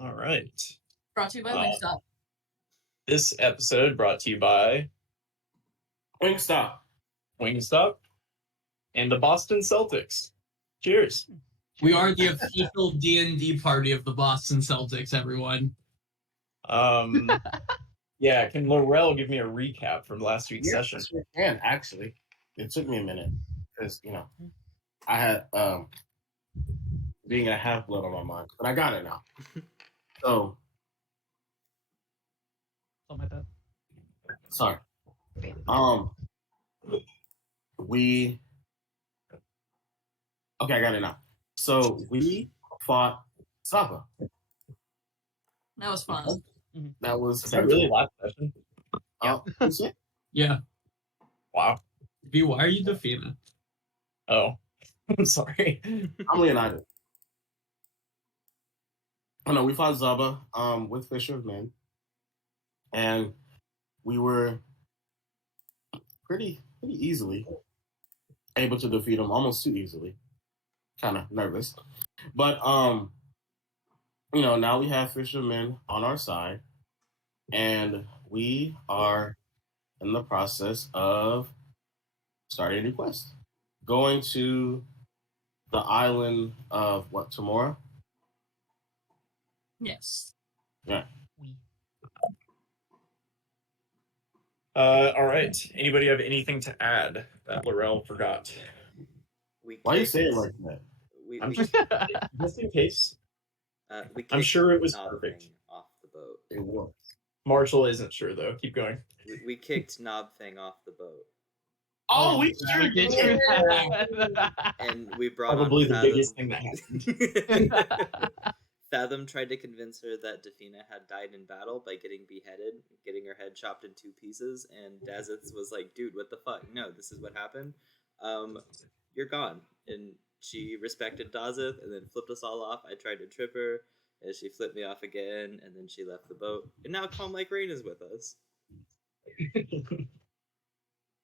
All right. Brought to you by Wingstop. This episode brought to you by Wingstop and the Boston Celtics. Cheers. We are the official D&D party of the Boston Celtics, everyone. Yeah, can Laurel give me a recap from last week's session? Sure can, actually. It took me a minute because, I had being a half-blood on my mind, but I got it now. So, something like that. Sorry. Okay, I got it now. So we fought Saba. That was fun. That was really last session. Yeah. Wow. V, why are you Defina? Oh, I'm sorry. I'm Leonidas. Oh no, we fought Zaba with Fisher of Men. And we were pretty easily able to defeat him, almost too easily. Kind of nervous. But now we have fishermen on our side, and we are in the process of starting a new quest. Going to the island of Tamora? Yes. Yeah. All right. Anybody have anything to add that Laurel forgot? Why are you saying it like that? I'm just in case. I'm sure it was perfect. Off the boat. It was. Marshall isn't sure though. Keep going. We kicked Knob Thing off the boat. Oh, we sure did. And we brought Probably on the Fathom. biggest thing that happened. Fathom tried to convince her that Defina had died in battle by getting beheaded, getting her head chopped in 2 pieces, and Dazith was like, dude, what the fuck? No, this is what happened. You're gone. And she respected Dazith and then flipped us all off. I tried to trip her, and she flipped me off again, and then she left the boat. And now Calm Like Rain is with us.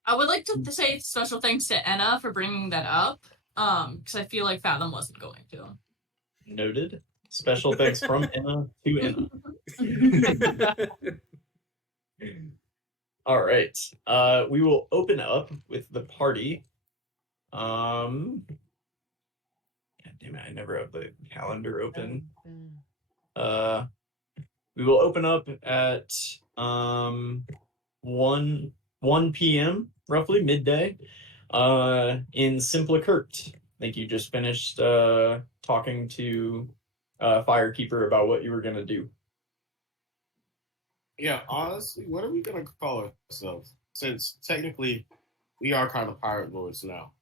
I would like to say special thanks to Enna for bringing that up, because I feel like Fathom wasn't going to. Noted. Special thanks from Enna to Enna. All right. We will open up with the party. God damn it, I never have the calendar open. We will open up at 1 p.m. roughly midday in Simplicurt. I think you just finished talking to Firekeeper about what you were gonna do. Yeah, honestly, what are we gonna call ourselves? Since technically we are kind of pirate lords now.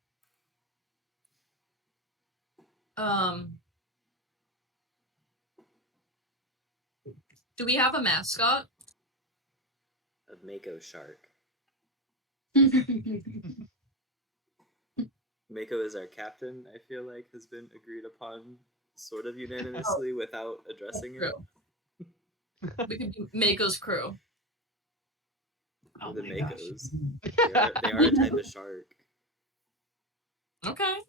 Do we have a mascot? A Mako shark. Mako is our captain, I feel like, has been agreed upon sort of unanimously without addressing it. We could do Mako's crew. The Makos. They are a type of shark. Okay.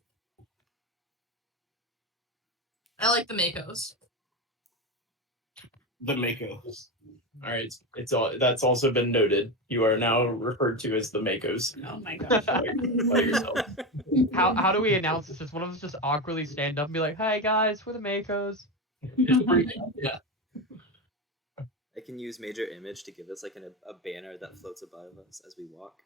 I like the Makos. The Makos. All right, that's also been noted. You are now referred to as the Makos. Oh my gosh. By yourself. How do we announce this? Does one of us just awkwardly stand up and be like, "Hi guys, we're the Makos"? Yeah. I can use Major Image to give us like a banner that floats above us as we walk.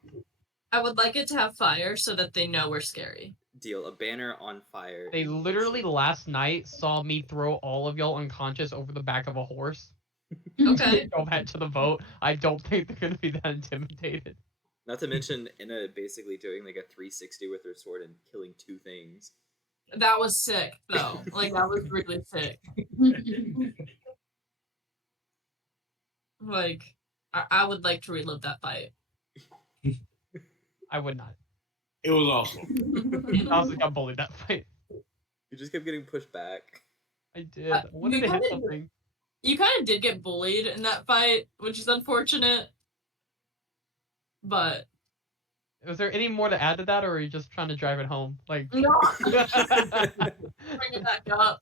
I would like it to have fire so that they know we're scary. Deal. A banner on fire. They literally last night saw me throw all of y'all unconscious over the back of a horse. Okay. Go back to the boat. I don't think they're gonna be that intimidated. Not to mention Inna basically doing like a 360 with her sword and killing 2 things. That was sick, though. Like, that was really sick. Like, I would like to relive that fight. I would not. It was awesome. I also got bullied that fight. You just kept getting pushed back. I did. I wanted to hit something. You kind of did get bullied in that fight, which is unfortunate. But Was there any more to add to that, or are you just trying to drive it home? Like, no. Bring it back up.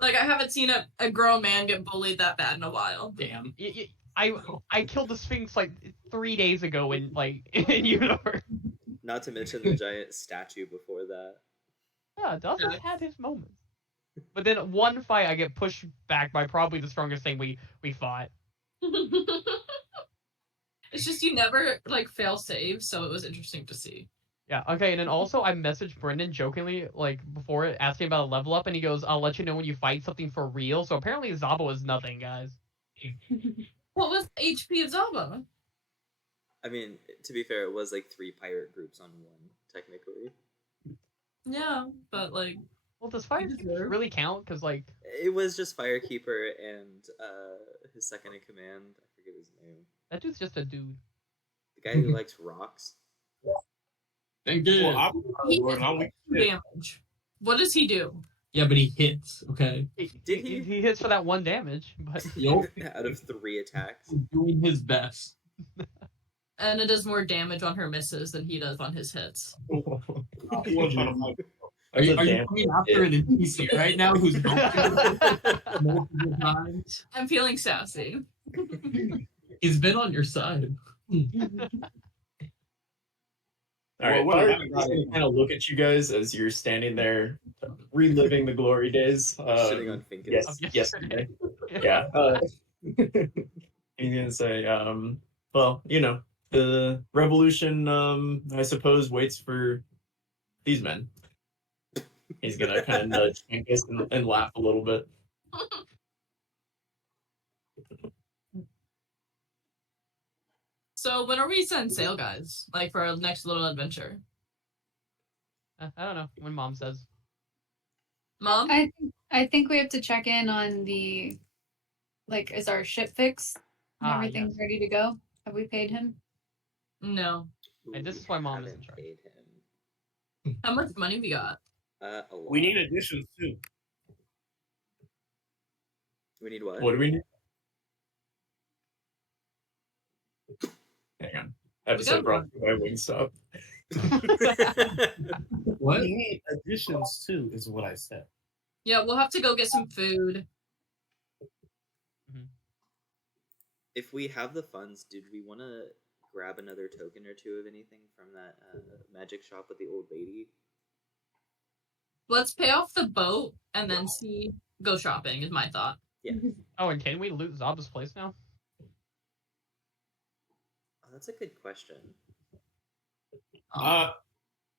Like I haven't seen a grown man get bullied that bad in a while. Damn. I killed the Sphinx like 3 days ago in in universe. Not to mention the giant statue before that. Yeah, Dawson's Yeah. had his moments. But then one fight, I get pushed back by probably the strongest thing we fought. It's just you never like fail save, so it was interesting to see. Yeah, okay, and then also I messaged Brendan jokingly, like, before it, asking about a level up, and he goes, I'll let you know when you fight something for real. So apparently Zabo is nothing, guys. What was the HP of Zaba? I mean, to be fair, it was like 3 pirate groups on one, technically. Yeah, but like Well, does Fire deserve. really count? Because, like, It was just Firekeeper and his second in command. I forget his name. that dude's just a dude. The guy who likes rocks. Thank you. Well, I'm He Lord, did I'm weak. damage. What does he do? Yeah, but he hits. Okay. Did he? He hits for that 1 damage, but Yup. Out of 3 attacks. He's doing his best. And it does more damage on her misses than he does on his hits. He wasn't trying to fight. Are you That's a damn coming after an NPC right now who's multiple times? I'm feeling sassy. He's been on your side. All right, Well, Fire Keeper's gonna kind of look at you guys as you're standing there, reliving the glory days. Shitting on Finkin. Yes, Of yesterday. yesterday. Yeah. He's gonna say, well, you know, the revolution, I suppose, waits for these men. He's gonna kind of nudge Angus and laugh a little bit. So when are we setting sail, guys? Like for our next little adventure? I don't know, when Mom says. Mom? I think we have to check in on the like is our ship fixed? And everything's ready to go? Have we paid him? No. And this is why Mom Haven't isn't sure. paid him. How much money we got? A lot. We need additions too. We need what? What do we need? Hang on. Episode brought to you by Wingstop. What? We need additions too, is what I said. Yeah, we'll have to go get some food. If we have the funds, did we want to grab another token or two of anything from that magic shop with the old lady? Let's pay off the boat and then go shopping is my thought. Yeah. Oh, and can we loot Zaba's place now? Oh, that's a good question.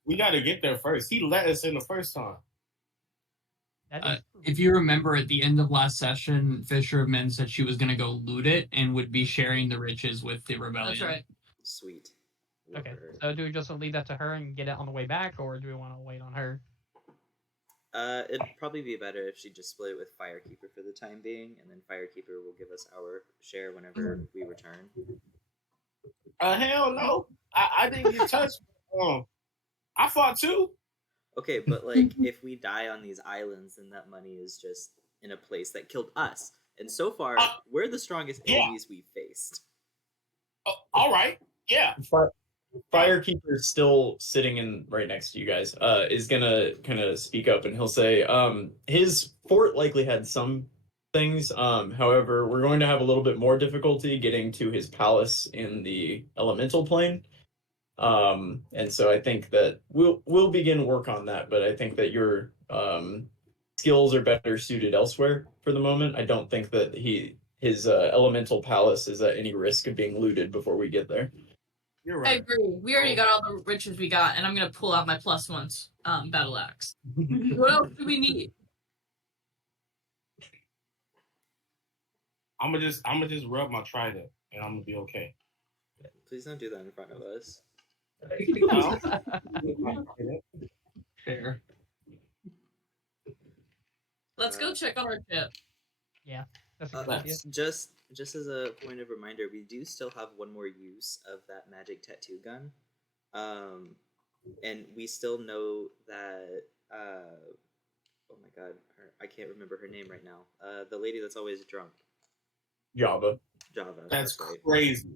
We got to get there first. He let us in the first time. That Uh, is If you remember, at the end of last session, Fisher of Men said she was going to go loot it and would be sharing the riches with the rebellion. That's right. Sweet. okay. Word. So do we just leave that to her and get it on the way back, or do we want to wait on her? It'd probably be better if she just split it with Firekeeper for the time being, and then Firekeeper will give us our share whenever we return. Hell no. I didn't get touched. I fought too. Okay, but like, if we die on these islands, then that money is just in a place that killed us. And so far, we're the strongest yeah. enemies we faced. All right. Yeah. Firekeeper's still sitting in right next to you guys. Is gonna kind of speak up, and he'll say, his fort likely had some things. However, we're going to have a little bit more difficulty getting to his palace in the elemental plane. And so I think that we'll begin work on that, but I think that your skills are better suited elsewhere for the moment. I don't think that his elemental palace is at any risk of being looted before we get there. You're I right. agree. We already got all the riches we got, and I'm gonna pull out my +1 battle axe. What else do we need? I'm gonna just rub my trident and I'm gonna be okay. Please don't do that in front of us. Fair. Let's go check on our ship. That's a good idea. Just as a point of reminder, we do still have one more use of that magic tattoo gun, and we still know that. Oh my god, I can't remember her name right now. The lady that's always drunk. Java. Java. That's right. crazy.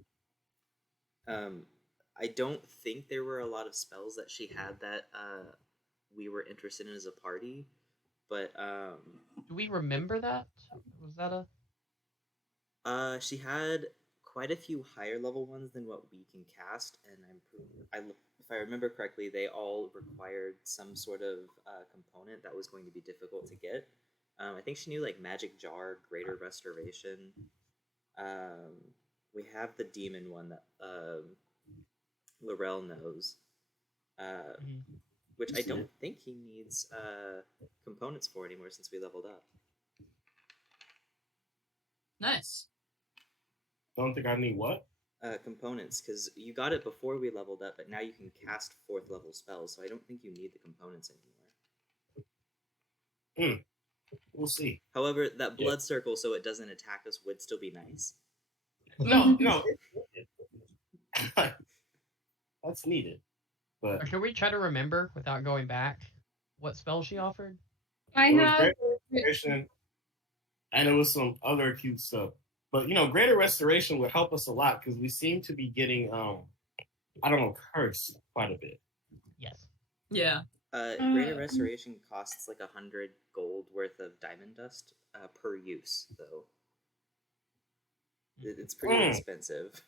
I don't think there were a lot of spells that she had that we were interested in as a party, but Do we remember that? Was that a? She had quite a few higher level ones than what we can cast, and if I remember correctly, they all required some sort of component that was going to be difficult to get. I think she knew like Magic Jar, Greater Restoration. We have the demon one that Laurel knows, which I don't think he needs components for anymore since we leveled up. Nice. Don't think I need what? Components, because you got it before we leveled up, but now you can cast 4th level spells, so I don't think you need the components anymore. We'll see. However, that blood circle, so it doesn't attack us, would still be nice. No. That's needed. Or But can we try to remember without going back what spell she offered? I it was have. Greater Restoration, and it was some other cute stuff. But Greater Restoration would help us a lot because we seem to be getting cursed quite a bit. Yes. Yeah. Greater Restoration costs like 100 gold worth of diamond dust per use, though. It's pretty expensive.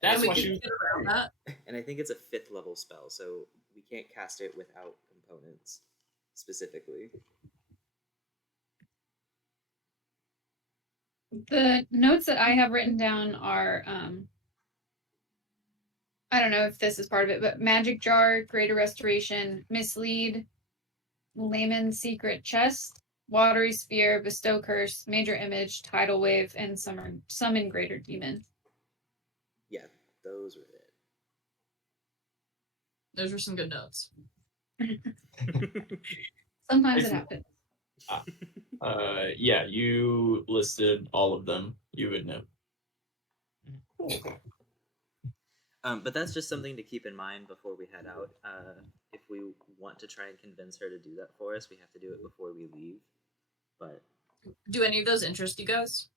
That's we why can she was get around that. And I think it's a 5th level spell, so we can't cast it without components specifically. The notes that I have written down are I don't know if this is part of it, but Magic Jar, Greater Restoration, Mislead, Layman's Secret Chest, Watery Sphere, Bestow Curse, Major Image, Tidal Wave, and Summon Greater Demon. Yeah, those were it. Those were some good notes. Sometimes it happens. Yeah, you listed all of them. You would know. But that's just something to keep in mind before we head out. If we want to try and convince her to do that for us, we have to do it before we leave. But do any of those interest you guys?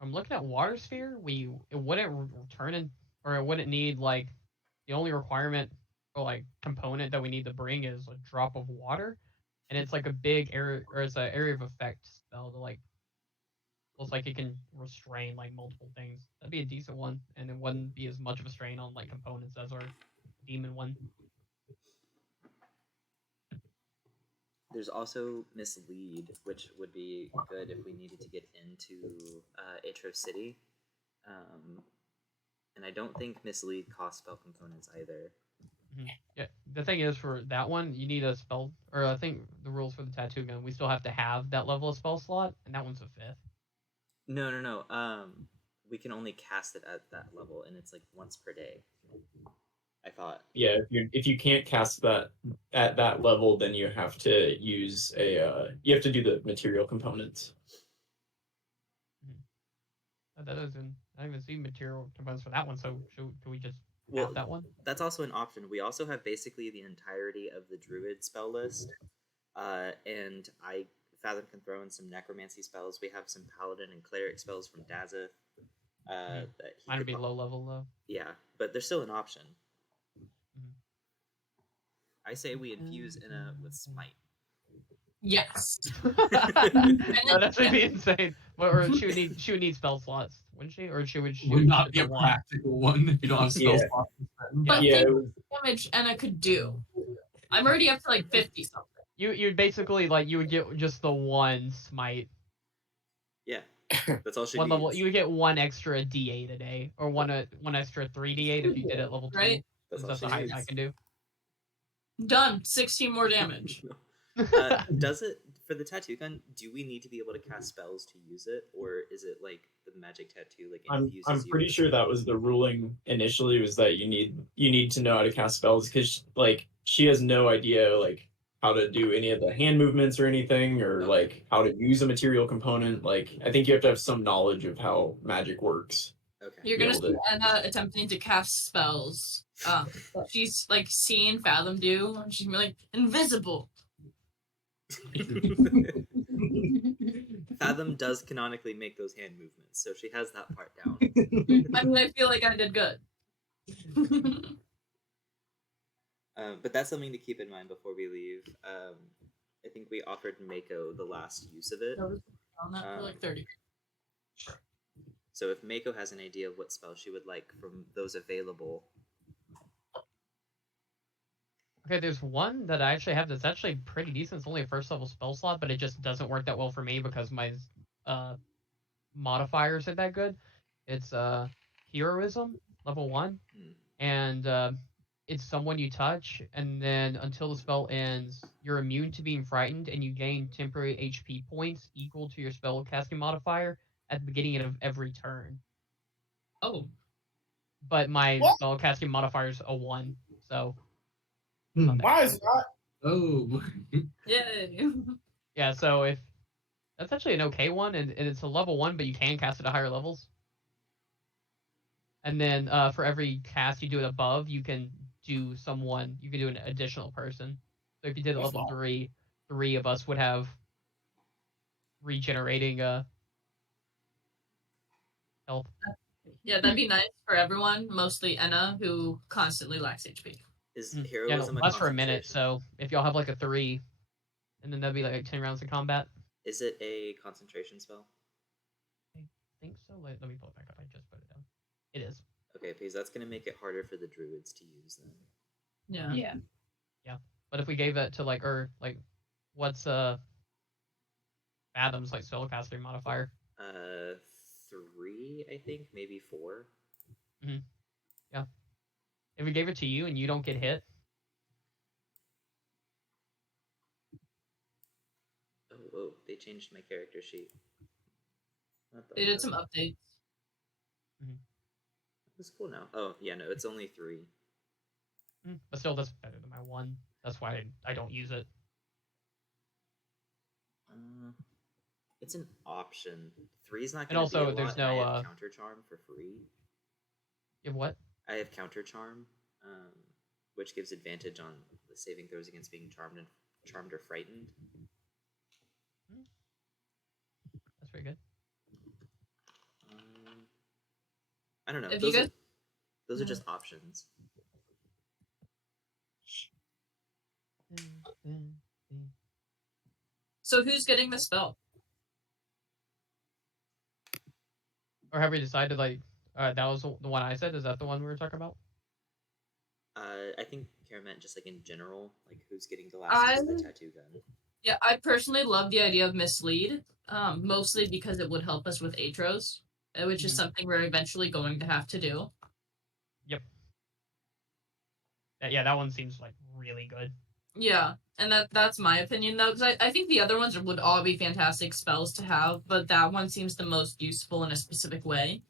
I'm looking at Water Sphere. It wouldn't return in, or it wouldn't need like the only requirement or like component that we need to bring is a drop of water, and it's like a big area, or it's an area of effect spell to like. Looks like it can restrain like multiple things. That'd be a decent one, and it wouldn't be as much of a strain on like components as our demon one. there's also Mislead, which would be good if we needed to get into Aetros City. And I don't think Mislead costs spell components either. Mm-hmm. Yeah, the thing is for that one, you need a spell, or I think the rules for the tattoo gun, we still have to have that level of spell slot, and that one's a 5th. No. We can only cast it at that level, and it's like once per day. I thought. Yeah, if you can't cast that at that level, then you have to use you have to do the material components. I don't even see material components for that one. So can we just Well, have that one? That's also an option. We also have basically the entirety of the Druid spell list, and Fathom can throw in some necromancy spells. We have some paladin and cleric spells from Dazeth. That Mine would be low level though. Yeah, but they're still an option. I say we infuse Inna with Smite. Yes. That'd actually be insane. Or she would need spell slots, wouldn't she? Or she would not be a practical one if you don't have spell Yeah. slots. But Yeah, think it of was- the damage Enna could do. I'm already up to like 50 something. You'd basically like you would get just the one smite. Yeah, that's all she One needs. level, you would get one extra D8 a day, or one extra 3D8 if you did it level 2. Right. That's all That's she the highest I needs. can do. Done. 16 more damage. Does it for the tattoo gun? Do we need to be able to cast spells to use it, or is it like the magic tattoo? Like I'm infuses pretty you sure with- that was the ruling initially, was that you need to know how to cast spells, because like she has no idea like how to do any of the hand movements or anything, or like how to use a material component. Like I think you have to have some knowledge of how magic works. Okay. You're Be gonna able see to- Enna attempting to cast spells. She's like seen Fathom do, and she's gonna be like, invisible. Fathom does canonically make those hand movements, so she has that part down. I mean, I feel like I did good. But that's something to keep in mind before we leave. I think we offered Mako the last use of it. I was on that for like 30. So if Mako has an idea of what spell she would like from those available, Okay, there's one that I actually have that's actually pretty decent. It's only a first level spell slot, but it just doesn't work that well for me because my modifiers aren't that good. It's heroism, level 1, and it's someone you touch, and then until the spell ends, you're immune to being frightened, and you gain temporary HP points equal to your spell casting modifier at the beginning of every turn. Oh, But my What? spell casting modifier is a 1, so Why is that? oh. Yay! yeah. So if that's actually an okay one, and it's a level 1, but you can cast it at higher levels. And then for every cast you do it above, you can do an additional person. So if you did a That's level fine. 3, 3 of us would have regenerating health. Yeah, that'd be nice for everyone, mostly Enna, who constantly lacks HP. is Yeah, no, heroism lasts for a minute. concentration? So if y'all have like a 3, and then that'd be like 10 rounds of combat. Is it a concentration spell? I think so. Let me pull it back up. I just put it down. It is. Okay, because that's going to make it harder for the druids to use then. Yeah. Yeah. But if we gave it to what's Fathom's like spellcaster modifier? 3, I think, maybe 4. If we gave it to you and you don't get hit, Oh, they changed my character sheet. They did some updates. It's cool now. Oh, yeah, no, it's only 3. but still that's better than my 1. That's why I don't use it. It's an option. 3's not And going to be also, a lot, there's and I no, have counter charm for free. You have what? I have counter charm, which gives advantage on the saving throws against being charmed or frightened. That's pretty good. I don't know. If Those you are, guys- those are just options. So who's getting the spell? Or have we decided that was the one I said? Is that the one we were talking about? I think Kara meant just like in general, like who's getting the last use of the tattoo gun. Yeah, I personally love the idea of mislead, mostly because it would help us with Aetros, which is something we're eventually going to have to do. Yep. Yeah, that one seems like really good. Yeah, and that's my opinion though, because I think the other ones would all be fantastic spells to have, but that one seems the most useful in a specific way.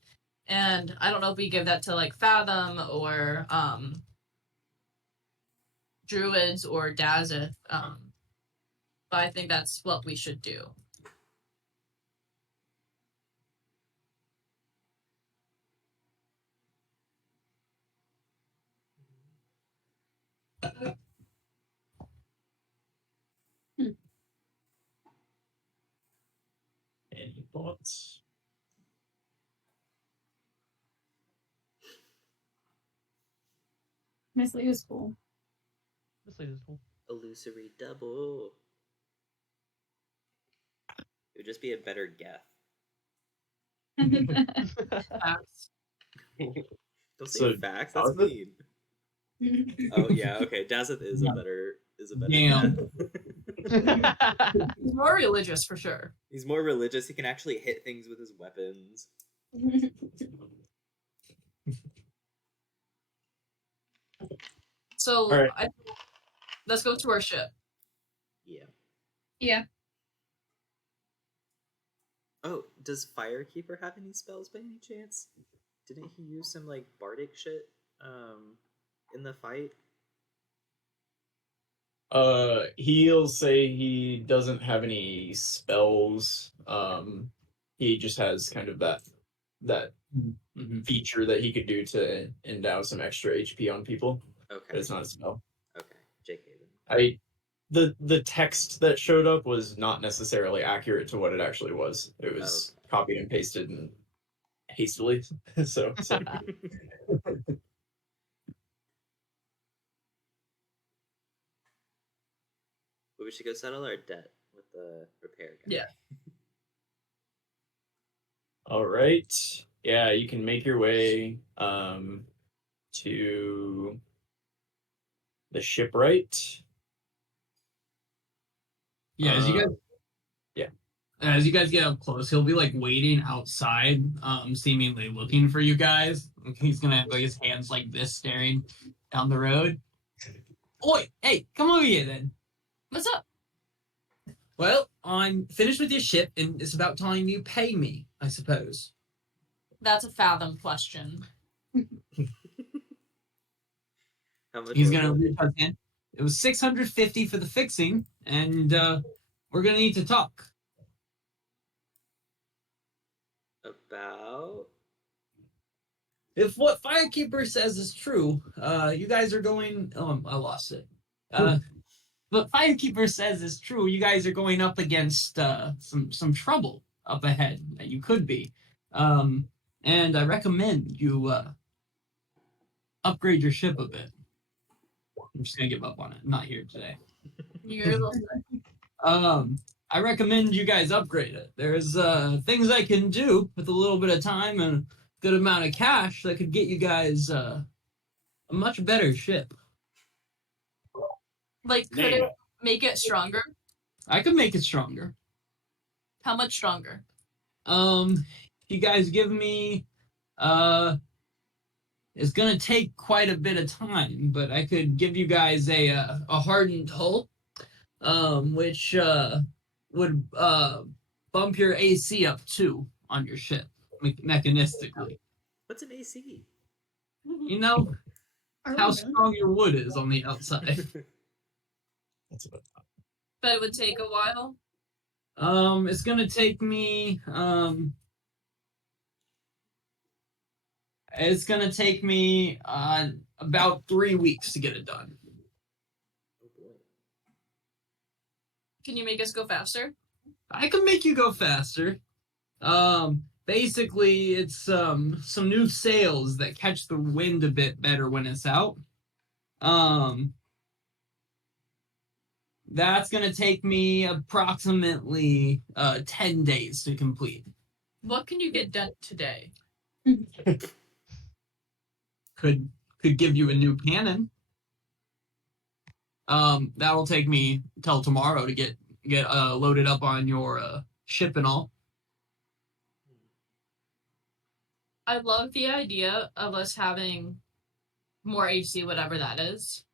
And I don't know if we give that to like Fathom or Druids or Dazeth, but I think that's what we should do. Any thoughts? Mislead is cool. Mislead is cool. Illusory double. It would just be a better Geth. Facts. Don't say So, facts. That's Dazeth? mean. Oh yeah, okay. Dazeth is a better Damn. Geth. He's more religious for sure. He's more religious. He can actually hit things with his weapons. So All right. let's go to our ship. Yeah. Yeah. Oh, does Firekeeper have any spells by any chance? Didn't he use some like bardic shit in the fight? He'll say he doesn't have any spells. He just has kind of that feature that he could do to endow some extra HP on people. Okay. But it's not a spell. Okay. JK then. The text that showed up was not necessarily accurate to what it actually was. It was copied and pasted and hastily. so But we should go settle our debt with the repair guy. Yeah. All right. Yeah, you can make your way to the shipwright. Yeah, as you guys yeah. as you guys get up close, he'll be like waiting outside, seemingly looking for you guys. He's gonna have like his hands like this staring down the road. Oi, hey, come over here then. What's up? Well, I'm finished with your ship and it's about time you pay me, I suppose. That's a Fathom question. How much He's was gonna it? reach out his hand. It was 650 for the fixing, and we're gonna need to talk. About If what Firekeeper says is true, you guys are going. I lost it. What Firekeeper says is true. You guys are going up against some trouble up ahead that you could be, and I recommend you upgrade your ship a bit. I'm just gonna give up on it. I'm not here today. You're a little I recommend you guys upgrade it. There's things I can do with a little bit of time and a good amount of cash that could get you guys a much better ship. like, could it make it stronger? I could make it stronger. How much stronger? You guys give me it's gonna take quite a bit of time, but I could give you guys a hardened hull, which would bump your AC up 2 on your ship mechanistically. what's an AC? You know how strong your wood is on the outside. That's about But it would take a while. It's gonna take me about 3 weeks to get it done. Oh boy. Can you make us go faster? I can make you go faster. Basically, it's some new sails that catch the wind a bit better when it's out. That's gonna take me approximately 10 days to complete. What can you get done today? Could give you a new cannon. That'll take me till tomorrow to get loaded up on your ship and all. I love the idea of us having more AC, whatever that is.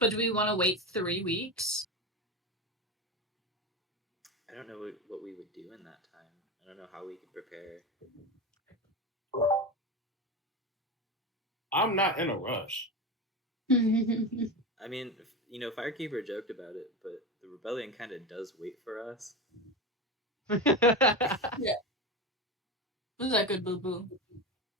But do we want to wait 3 weeks? I don't know what we would do in that time. I don't know how we could prepare. I'm not in a rush. I mean, Firekeeper joked about it, but the rebellion kind of does wait for us. Was that good, Boo Boo?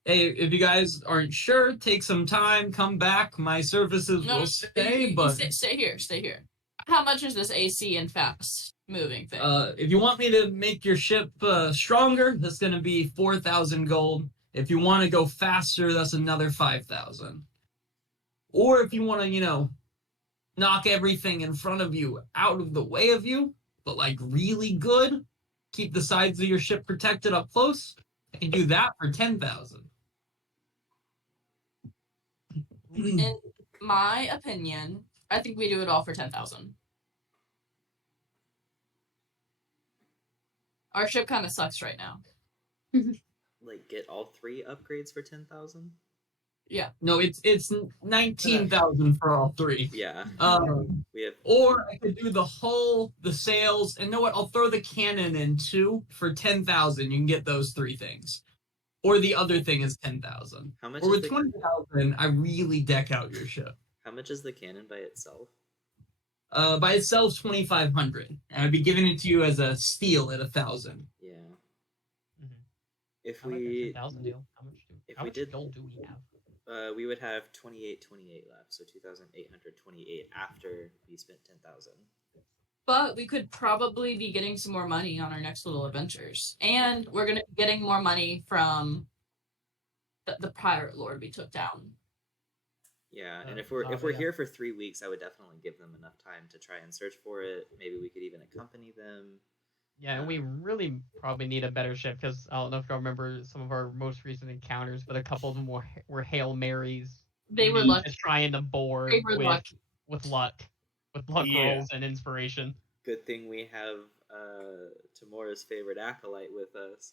Hey, if you guys aren't sure, take some time, come back. My services will stay, but stay here. Stay here. How much is this AC and fast moving thing? if you want me to make your ship stronger, that's going to be 4,000 gold. If you want to go faster, that's another 5,000. Or if you want to, knock everything in front of you out of the way of you, but like really good, keep the sides of your ship protected up close, I can do that for 10,000. In my opinion, I think we do it all for 10,000. Our ship kind of sucks right now. Like, get all 3 upgrades for 10,000? Yeah. No, it's 19,000 for all 3. Yeah. We have. Or I could do the hull, the sails, and know what? I'll throw the cannon in too for 10,000. You can get those 3 things. Or the other thing is 10,000. How much? Or Is with the, 20,000, I really deck out your ship. How much is the cannon by itself? By itself, 2,500, and I'd be giving it to you as a steal at 1,000. Yeah. Mhm. If I like the we 10,000 deal. if How we much did- gold do we have? we would have 28 left, so 2,828 after we spent 10,000. But we could probably be getting some more money on our next little adventures. And we're going to be getting more money from the pirate lord we took down. Yeah, and if we're yeah. here for 3 weeks, I would definitely give them enough time to try and search for it. Maybe we could even accompany them. Yeah, and we really probably need a better ship because I don't know if y'all remember some of our most recent encounters, but a couple of them were Hail Marys. They were Me lucky. just trying to board They were lucky. with luck, Yeah. rolls and inspiration. Good thing we have Tamora's favorite acolyte with us.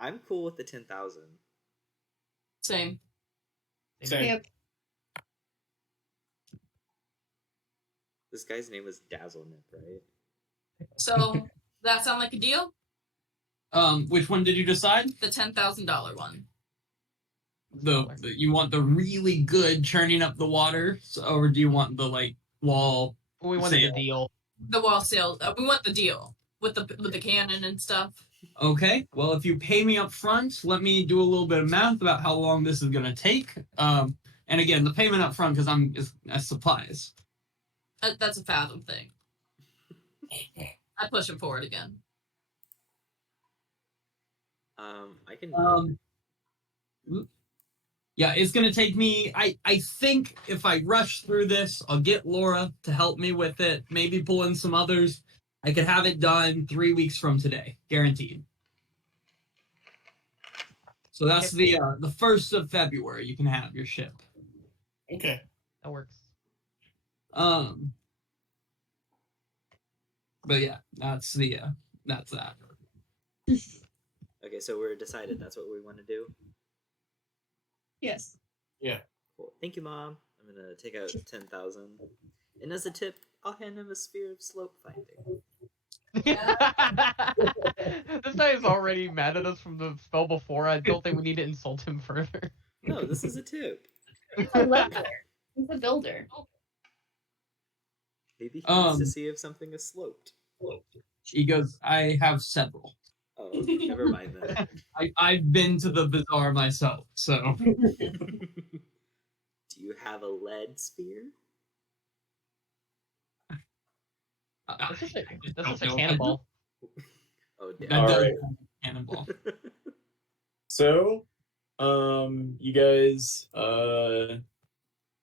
I'm cool with the 10,000. Same. Same. Yep. This guy's name was Dazzlenip, right? So that sound like a deal? Which one did you decide? The $10,000 one. The you want the really good churning up the water, or do you want the like wall? We wanted Sail. a deal. The wall sail. We want the deal with the cannon and stuff. Okay, well, if you pay me up front, let me do a little bit of math about how long this is gonna take. And again, the payment up front because is supplies. That's a Fathom thing. I push him forward again. I can. Yeah, it's gonna take me. I think if I rush through this, I'll get Laura to help me with it. Maybe pull in some others. I could have it done 3 weeks from today, guaranteed. So that's the 1st of February. You can have your ship. Okay. That works. But yeah, that's that. Okay, so we're decided that's what we want to do. Yes. Cool. Thank you, Mom. I'm gonna take out 10,000, and as a tip, I'll hand him a sphere of slope finding. This guy is already mad at us from the spell before. I don't think we need to insult him further. No, this is a tip. He's a builder. He's a builder. Maybe he wants to see if something is sloped. He goes, I have several. Oh, never mind then. I've been to the bazaar myself, so. Do you have a lead sphere? That's just a cannonball. Oh, That damn. All does right. cannonball. So, you guys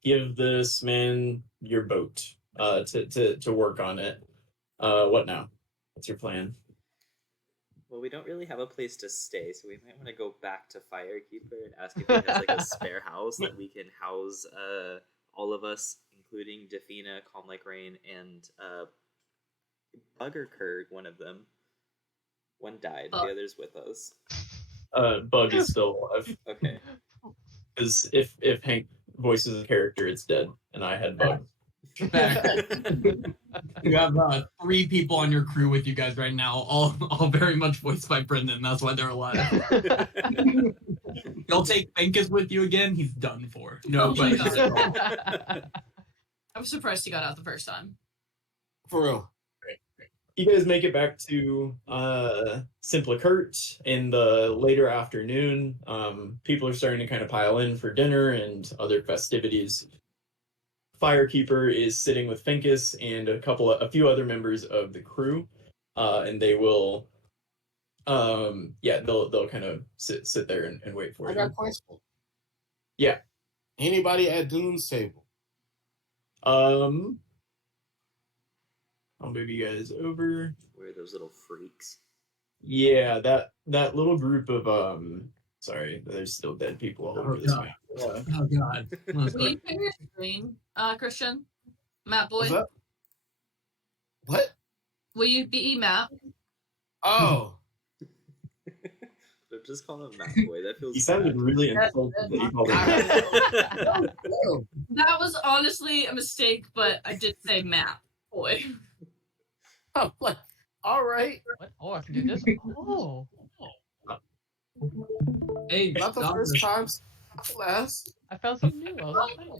give this man your boat to work on it. What now? What's your plan? Well, we don't really have a place to stay, so we might want to go back to Firekeeper and ask if he has like a spare house that we can house all of us, including Defina, Calm Like Rain, and Buggerkurg, one of them. One died, the other's with us. Bug is still alive. Okay. Because if Hank voices a character, it's dead, and I had Bug. You have 3 people on your crew with you guys right now, all very much voiced by Brendan. That's why they're alive. You'll take Benkus with you again. He's done for. No, Oh my but God. I was surprised he got out the first time. For real. You guys make it back to Simplicurt in the later afternoon. People are starting to kind of pile in for dinner and other festivities. Firekeeper is sitting with Finkus and a few other members of the crew, and they will, they'll kind of sit there and wait for I you. got a question. Yeah. Anybody at Dune's table? I'll move you guys over. Where are those little freaks? Yeah, that little group of sorry, there's still dead people all over this God. map. Oh God. Will you share your screen, Christian? Matt Boy? What's up? What? Will you be Matt? Oh. Don't just call him Matt Boy. That feels He sounded bad. really insulted that you called him. Oh, That was honestly a mistake, but I did say Matt Boy. I'm like, all right. What? Oh, I can do this. Oh, Hey, Not the stop first this. time. Last. I found something new. I was excited.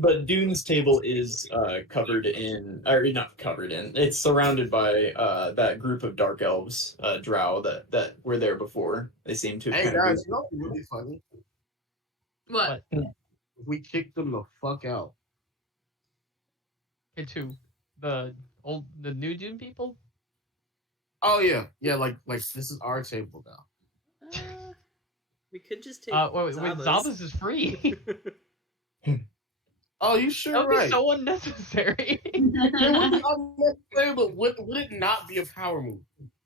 But Dune's table is covered in, or not covered in. It's surrounded by that group of dark elves, drow that were there before. They seem to. Hey kind of guys, you know what's really funny? What? We kicked them the fuck out. Okay, to the new Dune people. Oh yeah, like this is our table now. We could just take wait, Zaba's is free. Oh, you That sure would be right? so unnecessary. It would be unnecessary, but would it not be a power move?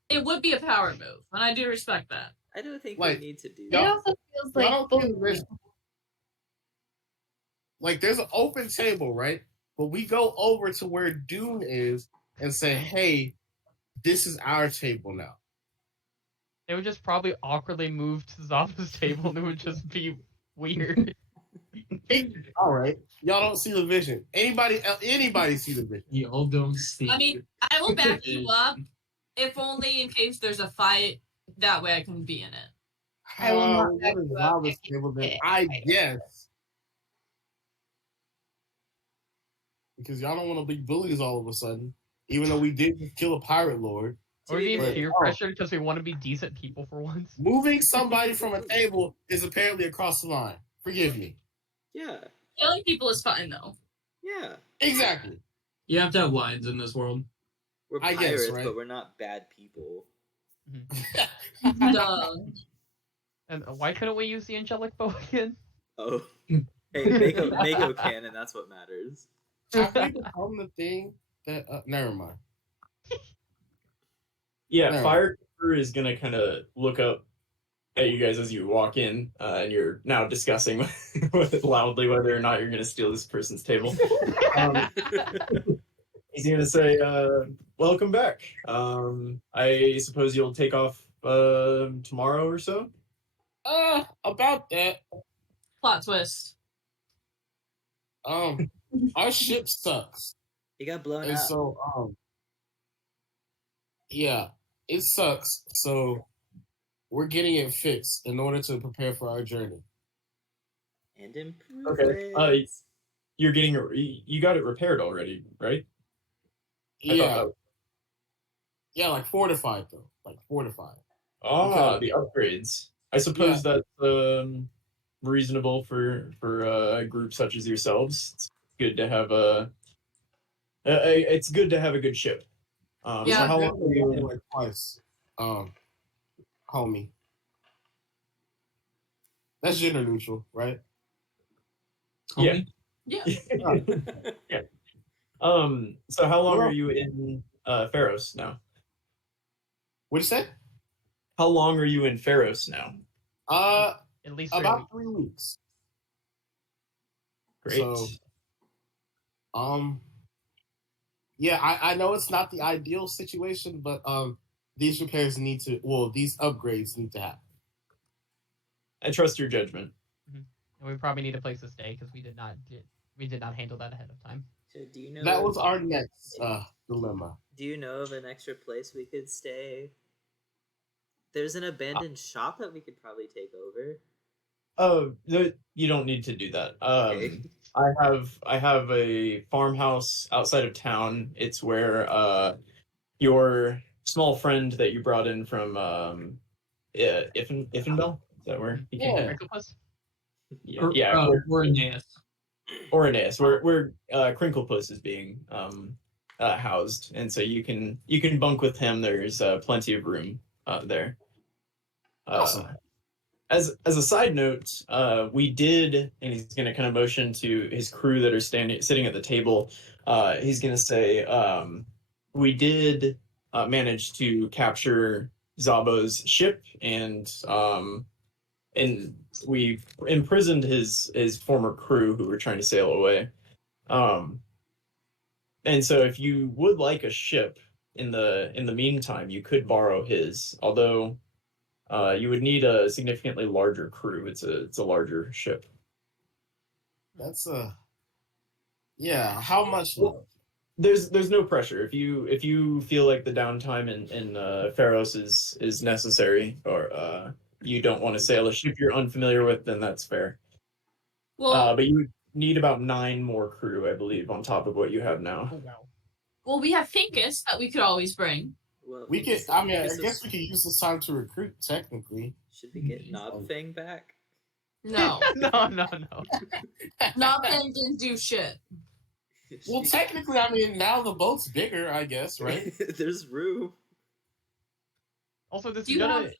It would be a power move, and I do respect that. I don't think Like, we need to do It that. also feels Y'all like don't feel the risk. Like there's an open table, right? But we go over to where Dune is and say, "Hey, this is our table now." They would just probably awkwardly move to Zaba's table, and it would just be weird. All right, y'all don't see the vision. Anybody see the vision? Y'all don't see. I mean, I will back you up, if only in case there's a fight. That way I can be in it. I will not What back is you up Zaba's if you table then? get I fired. guess. Because y'all don't want to be bullies all of a sudden, even though we did just kill a pirate lord. Or we being But- peer oh. pressured because we want to be decent people for once. Moving somebody from a table is apparently across the line. Forgive me. Yeah, Killing people is fine though. yeah. Exactly. You have to have lines in this world. We're I pirates, guess, right? but we're not bad people. Duh. And why couldn't we use the angelic bow again? Oh, hey, Mako can, and that's what matters. Have we become the thing that? Never mind. Yeah, No. Firekeeper is gonna kind of look up at you guys as you walk in, and you're now discussing loudly whether or not you're gonna steal this person's table. He's gonna say, "Welcome back. I suppose you'll take off tomorrow or so." About that. Plot twist. Our ship sucks, He got blown and up. so yeah, it sucks. So we're getting it fixed in order to prepare for our journey. And improve Okay, it. You're getting you got it repaired already, right? I thought Yeah, that- yeah, like fortified though, like fortified. Ah, Okay. the upgrades. I suppose that's reasonable for a group such as yourselves. It's good to have it's good to have a good ship. So Yeah. how long were you in? Like twice, homie. That's gender neutral, right? Yeah. Homie? Yeah. Yeah. So how long Well- are you in Pharos now? What'd you say? How long are you in Pharos now? At least 3 About weeks. 3 weeks. Great. So, yeah, I know it's not the ideal situation, but these repairs need to, these upgrades need to happen. I trust your judgment. And we probably need a place to stay because we did not handle that ahead of time. So do you know? That was our next dilemma. Do you know of an extra place we could stay? There's an abandoned shop that we could probably take over. Oh, you don't need to do that. Okay. I have a farmhouse outside of town. It's where your small friend that you brought in from Iffenbell. Is that where he came? Yeah. Crinklepus? Yeah. We're Aeneas. Or Aeneas, where Crinklepus is being housed, and so you can bunk with him. There's plenty of room there. Awesome. As a side note, we did, and he's going to kind of motion to his crew that are sitting at the table. He's going to say, we did manage to capture Zabo's ship, and we imprisoned his former crew who were trying to sail away. And so, if you would like a ship in the meantime, you could borrow his, although. You would need a significantly larger crew. It's a larger ship. That's yeah. How much? There's no pressure. If you feel like the downtime in Pharos is necessary, or you don't want to sail a ship you're unfamiliar with, then that's fair. Well, But you would need about 9 more crew, I believe, on top of what you have now. Oh wow. well, we have Finkus that we could always bring. Well, We could. Finkus- I mean, I Finkus guess is- we could use this time to recruit. Technically, Should we get Knobfang back? No, no. nothing didn't do shit. well, technically, I mean, now the boat's bigger. I guess, right? There's room. Also, this Do is you gonna have-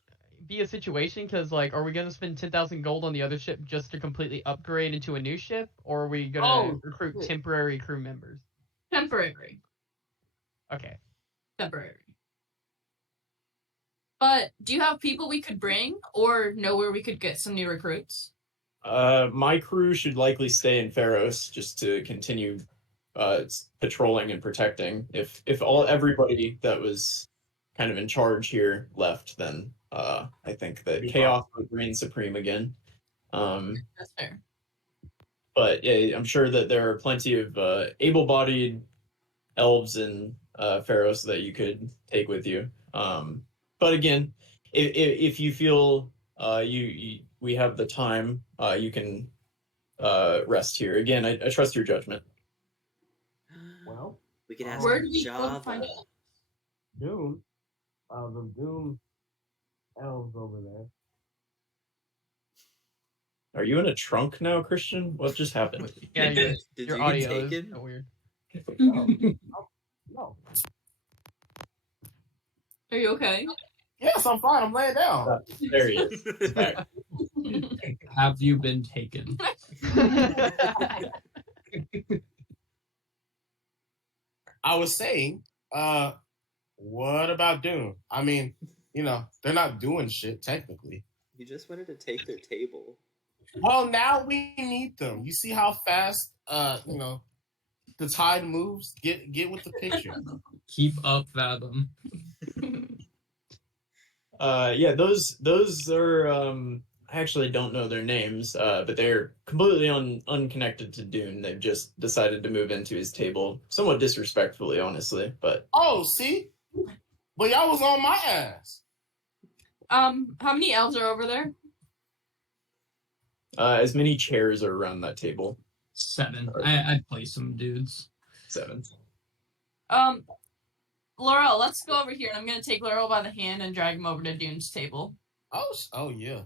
be a situation because, like, are we gonna spend 10,000 gold on the other ship just to completely upgrade into a new ship, or are we gonna Oh, recruit shit. temporary crew members? Temporary. Okay. Temporary. But do you have people we could bring or know where we could get some new recruits? My crew should likely stay in Pharos just to continue patrolling and protecting. If everybody that was kind of in charge here left, then I think that Be chaos would reign supreme again. That's fair. But yeah, I'm sure that there are plenty of able-bodied elves in Pharos that you could take with you. But again, if you feel we have the time, you can rest here. Again, I trust your judgment. Well, We could ask Where do we go to Java. find out? Doom, the Doom elves over there. Are you in a trunk now, Christian? What just happened? Yeah, Did your you get audio is taken? so weird. No. Are you okay? Yes, I'm fine. I'm laying down. There he is. He's back. Have you been taken? I was saying, what about Doom? I mean, they're not doing shit technically. You just wanted to take their table. Well, now we need them. You see how fast, the tide moves. Get with the picture. Keep up, Fathom. Yeah, those are I actually don't know their names, but they're completely unconnected to Dune. They've just decided to move into his table, somewhat disrespectfully, honestly. But Oh, see, but y'all was on my ass. How many elves are over there? as many chairs are around that table. 7. I'd play some dudes. 7. Laurel, let's go over here, and I'm gonna take Laurel by the hand and drag him over to Dune's table. Oh yeah.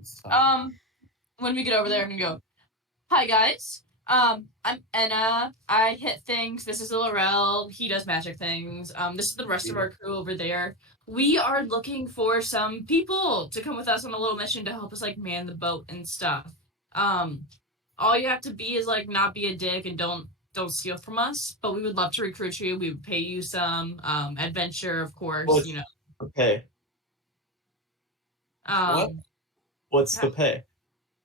It's time. When we get over there, I'm gonna go, "Hi guys. I'm Enna. I hit things. This is Laurel. He does magic things. This is the rest of our crew over there. We are looking for some people to come with us on a little mission to help us like man the boat and stuff. All you have to be is like not be a dick and don't steal from us. But we would love to recruit you. We would pay you some adventure, of course. What's you know. the pay? What's the pay?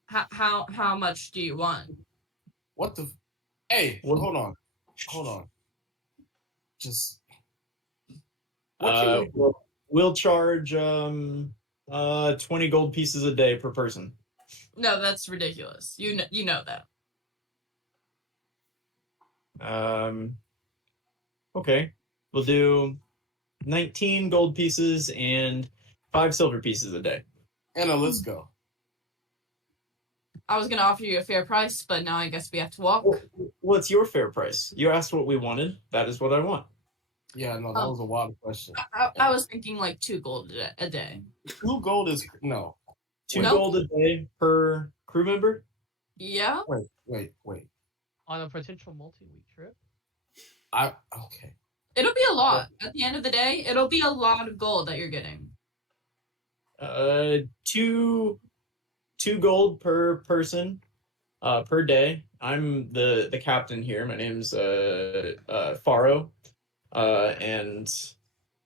How much do you want? What the? Hey, What- hold on. Just. What can we- We'll charge 20 gold pieces a day per person. No, that's ridiculous. You know that. Okay. We'll do 19 gold pieces and 5 silver pieces a day. Anna, let's go. I was gonna offer you a fair price, but now I guess we have to walk. What's your fair price? You asked what we wanted. That is what I want. Yeah, no, that was a wild question. I was thinking like 2 gold a day. 2 gold is no. 2 Nope. gold a day per crew member? Yeah. Wait. On a potential multi-week trip. Okay. It'll be a lot. At the end of the day, it'll be a lot of gold that you're getting. 2 gold per person per day. I'm the captain here. My name's Faro. And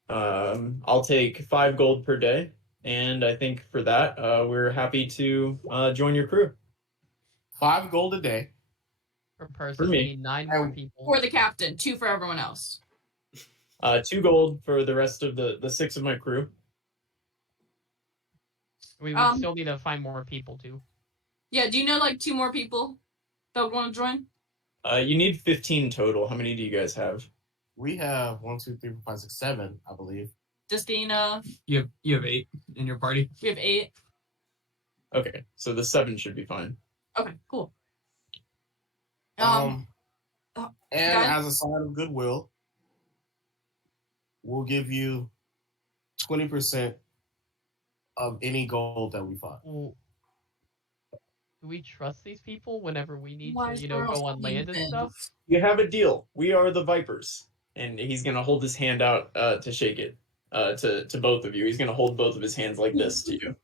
I'll take 5 gold per day. And I think for that, we're happy to join your crew. 5 gold a day. Per person, For we me. need 9 more people. For the captain, 2 for everyone else. 2 gold for the rest of the 6 of my crew. We would still need to find more people too. Yeah, do you know like 2 more people that would want to join? You need 15 total. How many do you guys have? We have 1, 2, 3, 4, 5, 6, 7, I believe. Justina, You have 8 in your party. we have 8. Okay, so the 7 should be fine. Okay, cool. And guys? as a sign of goodwill, we'll give you 20% of any gold that we find. Well, do we trust these people whenever we need Why to, is go Laurel on land and saying stuff? You have a deal. We are the Vipers. and he's gonna hold his hand out to shake it to both of you. He's gonna hold both of his hands like this to you.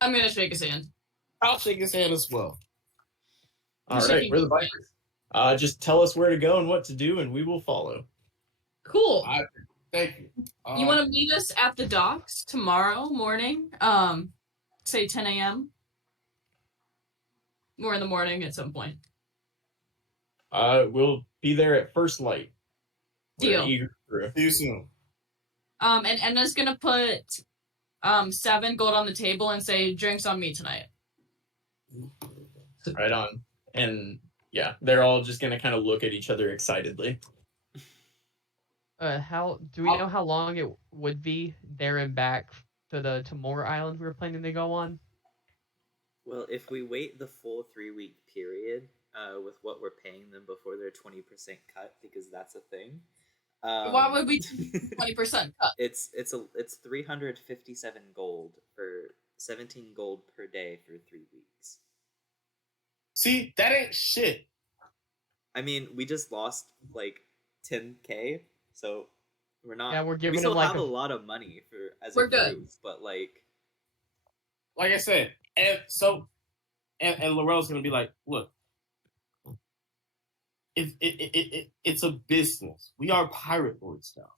I'm gonna shake his hand. I'll shake his hand as well. All I'm right, shaking we're the his bikers. Just tell us where to go and what to do, and we will follow. Cool. Thank you. You want to meet us at the docks tomorrow morning? Say 10 a.m. Or in the morning at some point. We'll be there at first light. We're Deal. eager for See you soon. And Enna's gonna put 7 gold on the table and say drinks on me tonight. right on. And yeah, they're all just gonna kind of look at each other excitedly. How do we know how long it would be there and back to the Timor Island we were planning to go on? Well, if we wait the full 3-week period with what we're paying them before their 20% cut, because that's a thing. Why would we 20% cut? It's 357 gold for 17 gold per day for 3 weeks. See, that ain't shit. I mean, we just lost like 10k, so we're not. Yeah, we're giving we still them, like, have a- a lot of money for as We're a good. group, but like Like I said, and so, and Laurel's gonna be like, look, it's a business. We are pirate lords now.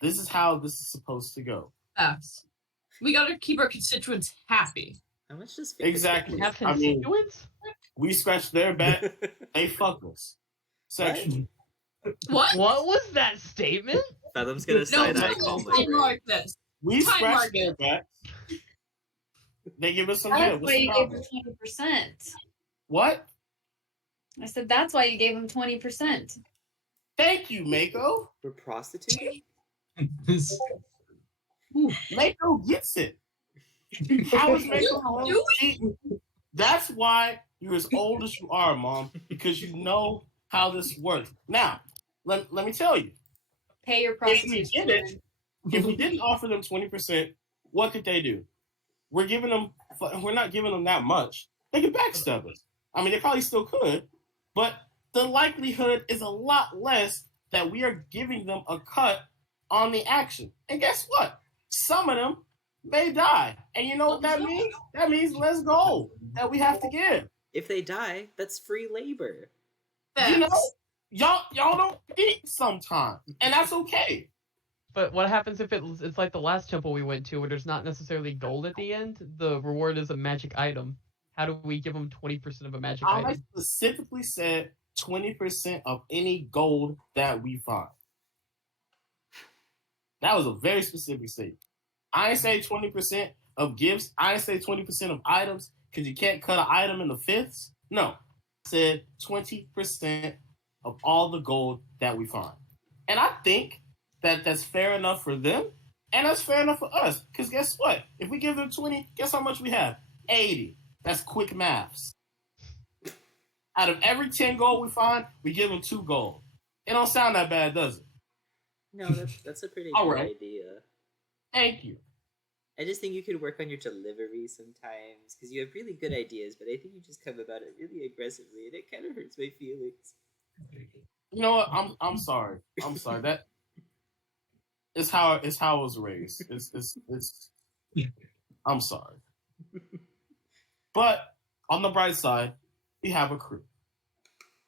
This is how this is supposed to go. Facts. We gotta keep our constituents happy. how much does Exactly. We have I mean, constituents? we scratch their back, they fuck us. Sexually. What? What was that statement? Fathom's gonna No, side eye time calmly. mark this. We Time scratch mark their back. They give us some That's head. What's why the you gave problem? him 20%. What? I said that's why you gave him 20%. Thank you, Mako. We're prostituting? Mako gets it. How is Mako wrong? Do See, that's why you're as old as you are, Mom, because you know how this works. Now, let me tell you, Pay your if we prostitution. did it, if we didn't offer them 20%, what could they do? We're not giving them that much. They could backstab us. I mean, they probably still could, but the likelihood is a lot less that we are giving them a cut on the action. And guess what? Some of them may die. And you know what that means? That means less gold that we have to give. If they die, that's free labor. You know, Facts. y'all don't eat sometimes, and that's okay. But what happens if it's like the last temple we went to, where there's not necessarily gold at the end? The reward is a magic item. How do we give them 20% of a magic I item? specifically said 20% of any gold that we find. That was a very specific statement. I ain't say 20% of gifts. I ain't say 20% of items because you can't cut an item into fifths. No, I said 20% of all the gold that we find. And I think that that's fair enough for them, and that's fair enough for us. Because guess what? If we give them 20, guess how much we have? 80. That's quick maths. Out of every 10 gold we find, we give them 2 gold. It don't sound that bad, does it? No, that's a pretty All good right. idea. Thank you. I just think you could work on your delivery sometimes because you have really good ideas, but I think you just come about it really aggressively, and it kind of hurts my feelings. You know what? I'm sorry. I'm sorry. That is how I was raised. It's I'm sorry. But on the bright side, we have a crew.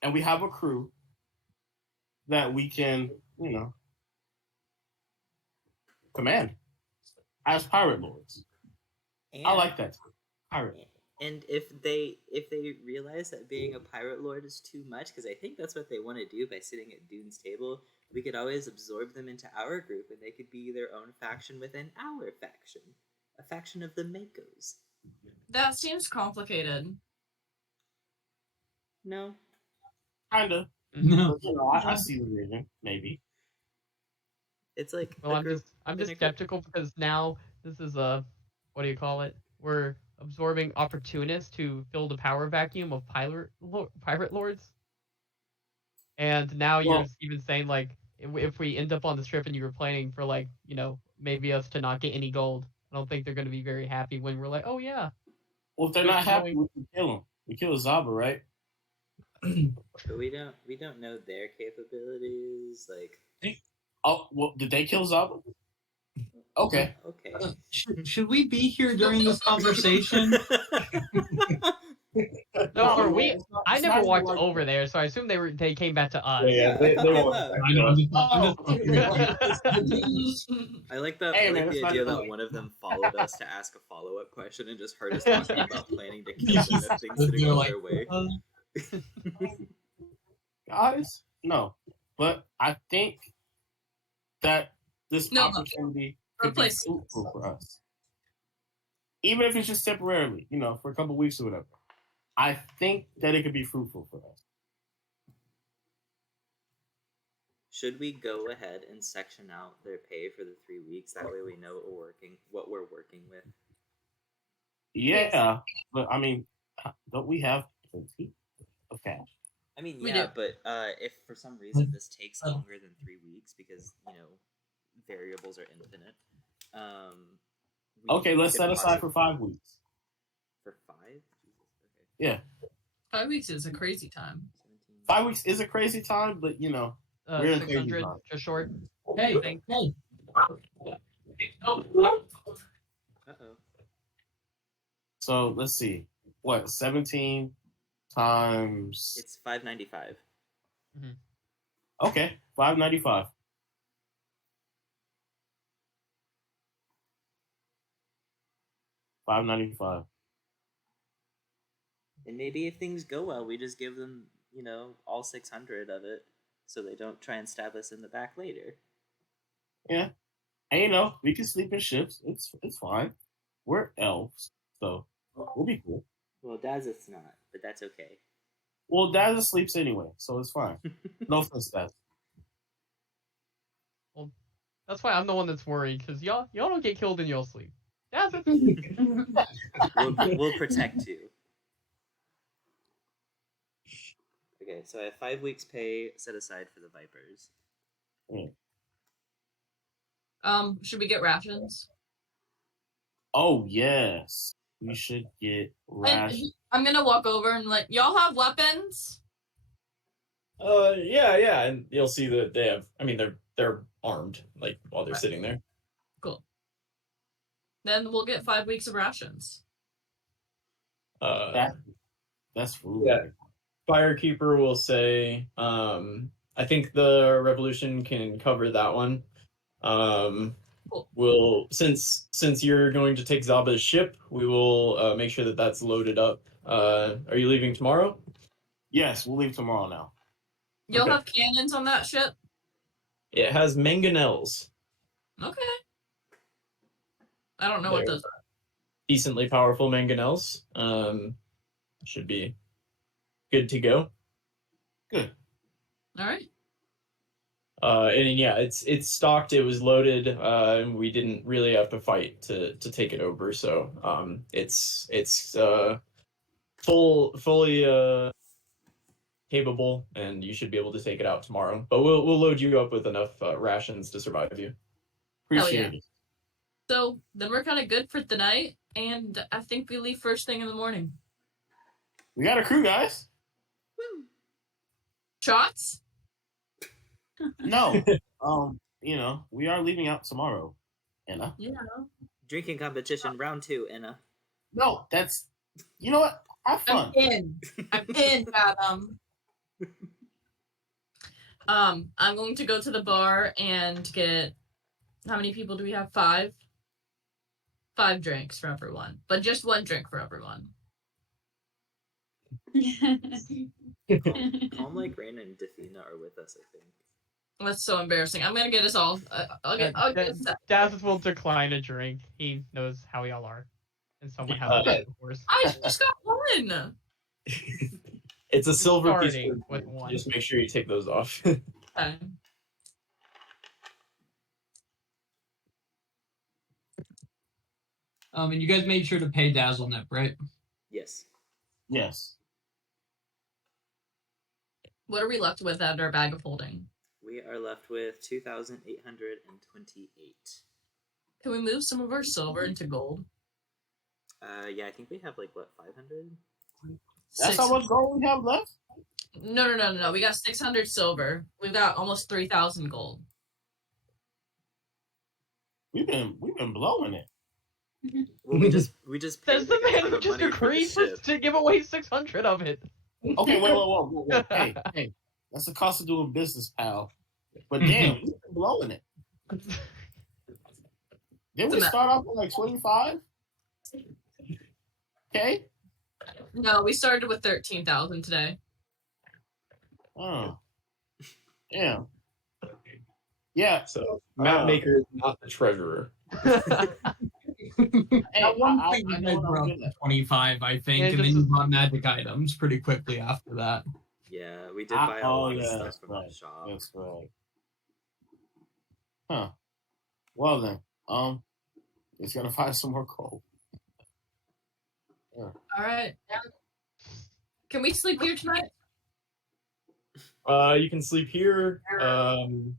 And we have a crew that we can, command as pirate lords. And, I like that. Pirate. And if they realize that being a pirate lord is too much, because I think that's what they want to do by sitting at Dune's table, we could always absorb them into our group, and they could be their own faction within our faction, a faction of the Makos. That seems complicated. No, Kinda. No. But, I see the vision, maybe. it's like Well, a I'm group just within a group. skeptical because now this is what do you call it? We're absorbing opportunists to fill the power vacuum of pirate lords. And now you're Well- even saying like if we end up on this trip and you were planning for like maybe us to not get any gold, I don't think they're going to be very happy when we're like, oh yeah. Well, if they're not happy, we can kill them. We kill Zaba, right? But we don't know their capabilities. Like, Oh, well, did they kill Zaba? Okay. okay. Should we be here during this conversation? No, or man, we. it's not- I it's never not even walked like over that. there, so I assume they came back to us. Yeah, I thought they left. I know. I like that. Hey, I man, like it's the not idea even that like- one of them followed us to ask a follow-up question and just heard us talking about planning to kill them if things didn't They're go like, their way. Guys, no. But I think that this No, opportunity could be replace. fruitful for us. Even if it's just temporarily, for a couple weeks or whatever. I think that it could be fruitful for us. Should we go ahead and section out their pay for the 3 weeks? That way we know what we're working with. Yeah, but I mean, don't we have plenty of cash? I mean, We yeah, do. but if for some reason this takes longer than 3 weeks because variables are infinite, Okay, let's could set aside for possibly- 5 weeks. For 5. Jesus, okay. Yeah, 5 weeks is a crazy time. 17. 5 weeks is a crazy time, but we're in 600, time. just short. Hey, Thank- hey. Uh-oh. So let's see, what 17 times? It's 595. Okay, 595. $595. And maybe if things go well, we just give them, all 600 of it, so they don't try and stab us in the back later. Yeah, and we can sleep in ships. It's fine. We're elves, so we'll be cool. Well, Dazeth's not, but that's okay. Well, Dad sleeps anyway, so it's fine. No offense, Dad. That's why I'm the one that's worried, because y'all don't get killed in your sleep. That's it. We'll protect you. Okay, so I have 5 weeks' pay set aside for the Vipers. Should we get rations? Oh yes, we should get And rations. I'm gonna walk over and y'all have weapons? Yeah, and you'll see that they have. I mean, they're armed, while they're Right. sitting there. Cool. Then we'll get 5 weeks of rations. That's food. Yeah. Firekeeper will say, I think the revolution can cover that one. Cool. We'll since you're going to take Zaba's ship, we will make sure that that's loaded up. Are you leaving tomorrow? Yes, we'll leave tomorrow now. You'll Okay. have cannons on that ship? It has mangonels, Okay. I don't know what There. those are. decently powerful mangonels. Should be good to go. Good. Alright. And yeah, it's stocked. It was loaded, and we didn't really have to fight to take it over. So it's fully capable, and you should be able to take it out tomorrow. But we'll load you up with enough rations to survive you. Appreciate it. So then we're kind of good for the night, and I think we leave first thing in the morning. We got a crew, guys. Shots? No, we are leaving out tomorrow. Anna. Yeah. Drinking competition, round 2, Anna. No, that's. You know what? Have fun. I'm in, Adam. I'm going to go to the bar and get. How many people do we have? 5? 5 drinks for everyone, but just 1 drink for everyone. Calm Like Rain and Defina are with us, I think. That's so embarrassing. I'm gonna get us all. I'll get us that. Dazeth will decline a drink. He knows how y'all are. And someone has a of course. I just got 1. It's a silver piece. Starting with 1. Just make sure you take those off. Okay. And you guys made sure to pay DazzleNip, right? Yes. Yes. What are we left with at our bag of holding? We are left with 2,828. Can we move some of our silver into gold? Yeah, I think we have 500? That's how much gold we have left. No. We got 600 silver. We've got almost 3,000 gold. We've been blowing it. Well, we just paid Says the like a man ton who of just money for the agreed ship. to give away 600 of it. Okay, wait. Hey, that's the cost of doing business, pal. But damn, we've been blowing it. Didn't we start off with like 25? Okay. No, we started with 13,000 today. Oh. Yeah. Yeah. So Mapmaker is not the treasurer. Hey, At one I point, you know guys what were I'm up good to at. 25, I think, Yeah, and then just- you bought magic items pretty quickly after that. Yeah, we did buy a lot of stuff that's from right. the shop. That's right. Huh. Well then, it's gonna find some more coal. All right. Can we sleep here tonight? You can sleep here. I'll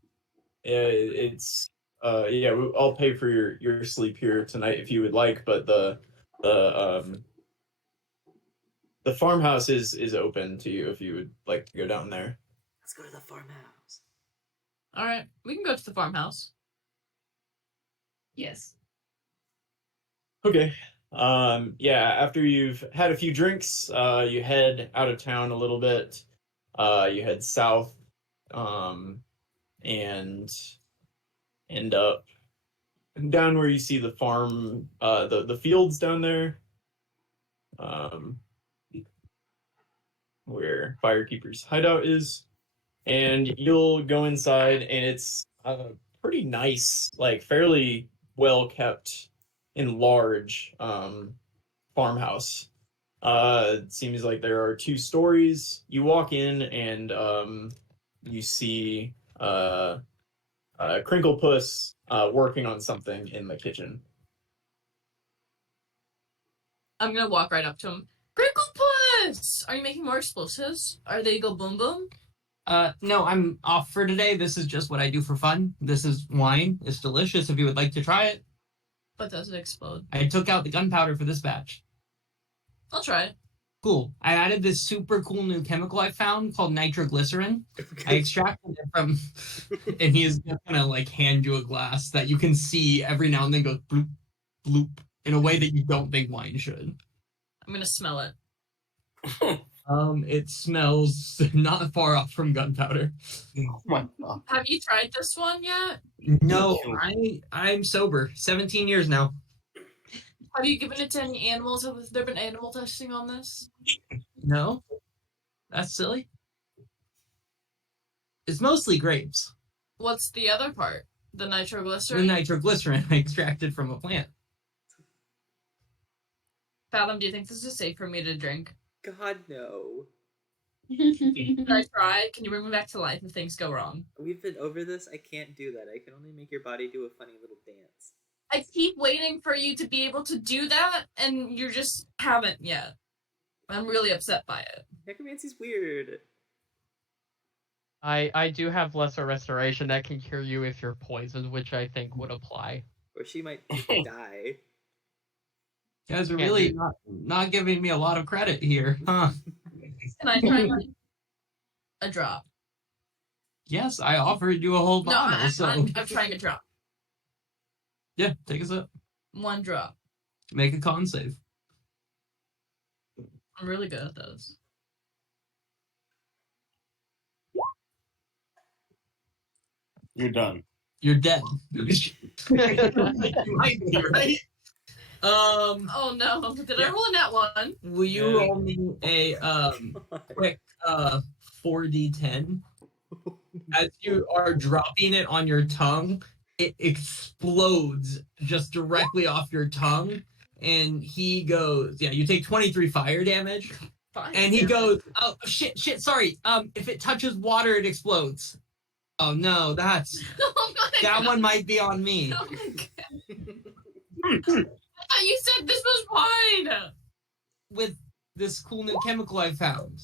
pay for your sleep here tonight if you would like, but the farmhouse is open to you if you would like to go down there. Let's go to the farmhouse. All right, we can go to the farmhouse. Yes. Okay. After you've had a few drinks, you head out of town a little bit. You head south, and end up down where you see the farm, the fields down there, where Firekeeper's hideout is, and you'll go inside, and it's pretty nice, like fairly well kept and large farmhouse. It seems like there are 2 stories. You walk in and you see Crinklepuss working on something in the kitchen. I'm gonna walk right up to him. Crinklepuss! Are you making more explosives? Are they go boom boom? No, I'm off for today. This is just what I do for fun. This is wine. It's delicious if you would like to try it. But does it explode? I took out the gunpowder for this batch. I'll try it. Cool. I added this super cool new chemical I found called nitroglycerin. I extracted it from, and he is just gonna like hand you a glass that you can see every now and then go bloop, bloop in a way that you don't think wine should. I'm gonna smell it. It smells not far off from gunpowder. Oh my god. Have you tried this one yet? No, I'm sober. 17 years now. Have you given it to any animals? Have there been animal testing on this? No, that's silly. It's mostly grapes. What's the other part? The The nitroglycerin? nitroglycerin I extracted from a plant. Fathom, do you think this is safe for me to drink? God, no. Can I try? Can you bring me back to life if things go wrong? We've been over this. I can't do that. I can only make your body do a funny little dance. I keep waiting for you to be able to do that, and you just haven't yet. I'm really upset by it. Necromancy's weird. I do have lesser restoration that can cure you if you're poisoned, which I think would apply. Or she might die. You guys are Can't really do- not giving me a lot of credit here, huh? Can I try a drop? Yes, I offered you a whole No, bottle, so I'm trying a drop. yeah, take a sip. 1 drop. Make a con save. I'm really good at those. You're done. You're dead. You might be, right? Oh no, did I roll in that one? Will you roll me a quick 4d10? As you are dropping it on your tongue, it explodes just directly off your tongue. And he goes, yeah, you take 23 fire damage. Fine. And he goes, oh, shit, sorry. If it touches water, it explodes. Oh, no, that's... Oh my That God. one might be on me. Oh my God. I thought you said this was wine! With this cool new chemical I found.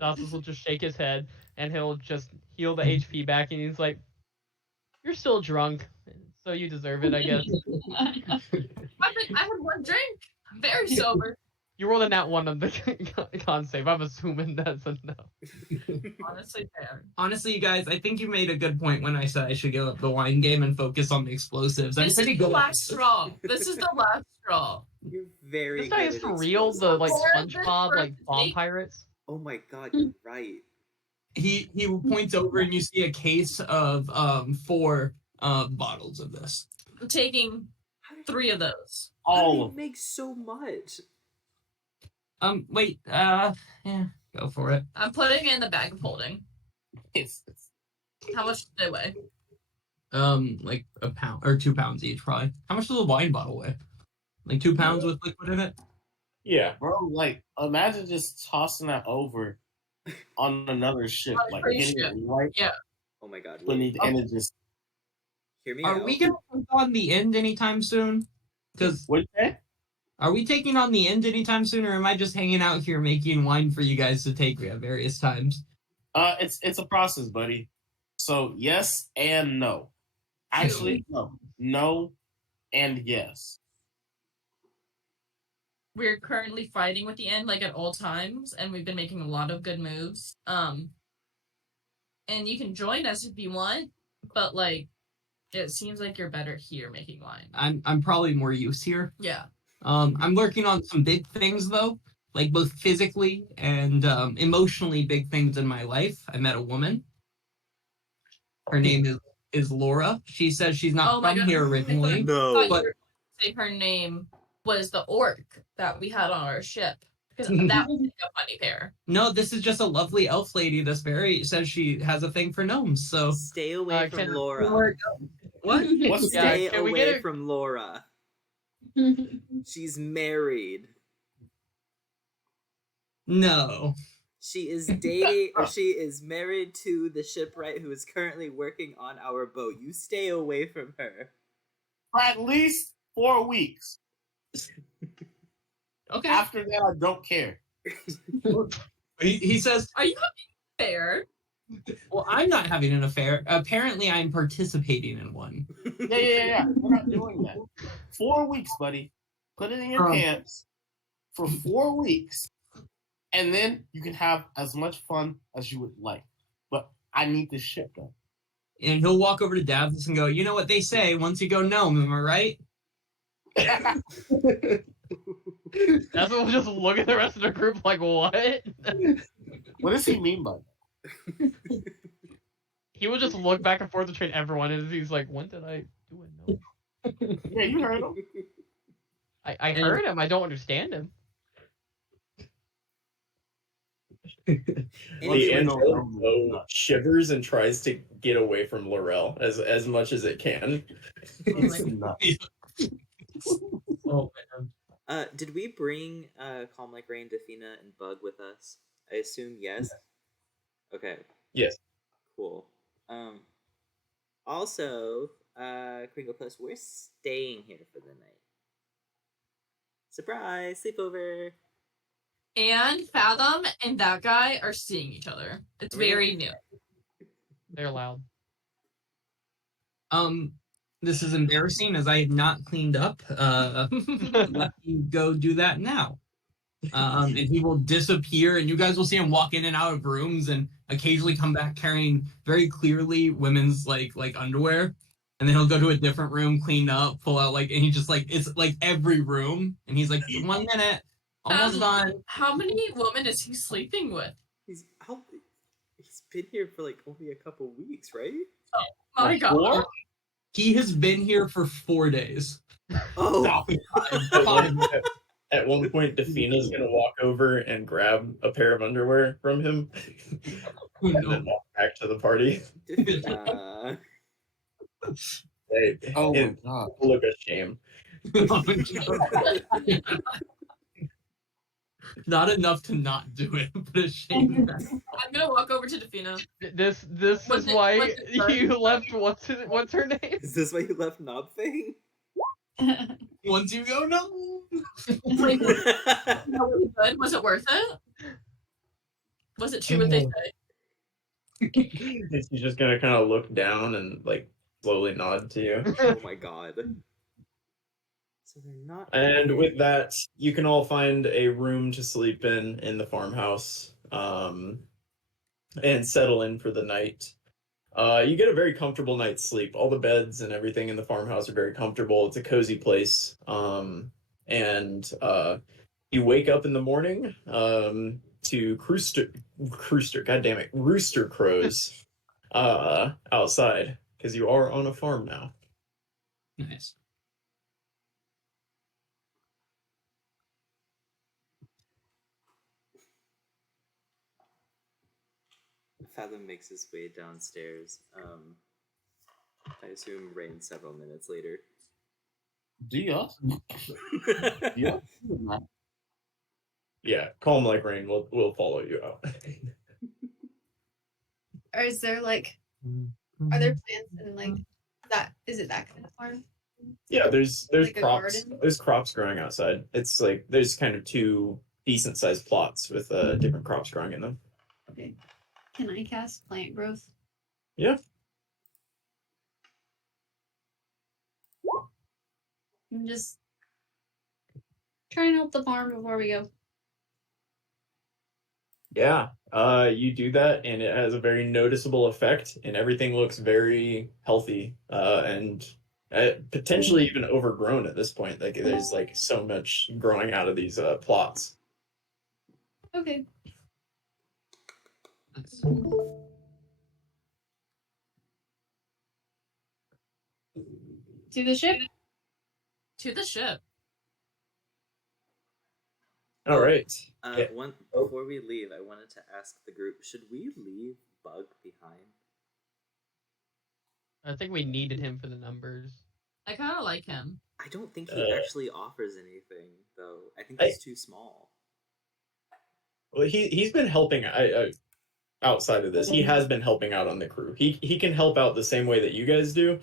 Dawson will just shake his head, and he'll just heal the HP back, and he's like, "You're still drunk, so you deserve it, I guess." I had 1 drink. I'm very sober. You rolled a nat 1 on the con save. I'm assuming that's a no. Honestly, fair. Honestly, you guys, I think you made a good point when I said I should give up the wine game and focus on the explosives. I'm This pretty is the good. last straw. This is the last straw. You're very This guy good is at for real, the like Or this SpongeBob like person bomb take- pirates. Oh my god, you're right. He points over and you see a case of 4 bottles of this. I'm taking How did 3 of those. All you of make so much? Wait, yeah, go for it. I'm putting it in the bag of holding. it. How much do they weigh? Like a pound or 2 pounds each, probably. How much does a wine bottle weigh? Like 2 pounds with liquid in it? Yeah. Bro, like, imagine just tossing that over on another ship, On a like cruise hitting ship. it right Oh my god. beneath, Wait, and it just. hear me Are out. we gonna take on the end anytime soon? Because What'd you say? are we taking on the end anytime soon, or am I just hanging out here making wine for you guys to take at various times? It's a process, buddy. So yes and no. Actually, no and yes. We're currently fighting with the end like at all times, and we've been making a lot of good moves. And you can join us if you want, but like it seems like you're better here making wine. I'm probably more use here. Yeah. I'm working on some big things though, like both physically and emotionally big things in my life. I met a woman. Her name is Laura. She says she's not Oh my from God. here originally. I thought No. you were But- going to say her name was the orc that we had on our ship. Because that was like a funny pair. No, this is just a lovely elf lady that's says she has a thing for gnomes. So Stay away from can- Laura. what? What's Yeah, Stay can we get away a- from Laura. She's married. No. She is dating, or she is married to the shipwright who is currently working on our boat. You stay away from her. For at least 4 weeks. Okay. After that, I don't care. He says, Are you having fair? well, I'm not having an affair. Apparently, I'm participating in one. Yeah. We're not doing that. 4 weeks, buddy. Put it in your pants for 4 weeks, and then you can have as much fun as you would like. But I need this ship done. And he'll walk over to Davos and go, you know what they say, once you go gnome, am I right? That's what we'll just look at the rest of the group like, what? What does he mean by that? He will just look back and forth between everyone, and he's like, when did I do a no? Yeah, you heard him. I heard him. I don't understand him. The Anyway, angel shivers and tries to get away from Laurel as much as it can. It's nuts. Oh, man. Did we bring Calm Like Rain, Defina, and Bug with us? I assume yes. Okay. Yes. Cool. Also, Kringle Plus, we're staying here for the night. Surprise! Sleepover! And Fathom and that guy are seeing each other. It's very new. They're loud. This is embarrassing as I have not cleaned up. Let me go do that now. And he will disappear, and you guys will see him walk in and out of rooms, and occasionally come back carrying very clearly women's like underwear. And then he'll go to a different room, clean up, pull out and he just it's like every room, and he's like, 1 minute, almost done. How many women is he sleeping with? He's been here for like only a couple weeks, right? My God. 4? He has been here for 4 days. Oh, At one point, Defina's gonna walk over and grab a pair of underwear from him, and then walk back to the party. Defina. They, Oh my it god. look a shame. Not enough to not do it, but a shame. I'm gonna walk over to Defina. This Was is it- why was it her? you left. What's her name? Is this why you left Knob Thing? Once you go, no. Like, was it really good? Was it worth it? Was it true what they say? She's just gonna kind of look down and slowly nod to you. Oh my god. So they're not. And with that, you can all find a room to sleep in the farmhouse, and settle in for the night. You get a very comfortable night's sleep. All the beds and everything in the farmhouse are very comfortable. It's a cozy place. And you wake up in the morning to God damn it, rooster crows outside because you are on a farm now. Nice. Fathom makes his way downstairs. I assume Rain several minutes later. Dios. Yeah. Yeah, calm like rain. We'll follow you out. Or is there like, are there plants and like that? Is it that kind of farm? Yeah, there's Like a crops. garden? There's crops growing outside. It's like there's kind of two decent sized plots with different crops growing in them. Okay. Can I cast plant growth? Yeah. I'm just trying to help the farm before we go. Yeah, you do that, and it has a very noticeable effect, and everything looks very healthy, and potentially even overgrown at this point. Like there's like so much growing out of these plots. Okay. To the ship. To the ship. All right. Yeah. Before we leave, I wanted to ask the group: should we leave Bug behind? I think we needed him for the numbers. I kind of like him. I don't think he actually offers anything, though. I think I- he's too small. Well, he's been helping. Outside of this, he has been helping out on the crew. He can help out the same way that you guys do.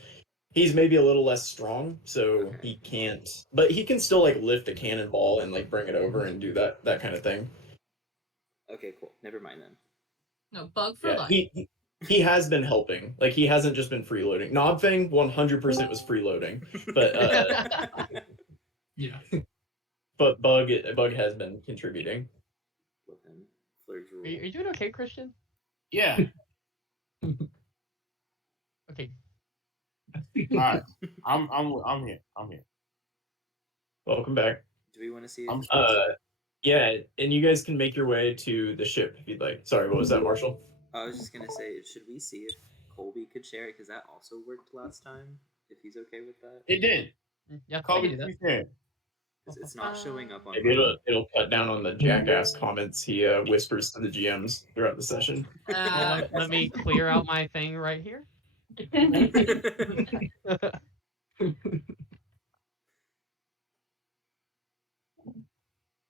He's maybe a little less strong, so Okay. he can't. But he can still like lift a cannonball and like bring it over and do that kind of thing. Okay, cool. Never mind then. No, Bug for Yeah, life. he has been helping. Like he hasn't just been freeloading. Knobfang 100% was freeloading, but Yeah. but Bug has been contributing. With him. Flurge rule. Are you doing okay, Christian? Yeah. Okay. All right. I'm here. I'm here. Welcome back. Do we want to see? I'm Yeah, and you guys can make your way to the ship if you'd like. Sorry, what was that, Marshall? I was just gonna say, should we see if Colby could share it? Because that also worked last time. If he's okay with that, It did. Yeah, I Colby, can do that. you said. 'Cause it's not showing up on. Maybe it'll cut down on the jackass comments he whispers to the GMs throughout the session. Well, let me clear out my thing right here.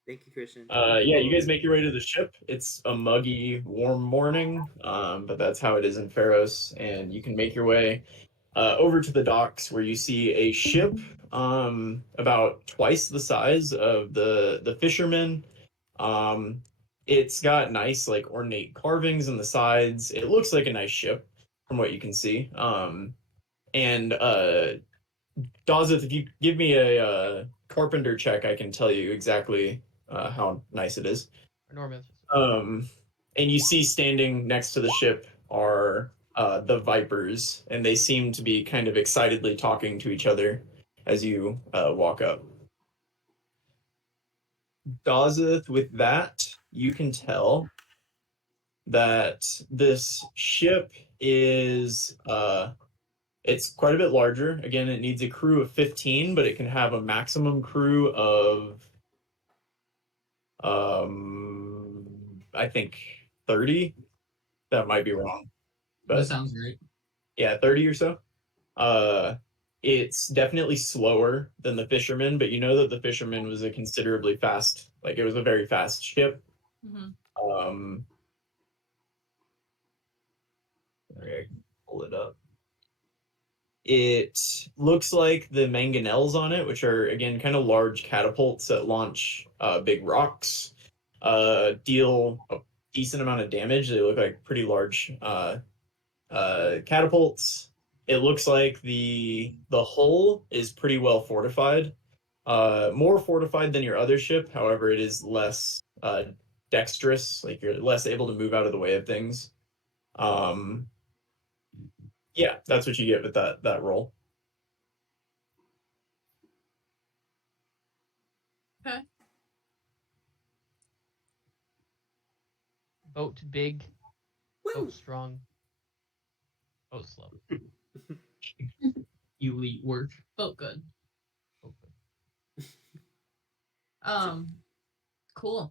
Thank you, Christian. Yeah, you guys make your way to the ship. It's a muggy, warm morning, but that's how it is in Pharos. And you can make your way over to the docks where you see a ship about twice the size of the fishermen. It's got nice, like, ornate carvings in the sides. It looks like a nice ship from what you can see. And Dazeth, if you give me a carpenter check, I can tell you exactly how nice it is. Enormous. And you see standing next to the ship are the Vipers, and they seem to be kind of excitedly talking to each other as you walk up. Dazeth, with that, you can tell that this ship is it's quite a bit larger. Again, it needs a crew of 15, but it can have a maximum crew of I think 30. That might be wrong. That But sounds great. yeah, 30 or so. It's definitely slower than the Fisherman, but you know that the Fisherman was a considerably fast, like it was a very fast ship. Mm-hmm. Okay, pull it up. It looks like the mangonels on it, which are again kind of large catapults that launch big rocks, deal a decent amount of damage. They look like pretty large catapults. It looks like the hull is pretty well fortified. more fortified than your other ship. However, it is less dexterous. Like you're less able to move out of the way of things. Yeah, that's what you get with that roll. Boat big, Woo! boat strong, boat slow. Elite work. Boat good. Boat good. Cool.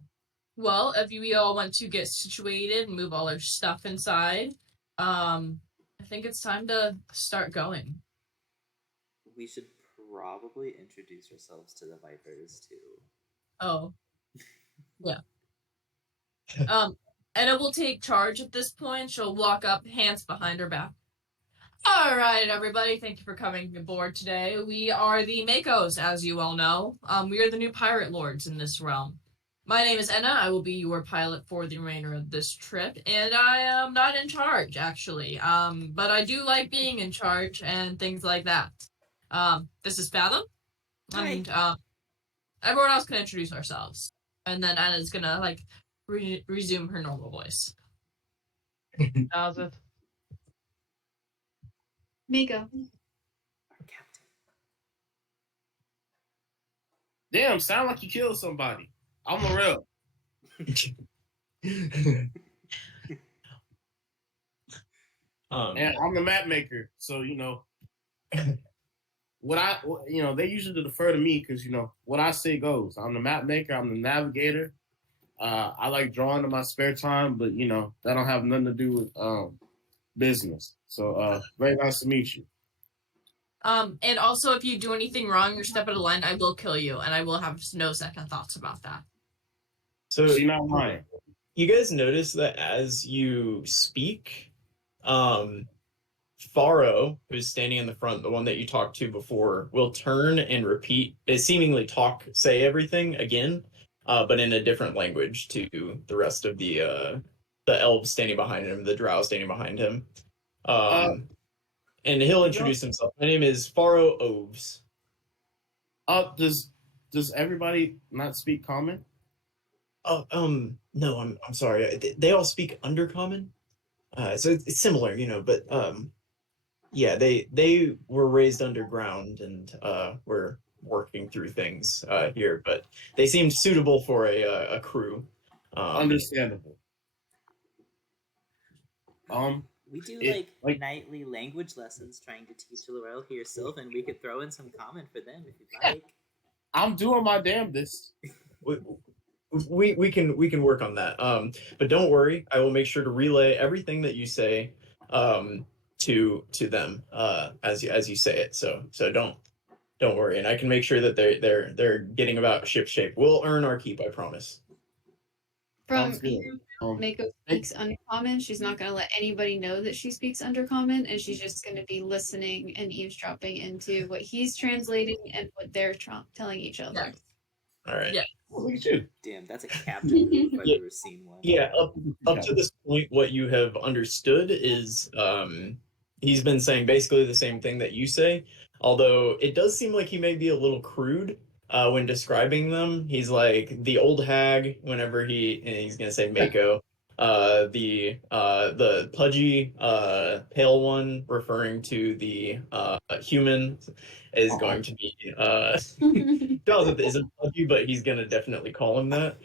Well, if we all want to get situated and move all our stuff inside, I think it's time to start going. We should probably introduce ourselves to the Vipers too. Oh. Yeah. Anna will take charge at this point. She'll walk up, hands behind her back. All right, everybody. Thank you for coming aboard today. We are the Makos, as you all know. We are the new pirate lords in this realm. My name is Enna. I will be your pilot for the remainder of this trip, and I am not in charge, actually. But I do like being in charge and things like that. This is Fathom, and everyone else can introduce ourselves, and then Anna's gonna resume her normal voice. Dazeth. Miko. Our captain. Damn, sound like you killed somebody. I'm Morel. And I'm the map maker. So, they usually defer to me because, what I say goes. I'm the map maker. I'm the navigator. I like drawing in my spare time, but, that don't have nothing to do with business. So, very nice to meet you. And also, if you do anything wrong or step out of line, I will kill you, and I will have no second thoughts about that. So you're not lying. You guys notice that as you speak, Faro, who's standing in the front, the one that you talked to before, will turn and repeat, seemingly say everything again, but in a different language to the rest of the elves standing behind him, the drow standing behind him. And he'll introduce himself. My name is Faro Oves. Does everybody not speak common? Oh, no, I'm sorry. They all speak Undercommon. So it's similar, but yeah, they were raised underground and were working through things here, but they seemed suitable for a crew. Understandable. We do like nightly language lessons trying to teach Laurel here Sylvan. We could throw in some common for them if you'd like. I'm doing my damnedest. We can work on that. But don't worry, I will make sure to relay everything that you say to them as you say it. So don't worry, and I can make sure that they're getting about ship shape. We'll earn our keep, I promise. From here, Mako speaks Undercommon. She's not going to let anybody know that she speaks Undercommon, and she's just going to be listening and eavesdropping into what he's translating and what they're telling each other. Yeah. All right. Yeah. Look at you. Damn, that's a captain move if I've ever seen one. Yeah, up to this point, what you have understood is he's been saying basically the same thing that you say, although it does seem like he may be a little crude when describing them. He's like the old hag whenever he's gonna say Mako, the pudgy pale one referring to the human is going to be Dalzeth isn't pudgy, but he's gonna definitely call him that.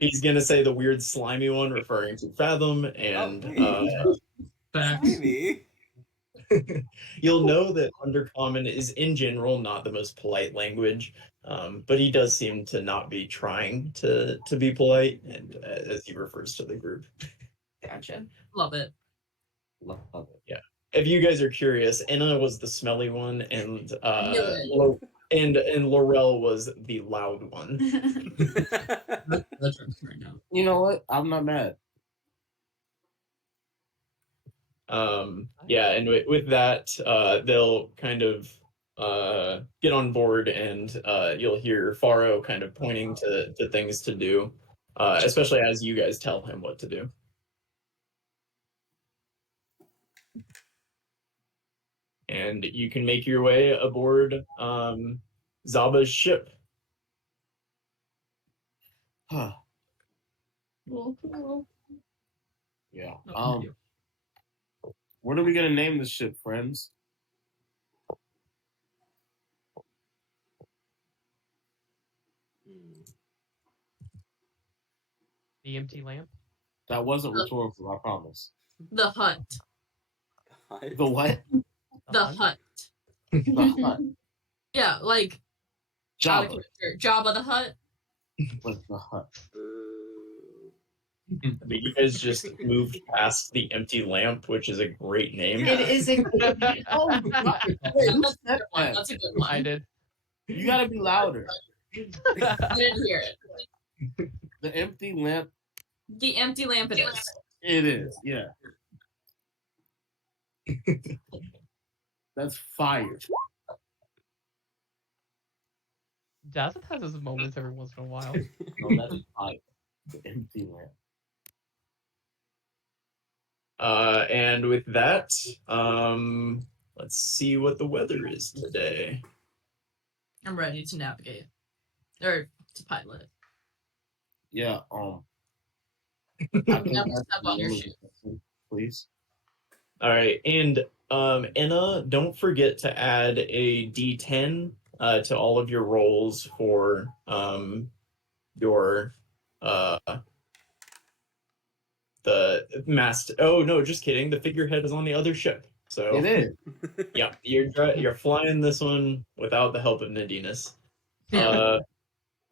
He's gonna say the weird slimy one referring to Fathom, and Slimy. you'll know that Undercommon is in general not the most polite language, but he does seem to not be trying to be polite, and as he refers to the group. Gotcha. Love it. Love it. Yeah. If you guys are curious, Enna was the smelly one, and and Laurel was the loud one. That's right now. You know what? I'm not mad. Yeah, and with that, they'll kind of get on board, and you'll hear Faro kind of pointing to things to do, especially as you guys tell him what to do. and you can make your way aboard Zaba's ship. Huh. Yeah. What are we gonna name the ship, friends? Hmm. The empty lamp. That wasn't rhetorical, I promise. The hut. God. The what? The hunt? hut. The hut. Yeah, like out of Java. character. Jabba the Hut. But the hut. Boo. But you guys just moved past the empty lamp, which is a great name. It is a Oh, God. Wait, who That's a said good one. that? That's a good one. I did. You gotta be louder. I didn't hear it. The empty lamp. The empty lamp it is. It is, yeah. That's fire. Dazzle has his moments every once in a while. No, that's fire. The empty lamp. And with that, let's see what the weather is today. I'm ready to navigate. Or to pilot. Yeah. Never step on your shoe. Please. All right, and Enna, don't forget to add a D10 to all of your rolls for your the mast. Oh no, just kidding. The figurehead is on the other ship. So It is. yeah, you're flying this one without the help of Nadinus. Yeah.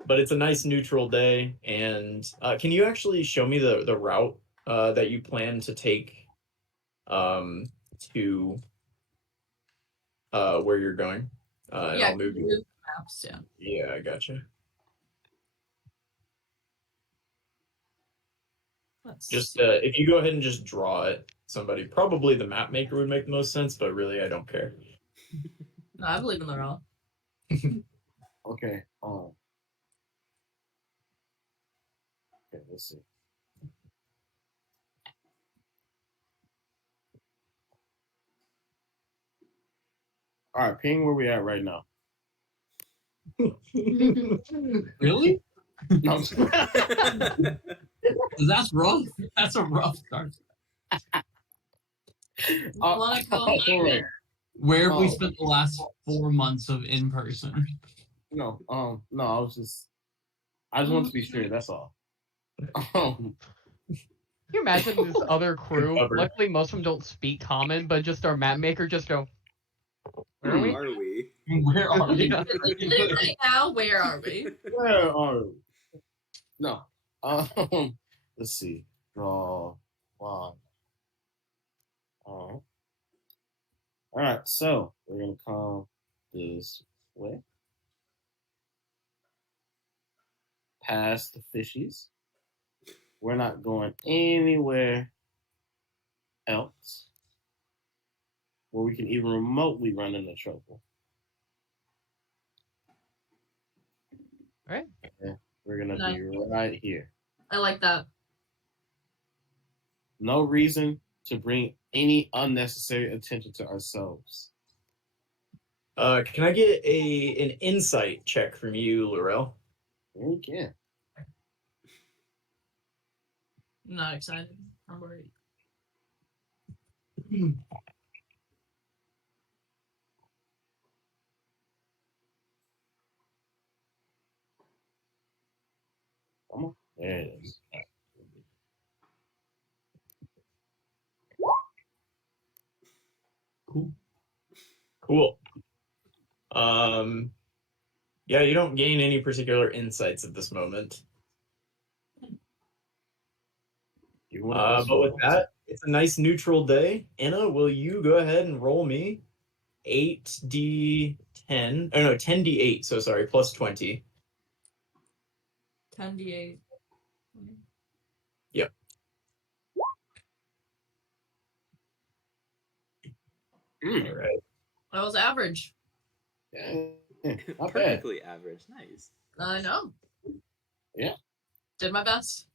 But it's a nice neutral day, and can you actually show me the route that you plan to take to where you're going? And Yeah, I'll move you. move the maps, yeah. Yeah, I gotcha. Let's Just see. if you go ahead and just draw it, somebody, probably the map maker would make the most sense, but really I don't care. No, I believe in the roll. Okay. Okay, let's see. All right, ping where we at right now. Really? No, I'm sorry. That's rough. That's a rough start. Wanna go all right. Where have we Oh. spent the last 4 months of in person? No, I just want to be sure. That's all. Can you imagine this other crew? Covered. Luckily, most of them don't speak common, but just our map maker just go. Where are we? Are we? Where are we? Yeah. right now, where are we? Where are we? No. Let's see. Draw one. All right. So we're gonna come this way, past the fishies. We're not going anywhere else where we can even remotely run into trouble. All right. Okay. We're gonna Nice. be right here. I like that. No reason to bring any unnecessary attention to ourselves. Can I get an insight check from you, Laurel? We can. I'm not excited. I'm worried. Come on. There it is. Cool. Yeah, you don't gain any particular insights at this moment. You want But with that, it's a nice neutral day. Anna, will you go ahead and roll me 8d10? Oh no, 10d8. So sorry, plus 20. 10d8. Yep. All right. That was average. Yeah, not bad. Perfectly average. Nice. I know. Yeah. Did my best.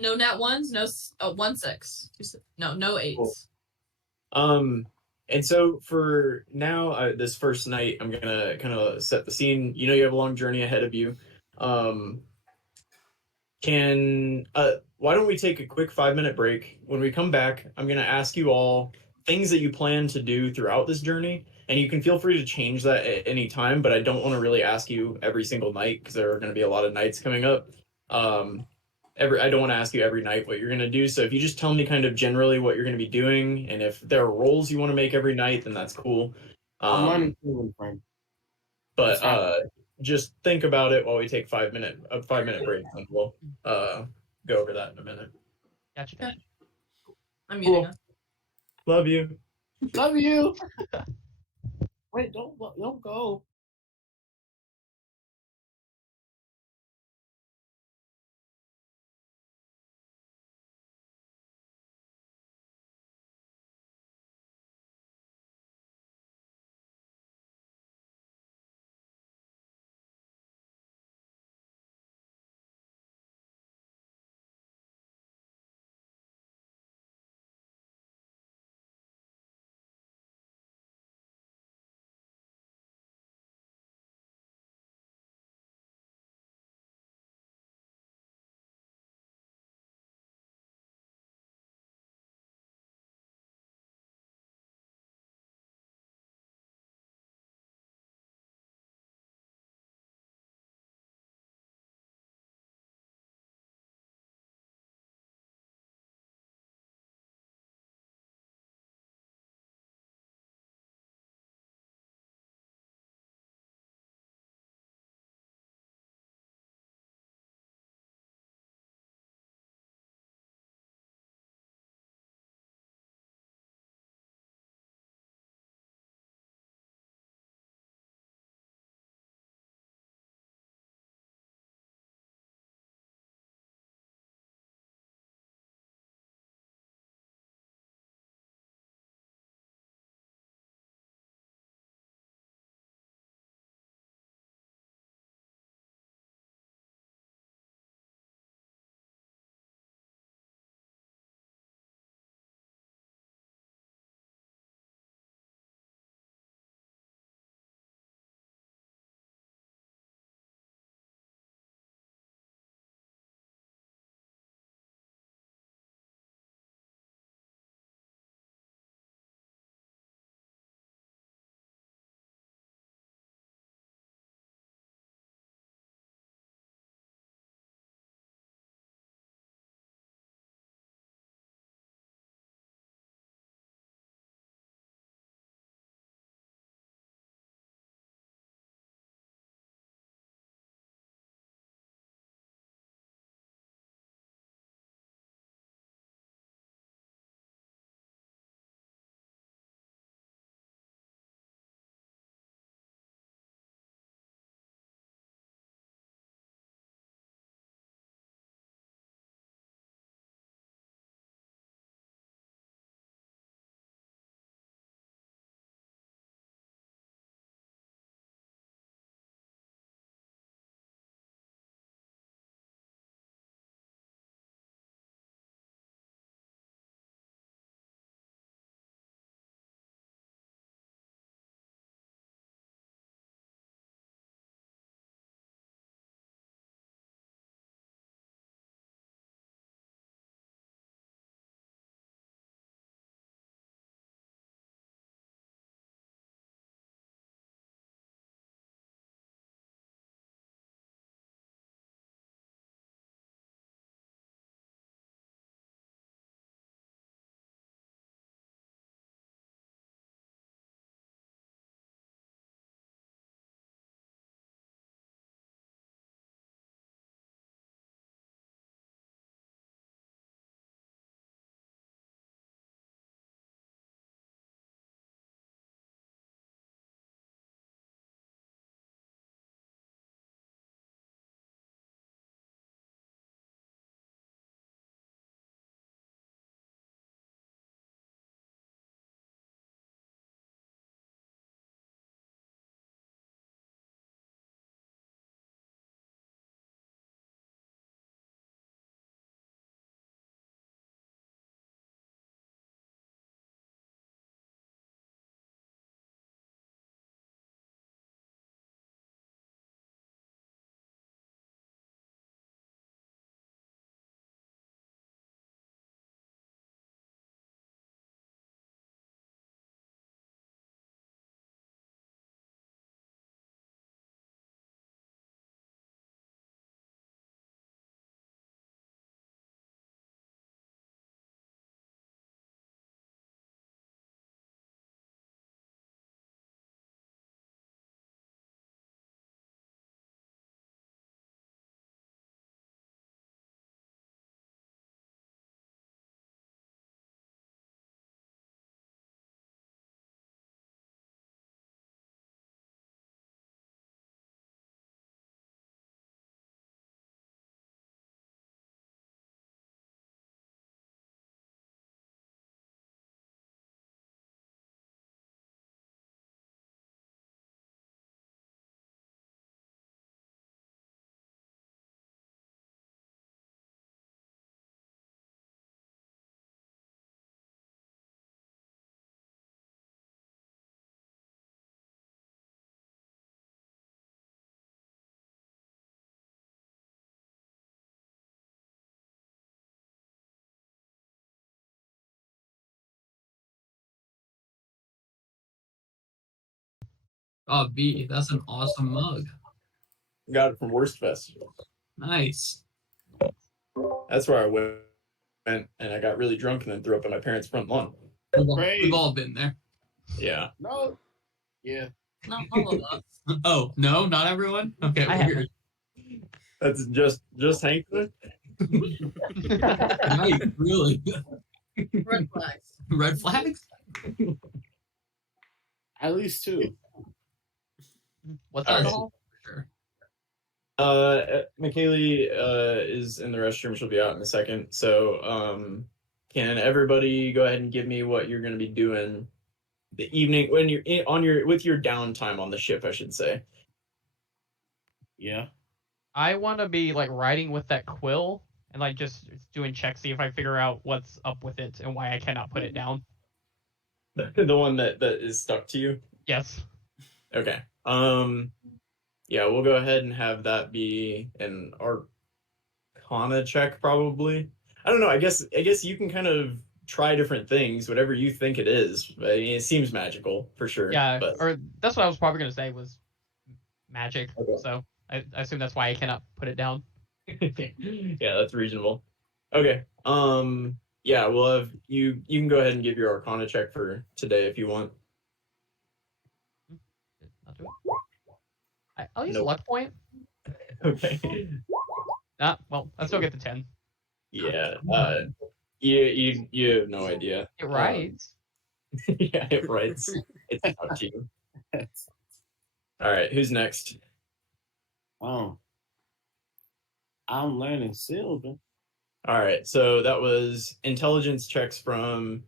No nat ones. No 1 6. No 8s. Cool. And so for now, this first night, I'm gonna kind of set the scene. You know, you have a long journey ahead of you. Um, can why don't we take a quick 5 minute break? When we come back, I'm gonna ask you all things that you plan to do throughout this journey, and you can feel free to change that at any time. But I don't want to really ask you every single night because there are going to be a lot of nights coming up. Um, I don't want to ask you every night what you're going to do. So if you just tell me kind of generally what you're going to be doing, and if there are roles you want to make every night, then that's cool. I'm Um, learning Cleveland, friend. but It's not- just think about it while we take 5 minute break, and we'll go over that in a minute. Gotcha. Okay. Gotcha. I'm muting Cool. us. Love you. Love you. Wait, don't go. Oh, B, that's an awesome mug. Got it from Worst Fest. Nice. That's where I went, and I got really drunk and then threw up in my parents' front lawn. We've all been there. Yeah. No. Yeah. Not all of us. Oh, no, not everyone? Okay, I weird. That's just Hank. Nice, really. Red flags. Red flags? At least 2. What's All right. alcohol? Sure. McKaylee is in the restroom. She'll be out in a second. So, can everybody go ahead and give me what you're going to be doing the evening when you're with your downtime on the ship, I should say. Yeah. I want to be like riding with that quill and like just doing checks, see if I figure out what's up with it and why I cannot put it down. The one that is stuck to you. Yes. Okay. Yeah, we'll go ahead and have that be an Arcana check, probably. I don't know. I guess you can kind of try different things, whatever you think it is. I mean, it seems magical for sure. Yeah. But Or that's what I was probably gonna say was magic. Okay. So I assume that's why I cannot put it down. yeah, that's reasonable. Okay. Yeah, we'll have you can go ahead and give your Arcana check for today if you want. I'll do it. I'll use Nope. luck point. Okay. Well, I still get the 10. Yeah. You have no idea. It writes. Yeah, it writes. It's up to you. All right, who's next? I'm learning Sylvan. All right, so that was intelligence checks from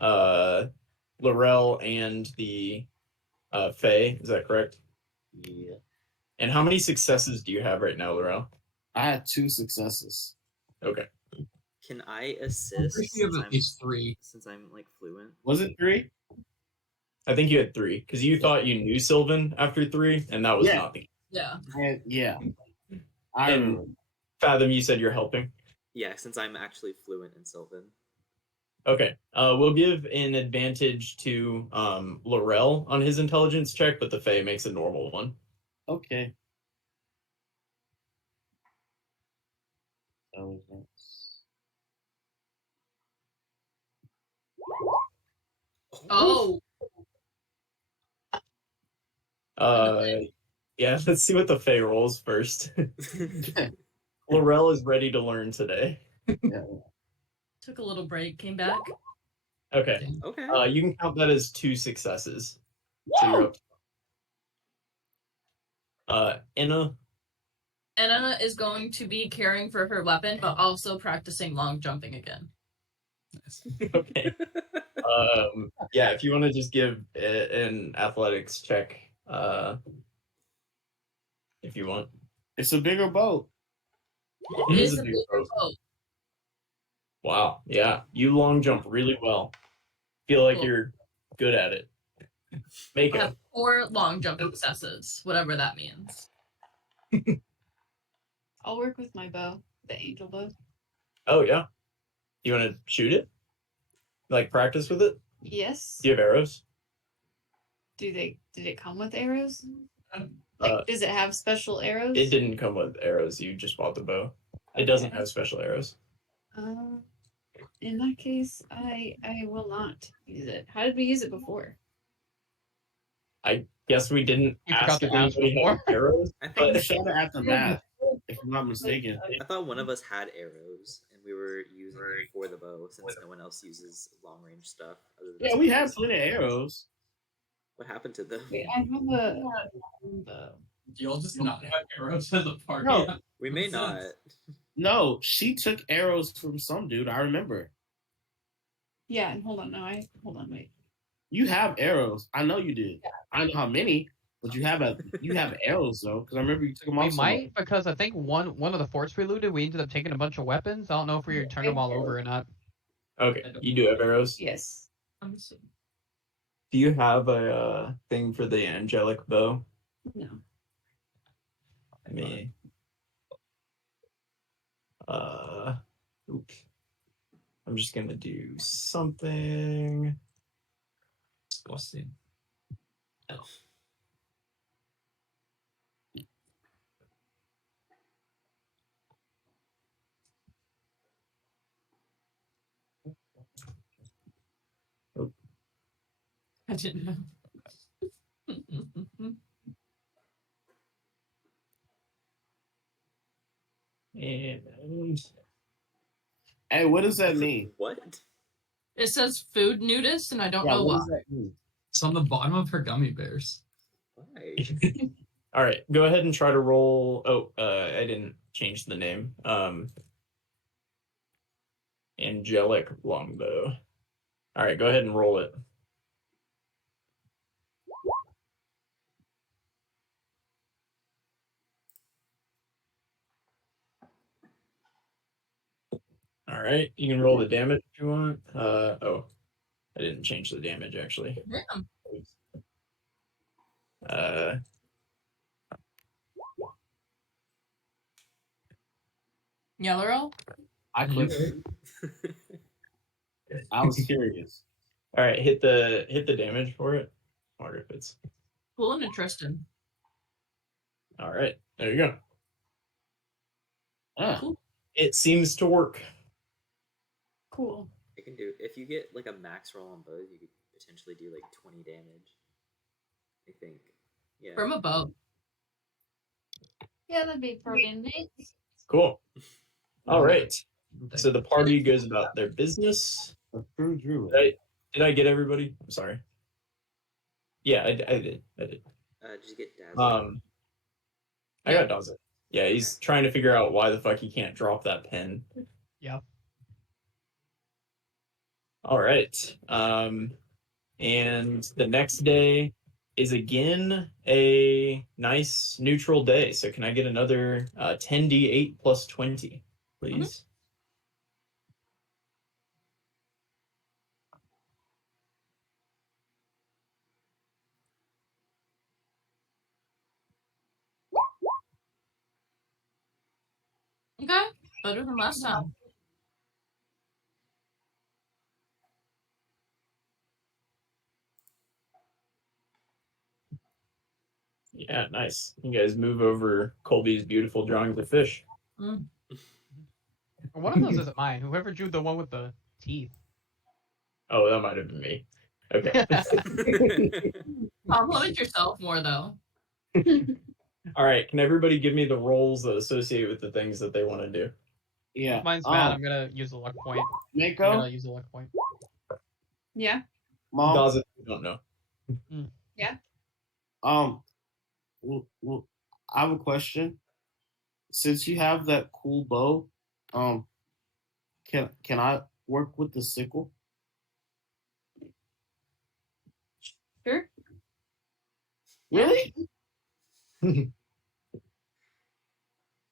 Laurel and the Fae. Is that correct? Yeah. And how many successes do you have right now, Laurel? I had 2 successes. Okay. Can I I'm assist pretty sure you have at least 3. since I'm like fluent? Was it 3? I think you had 3 because you thought you knew Sylvan after 3, and that was Yeah. not the case. Yeah. And yeah. I And- remember. Fathom, you said you're helping. Yeah, since I'm actually fluent in Sylvan. Okay. We'll give an advantage to Laurel on his intelligence check, but the Fae makes a normal one. Okay. Intelligence. Oh, Yeah, let's see what the Fae rolls first. Laurel is ready to learn today. took a little break, came back. Okay. Okay. You can count that as 2 successes. So you're up. Anna. Anna is going to be caring for her weapon, but also practicing long jumping again. Okay. Yeah, if you want to just give an athletics check, if you want. It's a bigger boat. It Is is a a big bigger boat. boat. Wow. Yeah, you long jump really well. Feel like Cool. you're good at it. Make I it. have 4 long jumping successes, whatever that means. I'll work with my bow, the angel bow. Oh yeah. You want to shoot it? Like practice with it? Yes. Do you have arrows? Did it come with arrows? Uh, Like, does it have special arrows? It didn't come with arrows. You just bought the bow. It doesn't have special arrows. In that case, I will not use it. How did we use it before? I guess we didn't You ask forgot to if ask anybody had before. arrows. I think You But shot it at the map, if I'm not mistaken. I thought one of us had arrows and we were using it for the bow since no one else uses long range stuff. Other than Yeah, we some have guys. plenty of arrows. What happened to them? Wait, I have a You'll just not have arrows as a party. No. We may Makes not. sense. No, she took arrows from some dude. I remember. yeah. And hold on, wait. You have arrows. I know you did. I don't know how many, but you have arrows though. Because I remember you took them We off. somewhere. might, because I think one of the forts we looted, we ended up taking a bunch of weapons. I don't know if we turned them all over or not. Okay, you do have arrows. Yes. Do you have a thing for the angelic bow? No. Let me. Oops. I'm just gonna do something. Disgusting. I didn't know. And Hey, what does that mean? What? It says food nudist, and I don't Yeah, know what why. does that mean? It's on the bottom of her gummy bears. Why? all right, go ahead and try to roll. Oh, I didn't change the name. Angelic Longbow. All right, go ahead and roll it. All right, you can roll the damage if you want. Oh, I didn't change the damage actually. Damn. Uh, Yellow roll? I clicked. I was curious. all right, hit the damage for it. Or if it's Cool and interesting. all right. There you go. Ah, It seems to work. Cool. I can do if you get like a max roll on both, you could potentially do like 20 damage. I think. Yeah. From a bow. Yeah, that'd be pretty neat. Cool. All right. Thank So the party goes about their business. a true druid. Did I get everybody? I'm sorry. Yeah, I did. Did you get Dazzle? I got Dawson. Yeah, he's trying to figure out why the fuck he can't drop that pen. Yeah. All right. And the next day is again a nice neutral day. So can I get another 10d8 plus 20, please? Okay. Better than last time. Yeah, nice. You guys move over Colby's beautiful drawings of fish. Mm. One of those isn't mine. Whoever drew the one with the teeth. Oh, that might have been me. Okay. Compliment yourself more, though. All right. Can everybody give me the roles that associate with the things that they want to do? Yeah. Mine's bad. I'm gonna use a luck point. I'm Mako, gonna use a luck point. Yeah. Mom. Does it? I don't know. Well, I have a question. Since you have that cool bow, can I work with the sickle? Sure. Really?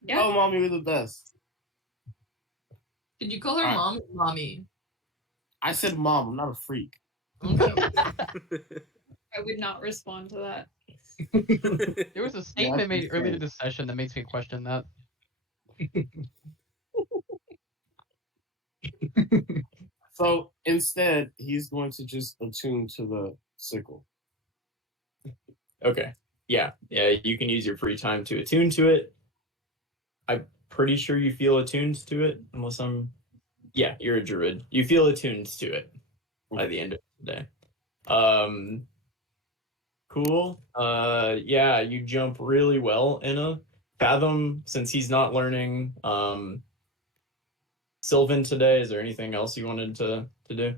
Yeah. Oh, mommy, you're the best. Did you call her Alright. mom or mommy? I said mom. I'm not a freak. Okay. I would not respond to that. There was a statement that's made earlier insane. this session that makes me question that. So instead, he's going to just attune to the sickle. Okay. Yeah. Yeah. You can use your free time to attune to it. I'm pretty sure you feel attuned to it, unless I'm. Yeah, you're a druid. You feel attuned to it by the end of the day. Cool. Yeah, you jump really well, Inna. Fathom, since he's not learning Sylvan today, is there anything else you wanted to do?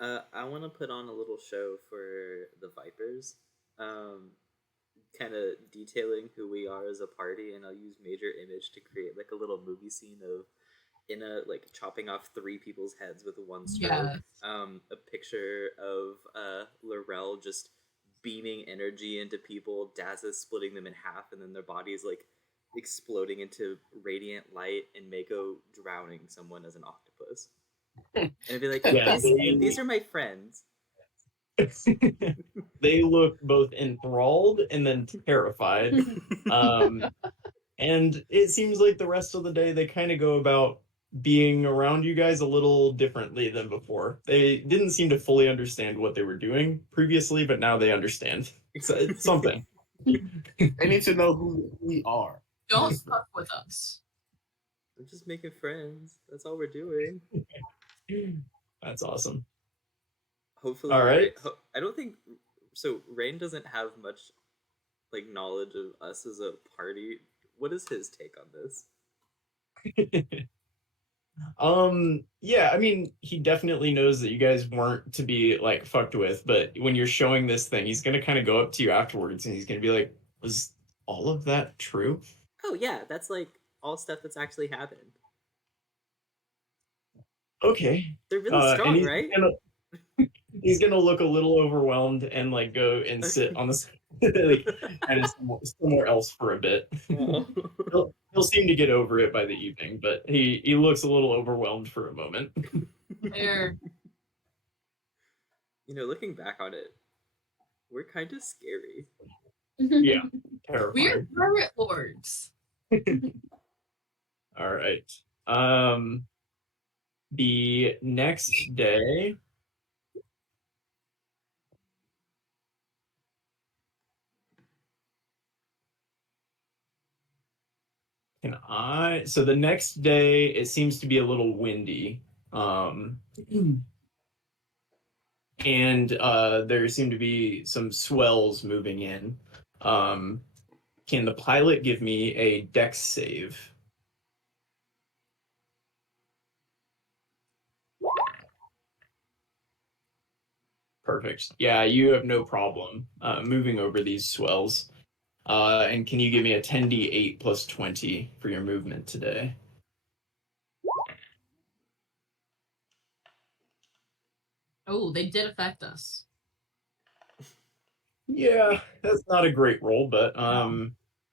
I want to put on a little show for the Vipers, kind of detailing who we are as a party, and I'll use Major Image to create like a little movie scene of Inna like chopping off 3 people's heads with one stroke. Yes. A picture of Laurel just beaming energy into people, Dazza splitting them in half, and then their bodies like exploding into radiant light, and Mako drowning someone as an octopus. And I'd be like, Yeah, these are my friends. They look both enthralled and then terrified. And it seems like the rest of the day they kind of go about being around you guys a little differently than before. They didn't seem to fully understand what they were doing previously, but now they understand. It's something. They need to know who we are. Don't fuck with us. We're just making friends. That's all we're doing. That's awesome. Hopefully, All right. I don't think so. Rain doesn't have much like knowledge of us as a party. What is his take on this? Yeah, I mean, he definitely knows that you guys weren't to be like fucked with, but when you're showing this thing, he's gonna kind of go up to you afterwards and he's gonna be like, was all of that true? Oh yeah, that's like all stuff that's actually happened. Okay. They're really And strong, right? he's gonna look a little overwhelmed and like go and sit on the like kind of somewhere else for a bit. Oh. He'll seem to get over it by the evening, but he looks a little overwhelmed for a moment. Fair. You know, looking back on it, we're kind of scary. Yeah, We're terrifying. pirate lords. All right. The next day. So the next day it seems to be a little windy. Um, and there seem to be some swells moving in. Can the pilot give me a dex save? Perfect. Yeah, you have no problem moving over these swells. And can you give me a 10d8 plus 20 for your movement today? Oh, they did affect us. Yeah, that's not a great roll, but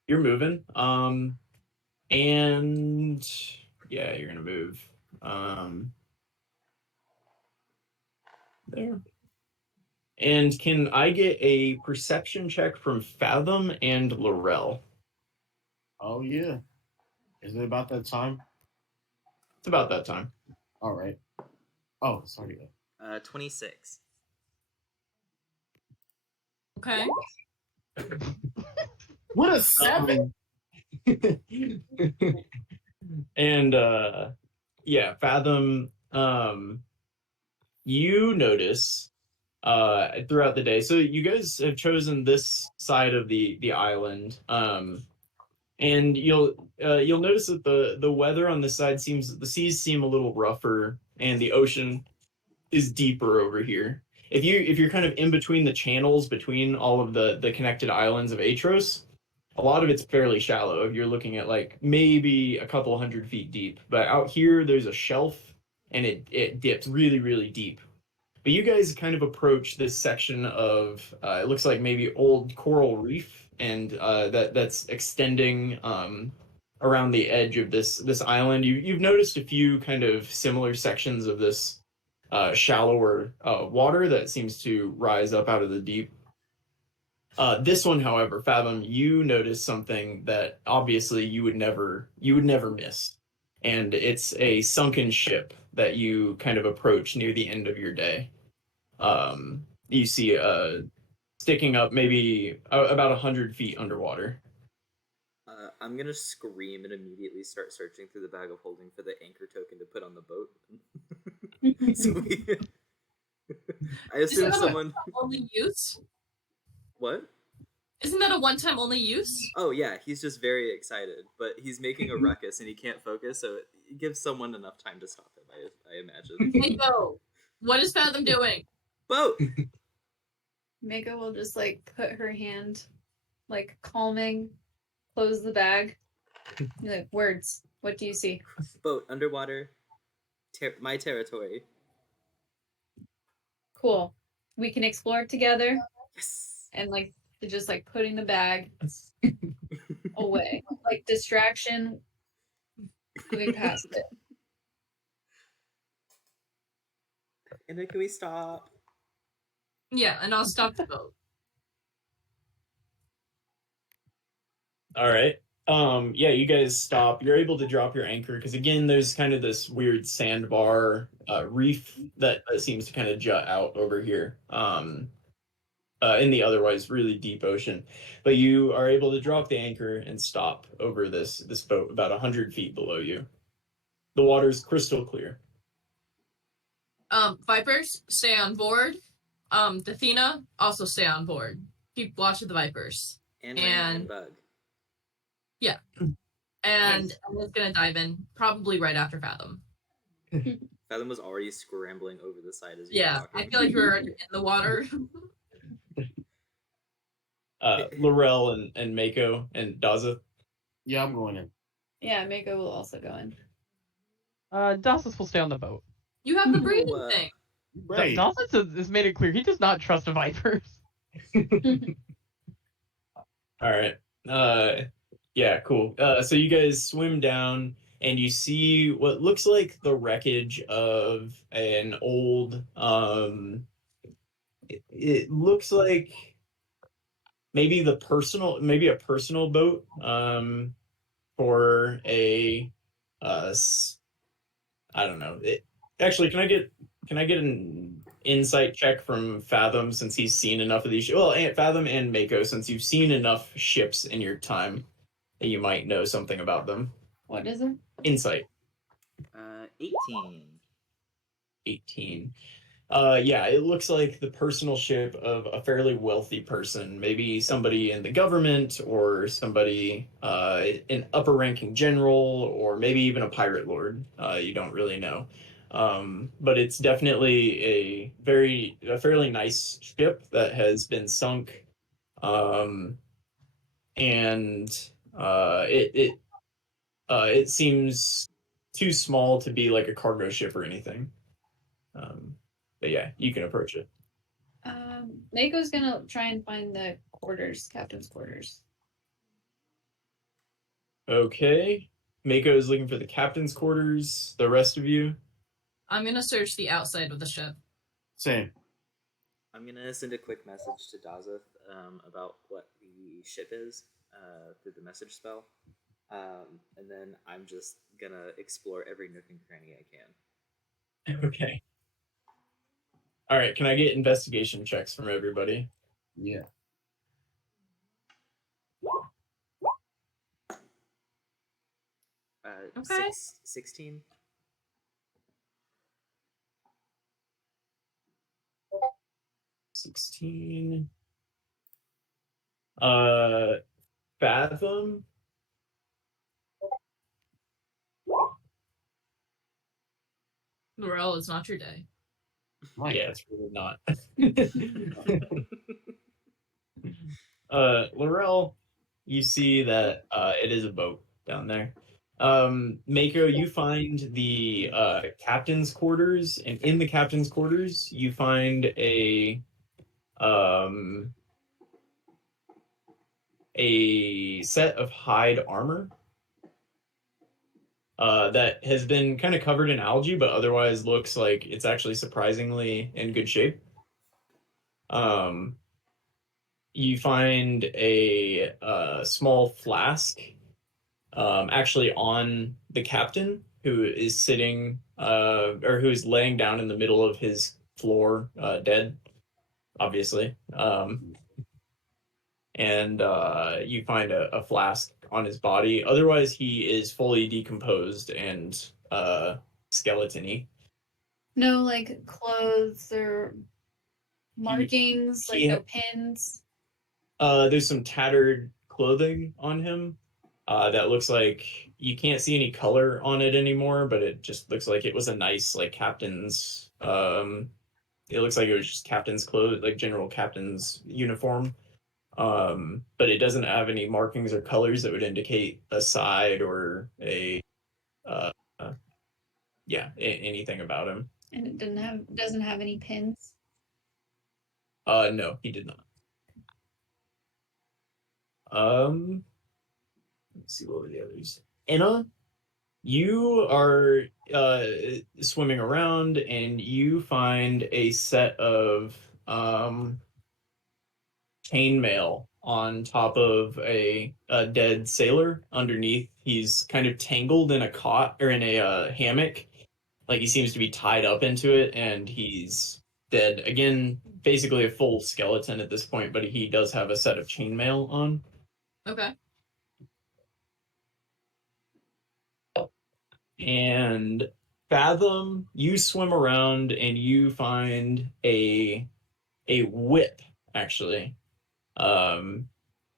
you're moving. And yeah, you're gonna move. There. And can I get a perception check from Fathom and Laurel? Oh yeah. Is it about that time? It's about that time. All right. Oh, sorry. 26. Okay. What a 7! And yeah, Fathom, you notice throughout the day. So you guys have chosen this side of the island. And you'll notice that the weather on this side the seas seem a little rougher and the ocean is deeper over here. If you're kind of in between the channels between all of the connected islands of Aetros, a lot of it's fairly shallow. You're looking at like maybe a couple 100 feet deep. But out here there's a shelf and it dips really, really deep. But you guys kind of approach this section of it looks like maybe old coral reef, and that's extending around the edge of this island. You've noticed a few kind of similar sections of this shallower water that seems to rise up out of the deep. This one, however, Fathom, you notice something that obviously you would never miss, and it's a sunken ship that you kind of approach near the end of your day. You see sticking up maybe about 100 feet underwater. I'm gonna scream and immediately start searching through the bag of holding for the anchor token to put on the boat. So I assume Isn't that someone. only use? What? Isn't that a one-time only use? Oh yeah, he's just very excited, but he's making a ruckus and he can't focus, so it gives someone enough time to stop him. I imagine. Hey, go. What is Fathom doing? Boat. Mega will just like put her hand, like calming, close the bag. Be like, words. What do you see? Boat underwater. My territory. Cool. We can explore together, Yes. and like just like putting the bag away, like distraction. Moving past it. And then can we stop? Yeah, and I'll stop the boat. All right. Yeah, you guys stop. You're able to drop your anchor because again, there's kind of this weird sandbar reef that seems to kind of jut out over here. In the otherwise really deep ocean. But you are able to drop the anchor and stop over this boat about 100 feet below you. The water's crystal clear. Vipers, stay on board. Athena, also stay on board. Keep watch of the Vipers. And Rain and Bug. And Nice. I'm just gonna dive in, probably right after Fathom. Fathom was already scrambling over the side as you were Yeah, talking. I feel like we're in the water. Laurel and Mako and Daza. Yeah, I'm going in. Yeah, Mako will also go in. Dawson's will stay on the boat. You have the Ooh, breathing thing. Right. Dawson has made it clear he does not trust the Vipers. All right. Yeah, cool. So you guys swim down and you see what looks like the wreckage of an old it looks like maybe a personal boat for a I don't know. Actually, can I get an insight check from Fathom since he's seen enough of these? Well, and Fathom and Mako since you've seen enough ships in your time that you might know something about them. What is it? Insight 18. 18. Yeah, it looks like the personal ship of a fairly wealthy person, maybe somebody in the government or somebody an upper ranking general or maybe even a pirate lord. You don't really know. But it's definitely a fairly nice ship that has been sunk. And it seems too small to be like a cargo ship or anything. But yeah, you can approach it. Mako's gonna try and find the quarters, captain's quarters. Okay. Mako is looking for the captain's quarters. The rest of you? I'm gonna search the outside of the ship. Same. I'm gonna send a quick message to Dazeth about what the ship is through the message spell, and then I'm just gonna explore every nook and cranny I can. Okay. All right, can I get investigation checks from everybody? Yeah. Okay. 16. 16. Fathom? Laurel, it's not your day. Mike. Yeah, it's really not. Laurel, you see that it is a boat down there. Mako, you find the captain's quarters, and in the captain's quarters, you find a set of hide armor that has been kind of covered in algae, but otherwise looks like it's actually surprisingly in good shape. You find a small flask actually on the captain who is sitting or who is laying down in the middle of his floor, dead, obviously. And you find a flask on his body. Otherwise, he is fully decomposed and skeleton-y. No, like clothes or markings, like he- no pins. There's some tattered clothing on him that looks like you can't see any color on it anymore, but it just looks like it was a nice like captain's. It looks like it was just captain's clothes, like general captain's uniform. But it doesn't have any markings or colors that would indicate a side or a uh, anything about him. And it doesn't have any pins. No, he did not. Let's see, what were the others? Anna, you are swimming around and you find a set of chainmail on top of a dead sailor underneath. He's kind of tangled in a cot or in a hammock. Like he seems to be tied up into it and he's dead. Again, basically a full skeleton at this point, but he does have a set of chainmail on. Okay. And Fathom, you swim around and you find a a whip, actually. And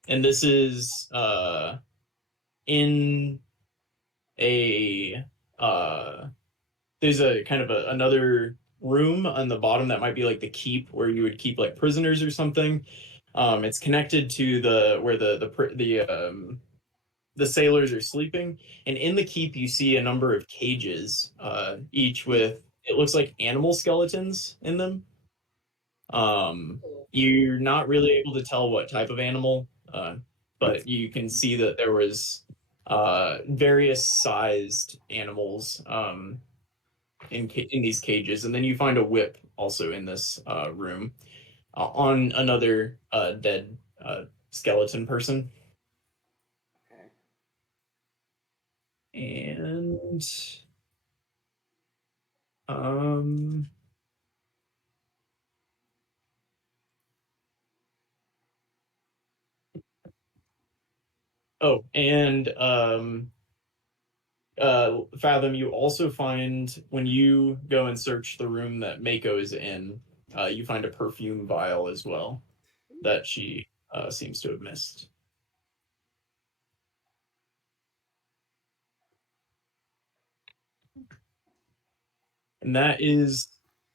this is in a there's a kind of another room on the bottom that might be like the keep where you would keep like prisoners or something. It's connected to the where the sailors are sleeping, and in the keep you see a number of cages, each with it looks like animal skeletons in them. You're not really able to tell what type of animal, but you can see that there was various sized animals in these cages, and then you find a whip also in this room on another dead skeleton person. Okay. And um oh, and Fathom, you also find when you go and search the room that Mako is in, you find a perfume vial as well that she seems to have missed. And that is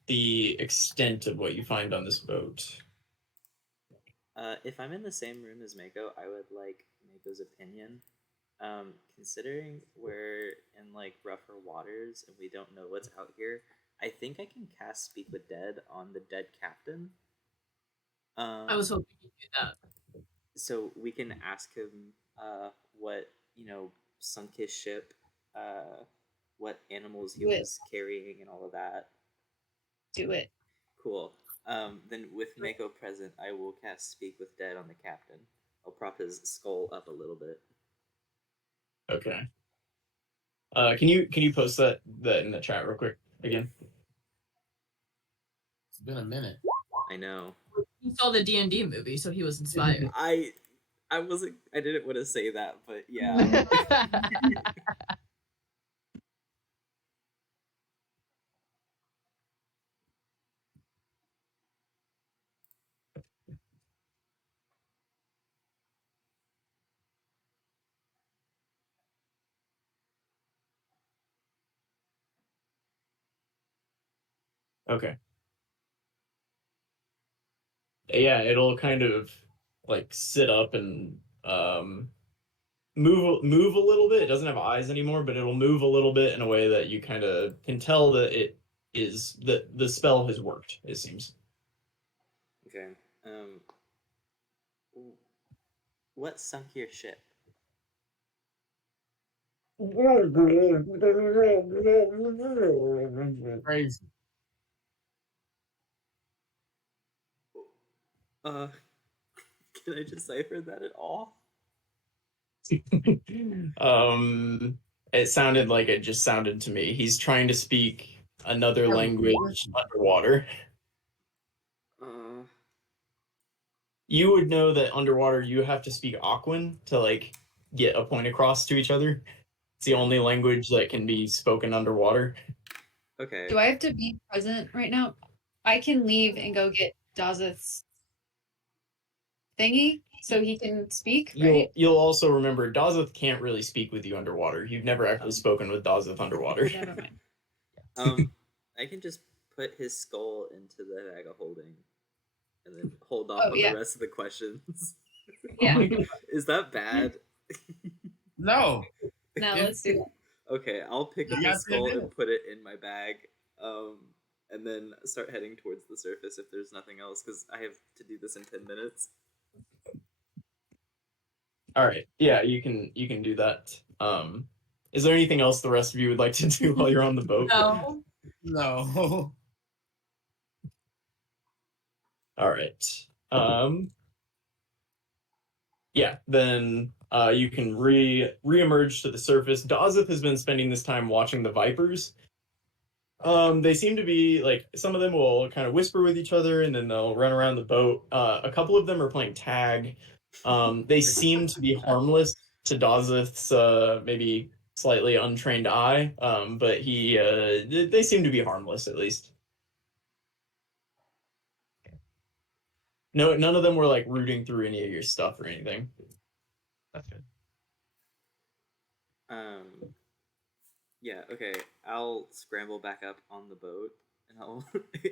the extent of what you find on this boat. If I'm in the same room as Mako, I would like Mako's opinion. Considering we're in like rougher waters and we don't know what's out here, I think I can cast Speak with Dead on the dead captain. I was hoping you'd do that. So we can ask him what sunk his ship, what animals he was carrying, and all of that. Do it. Cool. Then with Mako present, I will cast Speak with Dead on the captain. I'll prop his skull up a little bit. Okay. Can you post that in the chat real quick again? It's been a minute. I know. He saw the D&D movie, so he was inspired. I wasn't. I didn't want to say that, but yeah. Okay. Yeah, it'll kind of like sit up and move a little bit. It doesn't have eyes anymore, but it'll move a little bit in a way that you kind of can tell that it is that the spell has worked, it seems. Okay. What sunk your ship? Crazy. Can I decipher that at all? It sounded like it just sounded to me. He's trying to speak another language underwater. You would know that underwater you have to speak Aquan to like get a point across to each other. It's the only language that can be spoken underwater. Okay. Do I have to be present right now? I can leave and go get Dazeth's thingy so he can speak, right? You'll also remember Dazeth can't really speak with you underwater. You've never actually spoken with Dazeth underwater. Never mind. I can just put his skull into the bag of holding and then hold off on yeah. the rest of the questions. Yeah. Is that bad? No. Now let's do that. Okay, I'll pick up You the got to skull do and it. put it in my bag, and then start heading towards the surface if there's nothing else, because I have to do this in 10 minutes. All right. Yeah, you can do that. Is there anything else the rest of you would like to do while you're on the boat? No. No. All right. Yeah, then you can re-emerge to the surface. Dazeth has been spending this time watching the Vipers. They seem to be like some of them will kind of whisper with each other and then they'll run around the boat. A couple of them are playing tag. They seem to be harmless to Dazeth's maybe slightly untrained eye, but they seem to be harmless at least. No, none of them were like rooting through any of your stuff or anything. That's good. Yeah, okay. I'll scramble back up on the boat, and I'll,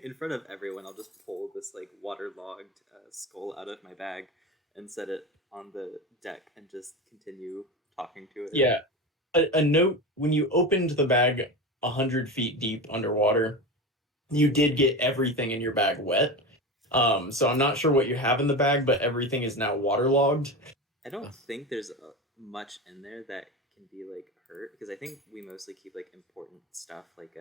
in front of everyone, I'll just pull this like waterlogged skull out of my bag and set it on the deck and just continue talking to it. Yeah. A note: when you opened the bag 100 feet deep underwater, you did get everything in your bag wet. So I'm not sure what you have in the bag, but everything is now waterlogged. I don't think there's much in there that can be like hurt, because I think we mostly keep like important stuff like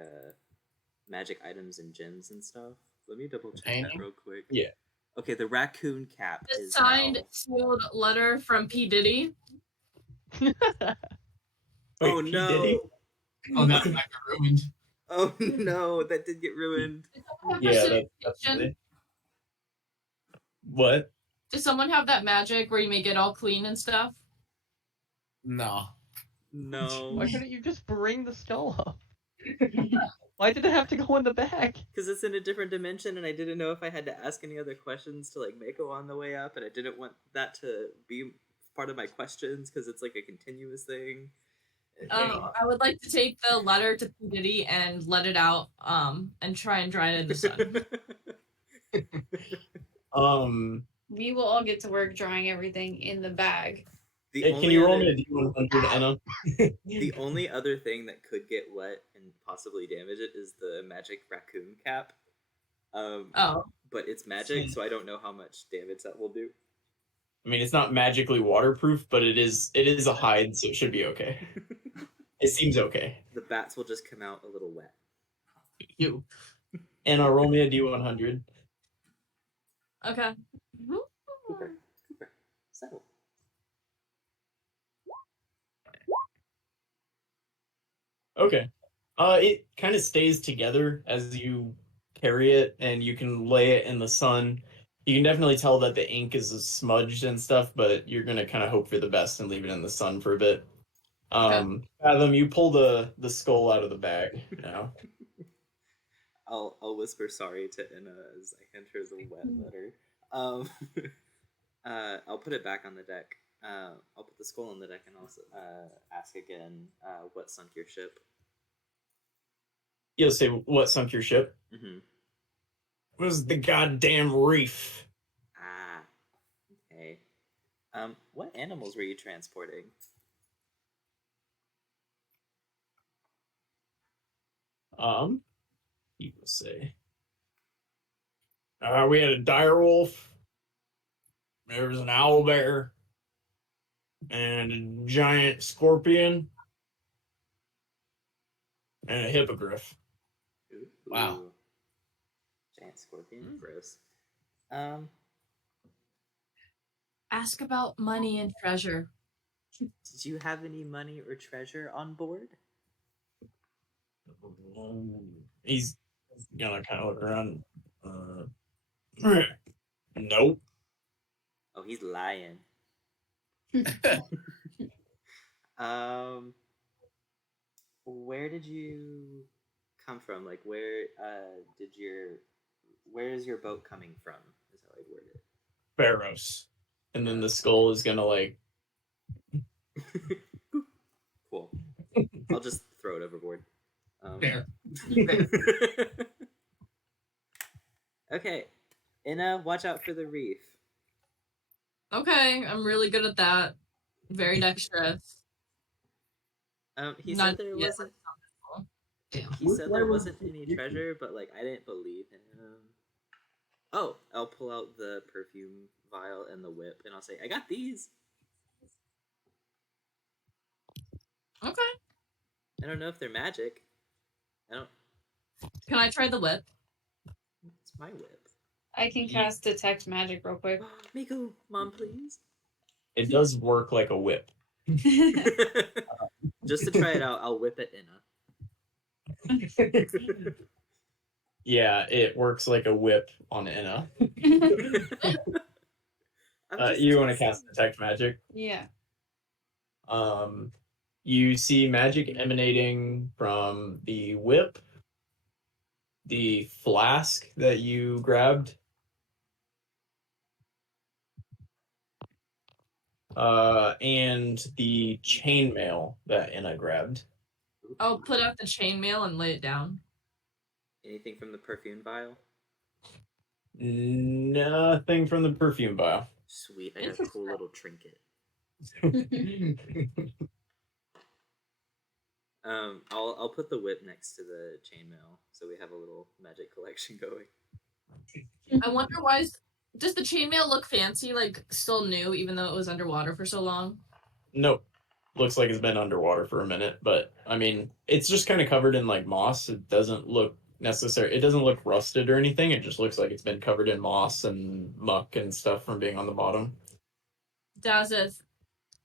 magic items and gems and stuff. Let me double check that Painting? real quick. Yeah. Okay, the raccoon cap The is signed, now... sealed letter from P. Diddy. Wait, Oh P. no! Diddy? Oh, that got ruined. Oh no, that did get ruined. Yeah, that's it. What? Does someone have that magic where you make it all clean and stuff? No. No. Why couldn't you just bring the skull up? Why did it have to go in the bag? Because it's in a different dimension, and I didn't know if I had to ask any other questions to like Mako on the way up, and I didn't want that to be part of my questions because it's like a continuous thing. I would like to take the letter to P. Diddy and let it out, and try and dry it in the sun. We will all get to work drawing everything in the bag. Can you roll me a D100, Anna? The only other thing that could get wet and possibly damage it is the magic raccoon cap. Oh. But it's magic, so I don't know how much damage that will do. I mean, it's not magically waterproof, but it is a hide, so it should be okay. It seems okay. The bats will just come out a little wet. You. Anna, roll me a D100. Okay. Cooper. Settle. Okay. It kind of stays together as you carry it, and you can lay it in the sun. You can definitely tell that the ink is smudged and stuff, but you're gonna kind of hope for the best and leave it in the sun for a bit. Fathom, you pull the skull out of the bag now. I'll whisper sorry to Inna as I enter the wet letter. I'll put it back on the deck. I'll put the skull on the deck and also ask again what sunk your ship. You'll say, what sunk your ship? Mm-hmm. It was the goddamn reef. Ah, okay. What animals were you transporting? You will say. We had a dire wolf. There was an owl bear. And a giant scorpion. And a hippogriff. Ooh. Wow. Giant scorpion, gross. Ask about money and treasure. Did you have any money or treasure on board? He's gonna kind of look around. Nope. Oh, he's lying. Where did you come from? Like, where's your boat coming from? Is how I'd word it. Pharaohs. And then the skull is gonna like. Cool. I'll just throw it overboard. Fair. Okay. Inna, watch out for the reef. Okay, I'm really good at that. Very dexterous. He Not said there yet. wasn't. Damn. He said there wasn't any treasure, but like I didn't believe him. Oh, I'll pull out the perfume vial and the whip, and I'll say, "I got these." Okay. I don't know if they're magic. I don't. Can I try the whip? It's my whip. I can cast detect magic real quick. Miku, mom, please. It does work like a whip. Just to try it out, I'll whip it Inna. Yeah, it works like a whip on Inna. You want to cast detect magic? Yeah. You see magic emanating from the whip, the flask that you grabbed, and the chainmail that Anna grabbed. I'll put out the chainmail and lay it down. Anything from the perfume vial? Nothing from the perfume vial. Sweet, I got a cool little trinket. I'll put the whip next to the chainmail, so we have a little magic collection going. I wonder why. Does the chainmail look fancy, like still new, even though it was underwater for so long? Nope. Looks like it's been underwater for a minute, but I mean, it's just kind of covered in like moss. It doesn't look necessary. It doesn't look rusted or anything. It just looks like it's been covered in moss and muck and stuff from being on the bottom. Dazeth,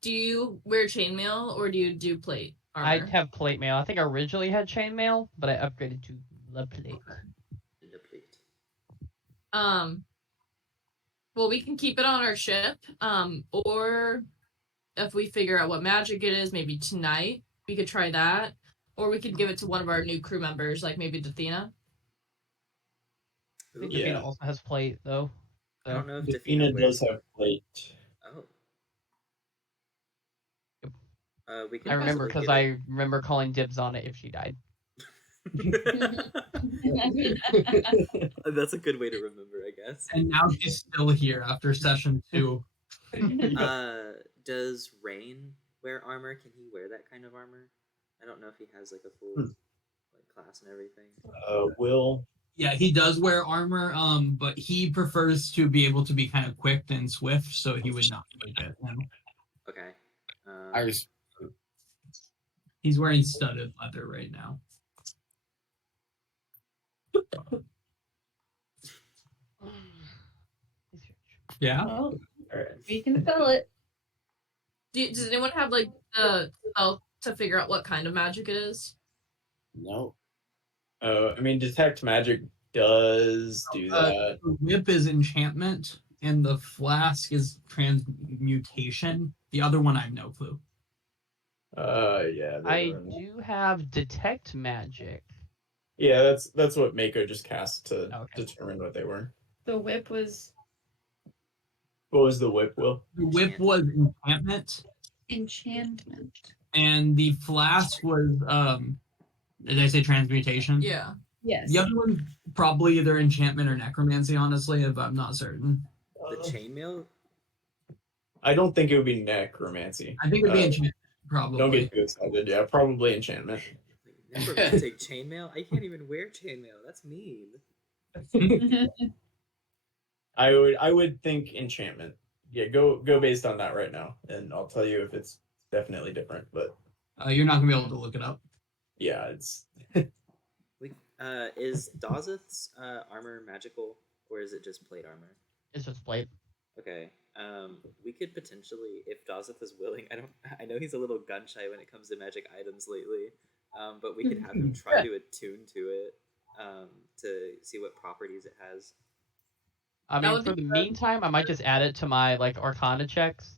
do you wear chainmail or do you do plate armor? I have plate mail. I think I originally had chain mail, but I upgraded to the plate. The plate. Well, we can keep it on our ship. Or if we figure out what magic it is, maybe tonight we could try that. Or we could give it to one of our new crew members, like maybe Athena. I think Yeah. Davina also has plate though. I don't know if Defina Defina does wears. have plate. Oh. Yep. We can I remember possibly because get I remember calling dibs on it if she died. That's a good way to remember, I guess. And now she's still here after session 2. Does Rain wear armor? Can he wear that kind of armor? I don't know if he has like a full like class and everything. Will. Yeah, he does wear armor, but he prefers to be able to be kind of quick and swift, so he would not like it. Okay. Iris. He's wearing studded leather right now. Yeah. Well, All right. we can sell it. Does anyone have like the spell to figure out what kind of magic it is? No. I mean, detect magic does do that. The whip is enchantment, and the flask is transmutation. The other one, I have no clue. Yeah. I do have detect magic. Yeah, that's what Mako just cast to Okay. determine what they were. The whip was What was the whip, Will? The whip was enchantment, enchantment. and the flask was did I say transmutation? Yeah. Yes. The other one probably either enchantment or necromancy, honestly, if I'm not certain. The chainmail? I don't think it would be necromancy. I think it would be enchantment, probably. Don't get too excited. Yeah, probably enchantment. Never gonna take chainmail. I can't even wear chainmail. That's mean. I would think enchantment. Yeah, go based on that right now, and I'll tell you if it's definitely different. But You're not gonna be able to look it up. yeah, it's Is Dazeth's armor magical, or is it just plate armor? It's just plate. Okay. We could potentially, if Dazeth is willing. I know he's a little gun shy when it comes to magic items lately. But we could have him try to attune to it, to see what properties it has. I That mean, would for be the good. meantime, I might just add it to my like Arcana checks.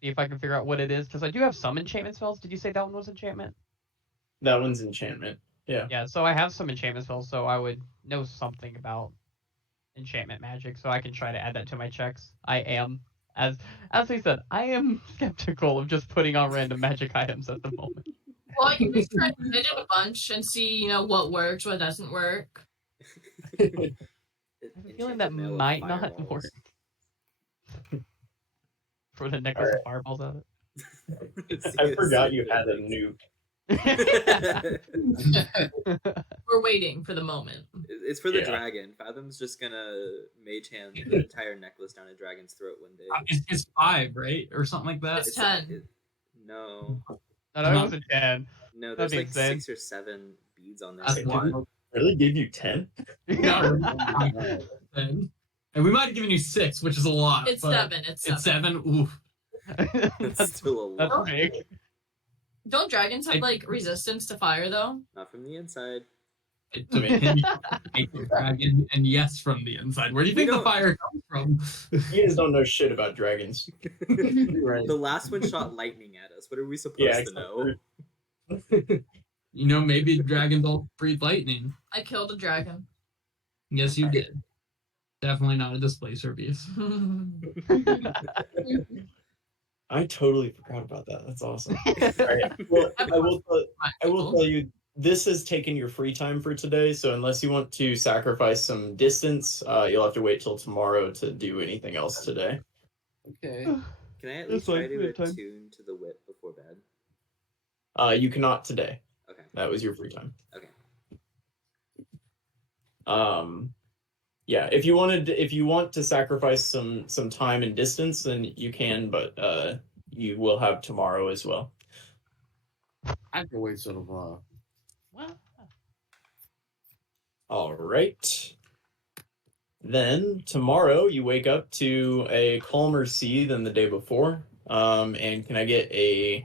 See if I can figure out what it is, because I do have some enchantment spells. Did you say that one was enchantment? that one's enchantment. Yeah. Yeah, so I have some enchantment spells, so I would know something about enchantment magic, so I can try to add that to my checks. I am, as we said, I am skeptical of just putting on random magic items at the moment. Well, I can just try to fit it a bunch and see, what works, what doesn't work. I have a feeling that Enchanted mail with might not fireballs. work. For the necklace of fireballs of I forgot you had a nuke. it. We're waiting for the moment. It's for the Yeah. dragon. Fathom's just gonna mage hand the entire necklace down a dragon's throat one day. It's 5, right, or something like that. It's 10. No, No, it was a 10. no, That'd there's be like insane. 6 or 7 beads on there. That's Did why. we really give you 10? No, and we might have given you 6, which is a lot. It's but 7. It's 7. It's 7. Oof. That's still a lot. That's big. Don't dragons have like resistance to fire though? Not from the inside. To make the dragon, and yes, from the inside. Where do you We think the don't- fire comes from? You guys don't know shit about dragons. Right. The last one shot lightning at us. What are we supposed Yeah, to know? Maybe dragons all breathe lightning. I killed a dragon. Yes, you did. Definitely not a displacer beast. I totally forgot about that. That's awesome. All right. Well, I will tell you, this has taken your free time for today. So unless you want to sacrifice some distance, you'll have to wait till tomorrow to do anything else today. Okay. Can I at That's least fine, try we to have time. attune to the whip before bed? You cannot today. Okay. That was your free time. Okay. Yeah, if you want to sacrifice some time and distance, then you can, but you will have tomorrow as well. I can wait till tomorrow. Well, All right. Then tomorrow you wake up to a calmer sea than the day before. And can I get a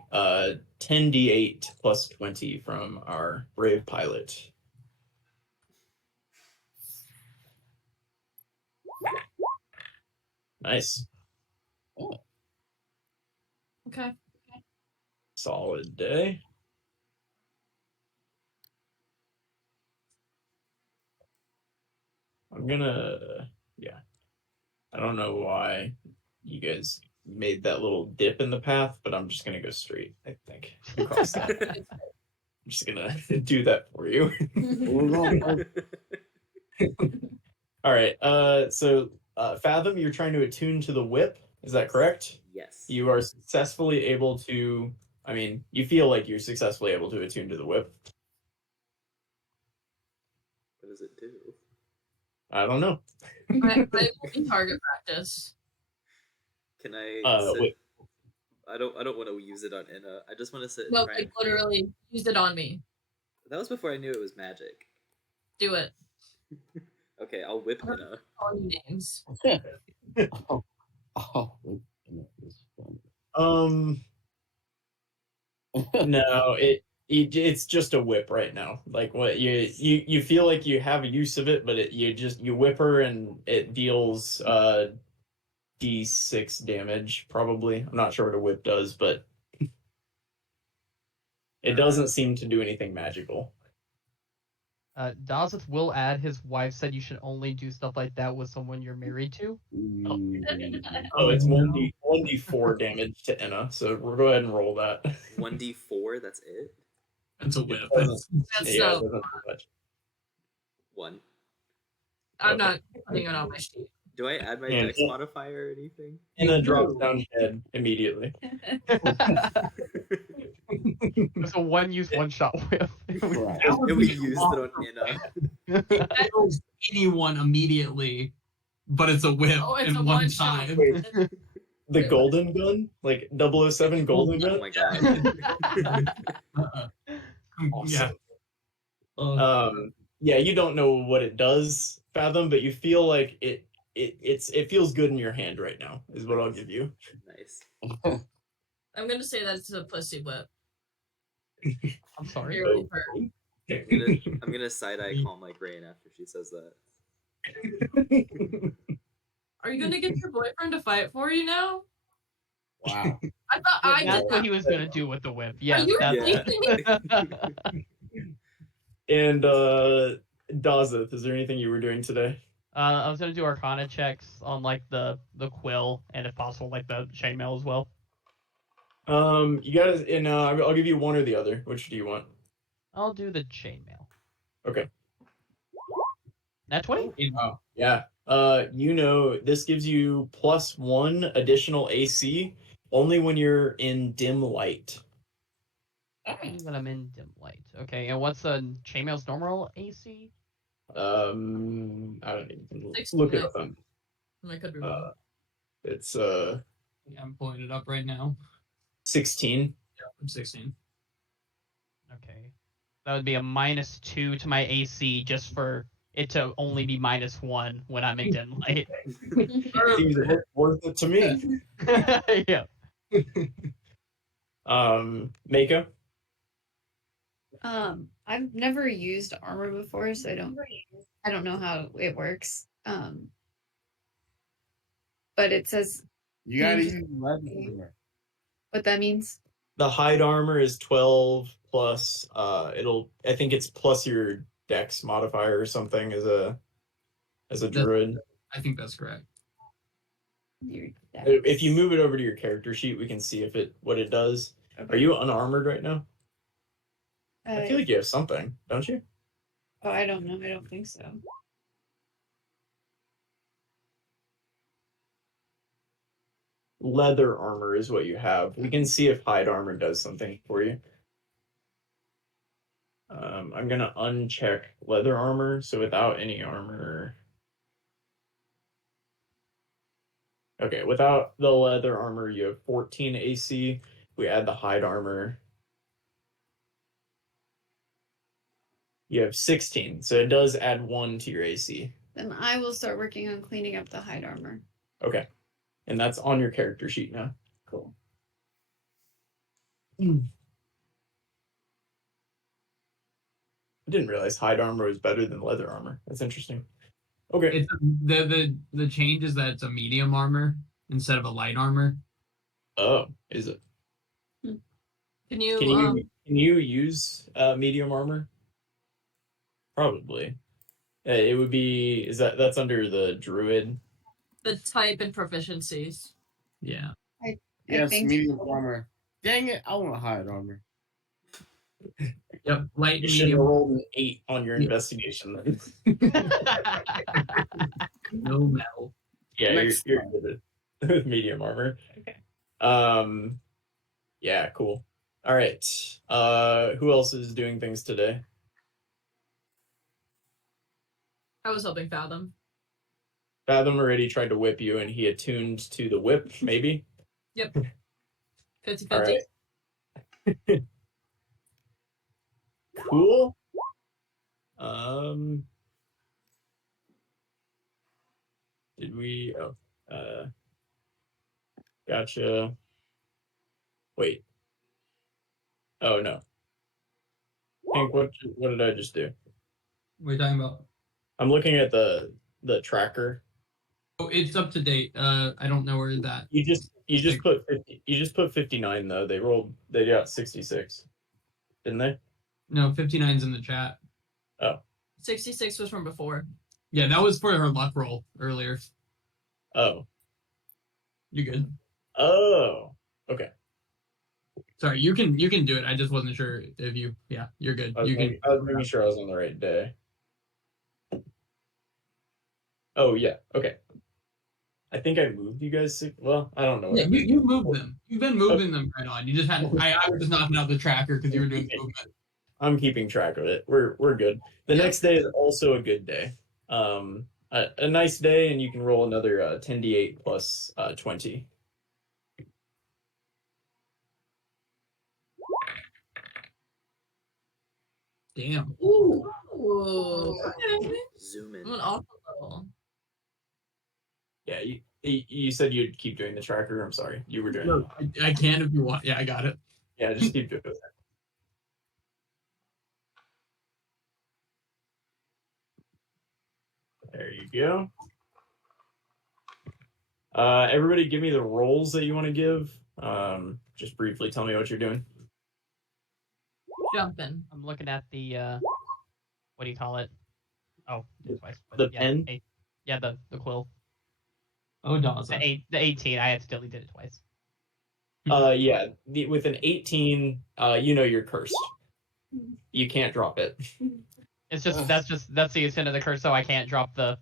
10d8 plus 20 from our brave pilot? Nice. Okay. Solid day. I'm gonna, yeah. I don't know why you guys made that little dip in the path, but I'm just gonna go straight, I think. Across that. I'm just gonna do that for you. All right. So Fathom, you're trying to attune to the whip. Is that correct? Yes. You are successfully able to. I mean, you feel like you're successfully able to attune to the whip. What does it do? I don't know. I will be target practice. Can I sit? Wait. I don't want to use it on Inna. I just want to sit and No, try. like literally used it on me. That was before I knew it was magic. Do it. Okay, I'll whip Inna. Call you names. Oh, it's No, it's just a whip right now. Like what you feel like you have a use of it, but you whip her and it deals d6 damage probably. I'm not sure what a whip does, but it doesn't seem to do anything magical. Dazeth will add his wife said you should only do stuff like that with someone you're married to. Oh, it's 1d4 damage to Enna, so we'll go ahead and roll that. 1d4. That's it. That's a It whip. doesn't- That's yeah, it so. doesn't do much. 1. I'm Okay. not putting it on my sheet. Do I add my And dex it- modifier or anything? Enna drops down dead immediately. It's a one use, one shot whip. right. And we used it on Inna. Kills anyone immediately, but it's a whip Oh, it's in a one one-shot. time. Wait, the golden gun? Like 007 golden Oh gun? my god. Uh-uh. Awesome. Yeah. Yeah, you don't know what it does, Fathom, but you feel like it feels good in your hand right now, is what I'll give you. Nice. I'm gonna say that it's a pussy whip. I'm sorry. Really hurt. I'm gonna side eye call my brain after she says that. Are you gonna get your boyfriend to fight for you now? Wow. I thought I That's did what that. he was gonna do with the whip. Yes, you that's really And Dazeth, is there anything you were doing today? I was gonna do Arcana checks on like the quill and if possible like the chainmail as well. You guys, and I'll give you one or the other. Which do you want? I'll do the chainmail. Okay. Nat 20? Yeah. This gives you +1 additional AC only when you're in dim light. Only when I'm in dim light. Okay, and what's the chainmail's normal AC? I don't even 16, look it up. I could be wrong. It's Yeah, I'm pulling it up right now. 16. Yeah, I'm 16. Okay. That would be a -2 to my AC just for it to only be -1 when I'm in dim light. Seems worth it to me. Yeah. Mako? I've never used armor before, so I don't know how it works. But it says You gotta Use- use leather. what that means. The hide armor is 12 plus I think it's plus your dex modifier or something as a druid. I think that's correct. If you move it over to your character sheet, we can see what it does. Okay. Are you unarmored right now? I feel Uh, like you have something, don't you? oh, I don't know. I don't think so. Leather armor is what you have. We can see if hide armor does something for you. I'm gonna uncheck leather armor, so without any armor. Okay, without the leather armor, you have 14 AC. We add the hide armor, you have 16. So it does add 1 to your AC. Then I will start working on cleaning up the hide armor. Okay. And that's on your character sheet now. Cool. I didn't realize hide armor was better than leather armor. That's interesting. Okay. It's the change is that it's a medium armor instead of a light armor. Oh, is it? Can you Can you use medium armor? Probably. It would be that's under the druid. the type and proficiencies? Yeah. I Yes, think medium so. armor. Dang it, I want hide armor. Yep. Light You and should have medium. rolled an 8 on your Yeah. investigation then. No metal. Yeah, Next you're good with medium armor. Okay. Yeah, cool. All right. Who else is doing things today? I was helping Fathom. Fathom already tried to whip you, and he attuned to the whip. Maybe. 50-50. All right. Cool. Did we? Oh, gotcha. Wait. Oh no. Hank, what did I just do? What are you talking about? I'm looking at the tracker. Oh, it's up to date. I don't know where that. You just put 50. You just put 59 though. They got 66, didn't they? No, 59's in the chat. 66 was from before. Yeah, that was for her luck roll earlier. Oh. You good? Oh. Okay. Sorry, you can do it. I just wasn't sure if you. Yeah, you're good. I was making sure I was on the right day. Oh yeah. Okay. I think I moved you guys. Well, I don't know. Yeah, you moved them. You've been moving them right on. You just had. I was just knocking out the tracker because you were doing the movement. I'm keeping track of it. We're good. The Yeah. next day is also a good day. A nice day, and you can roll another 10d8 plus 20. Damn. Ooh. Zoom in. I'm an awful level. Yeah, you said you'd keep doing the tracker. I'm sorry, you were doing it. No, I can if you want. Yeah, I got it. Yeah, just keep doing it. There you go. Everybody give me the rolls that you want to give. Just briefly tell me what you're doing. Jumping. I'm looking at the what do you call it? Oh, did it twice. But The yeah, pen? Yeah, the quill. Oh, Daza. The 18. I accidentally did it twice. Yeah, with an 18, you know you're cursed. You can't drop it. It's just that's the extent of the curse, so I can't drop the.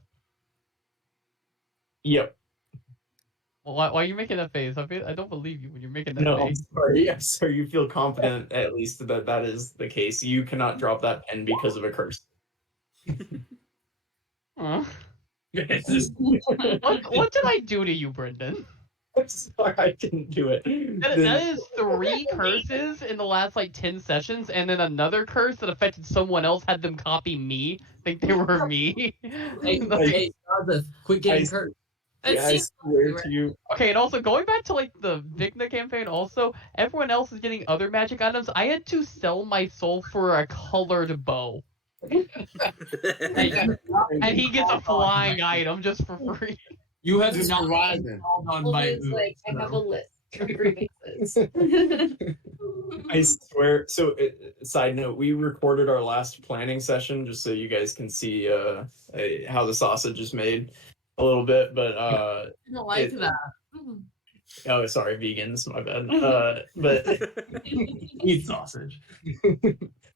Yep. Well, why are you making that face? I don't believe you when you're making that No, I'm face. sorry. I'm sorry. You feel confident at least that is the case. You cannot drop that pen because of a curse. Huh? It's just- What did I do to you, Brendan? I'm sorry, I didn't do it. That is 3 curses in the last like 10 sessions, and then another curse that affected someone else had them copy me, think they were me. Hey, Daza, quit getting I- hurt. It Yeah, I seems swear to you. Okay, and also going back to like the Vikna campaign, also everyone else is getting other magic items. I had to sell my soul for a colored bow, and he gets a flying item just for free. You have Just not surviving. been called on by It's like I have a list of grievances. I swear. So, side note, we recorded our last planning session just so you guys can see how the sausage is made. a little bit, but I don't like it- that. Mm. oh, sorry, vegans, my bad. But Eat sausage.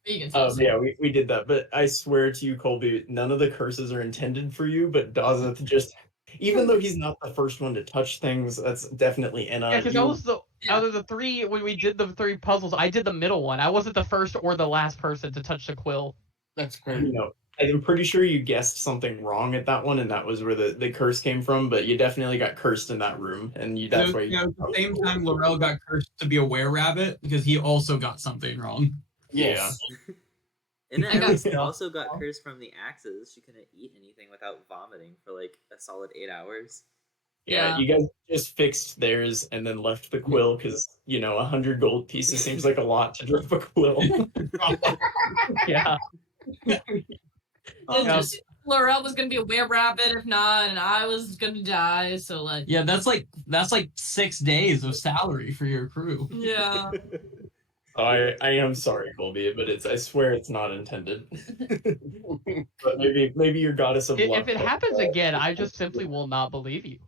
Vegan sauce. yeah, we did that. But I swear to you, Colby, none of the curses are intended for you. But Dazeth just, even though he's not the first one to touch things, that's definitely in Yeah, because I was the out of the three when we did the three puzzles, I did the middle one. I wasn't the first or the last person to touch the quill. That's crazy. you know. I'm pretty sure you guessed something wrong at that one, and that was where the curse came from. But you definitely got cursed in that room, and that's why. At the same time, Laurel got cursed to be a were-rabbit because he also got something wrong. Yes. And I got then also got cursed from the axes. She couldn't eat anything without vomiting for like a solid 8 hours. Yeah, you guys just fixed theirs and then left the quill because 100 gold pieces seems like a lot to drop a quill. Yeah. And just Laurel was gonna be a were-rabbit if not, and I was gonna die. So like, Yeah, that's like 6 days of salary for your crew. yeah. I am sorry, Colby, but I swear it's not intended. But maybe your goddess of luck. If it happens again, I just simply will not believe you.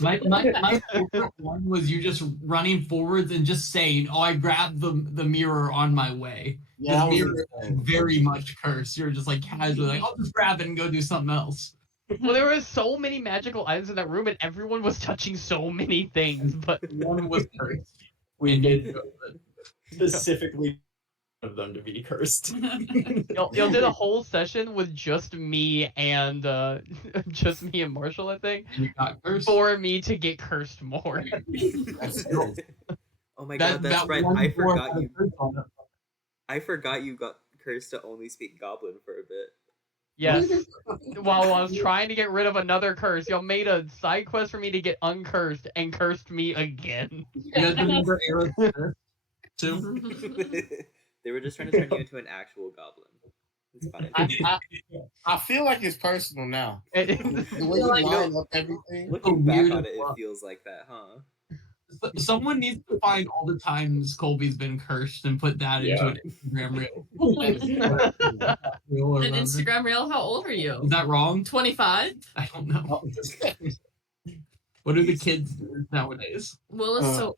My favorite one was you just running forwards and just saying, "Oh, I grabbed the mirror on my way." Yeah, This that was mirror is insane. very much cursed. You're just like casually like, "I'll just grab it and go do something else." Well, there were so many magical items in that room, and everyone was touching so many things. But One was cursed. We did specifically of them to be cursed. you'll do the whole session with just me and Marshall, I think, And you got cursed. for me to get cursed more. That's cool. Oh my god, that's right. one I floor forgot had a you. curse on it. I forgot you got cursed to only speak Goblin for a bit. Yes. While I was trying to get rid of another curse, y'all made a side quest for me to get uncursed and cursed me again. You guys remember Aetros curse too? They were just trying to turn you into an actual goblin. It's fine. I feel like it's personal now. It- The way you Like, line up everything. Looking back weird on it, as it fuck. feels like that, huh? Someone needs to find all the times Colby's been cursed and put that into an Instagram reel. Or An whatever. Instagram reel. How old are Is you? that wrong? 25. I don't know. What do the kids do nowadays? Will is so.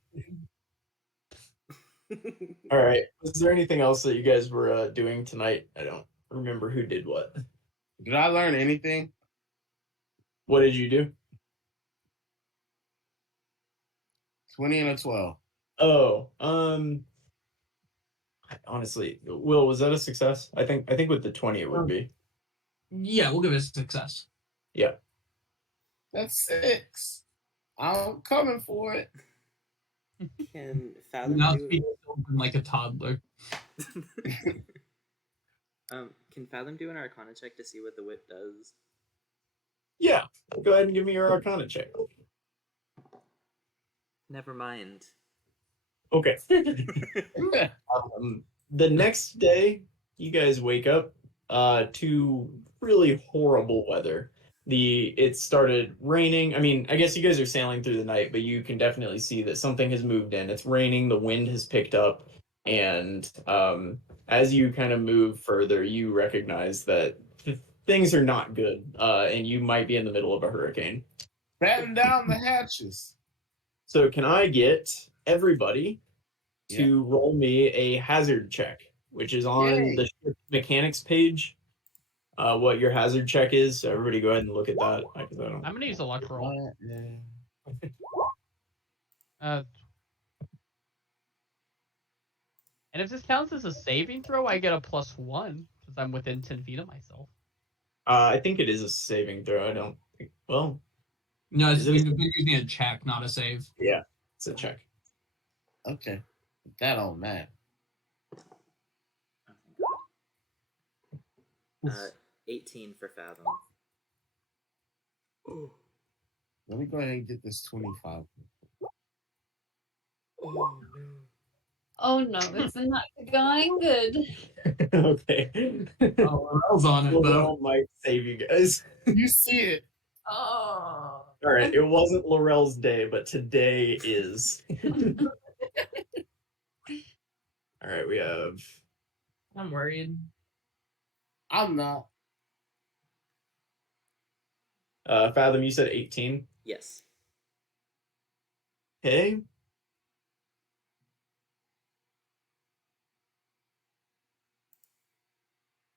All right. Was there anything else that you guys were doing tonight? I don't remember who did what. Did I learn anything? What did you do? 20 and a 12. Oh, honestly, Will, was that a success? I think with the 20 it would be. Yeah, we'll give it a success. Yeah. That's 6. I'm coming for it. Can Fathom Now do? speak like a toddler. Can Fathom do an Arcana check to see what the whip does? Yeah. Go ahead and give me your Arcana check. Never mind. Okay. The next day, you guys wake up to really horrible weather. It started raining. I mean, I guess you guys are sailing through the night, but you can definitely see that something has moved in. It's raining, the wind has picked up, and as you kind of move further, you recognize that things are not good, and you might be in the middle of a hurricane. Batten down the hatches. So can I get everybody to roll me a hazard check, which is on the ship mechanics page? What your hazard check is. So everybody go ahead and look at that. I'm gonna use a luck roll. And if this counts as a saving throw, I get a +1 since I'm within 10 feet of myself. I think it is a saving throw. I don't think. Well, No, Is it- we've been using a check, not a save. yeah, it's a check. Okay. That don't matter. 18 for Fathom. Let me go ahead and get this 25. Oh no. Oh no, it's not going good. Okay. Oh, I was on it though. Laurel might save you guys. You see it. Oh. All right, it wasn't Laurel's day, but today is. All right, we have. I'm worried. I'm not. Fathom, you said 18. Yes. Okay.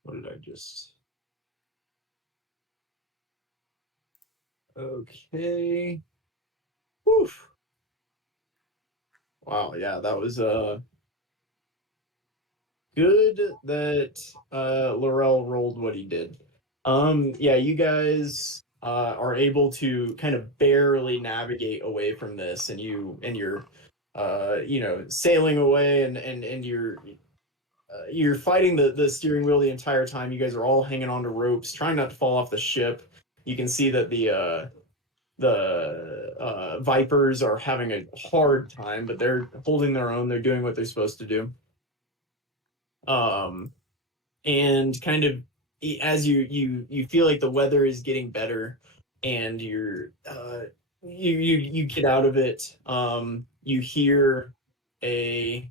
What did I just? Okay. Whew. Wow, yeah, that was good that Laurel rolled what he did. Yeah, you guys are able to kind of barely navigate away from this, and you're sailing away, and you're fighting the steering wheel the entire time. You guys are all hanging onto ropes, trying not to fall off the ship. You can see that the Vipers are having a hard time, but they're holding their own. They're doing what they're supposed to do. And kind of as you feel like the weather is getting better, and you get out of it. You hear a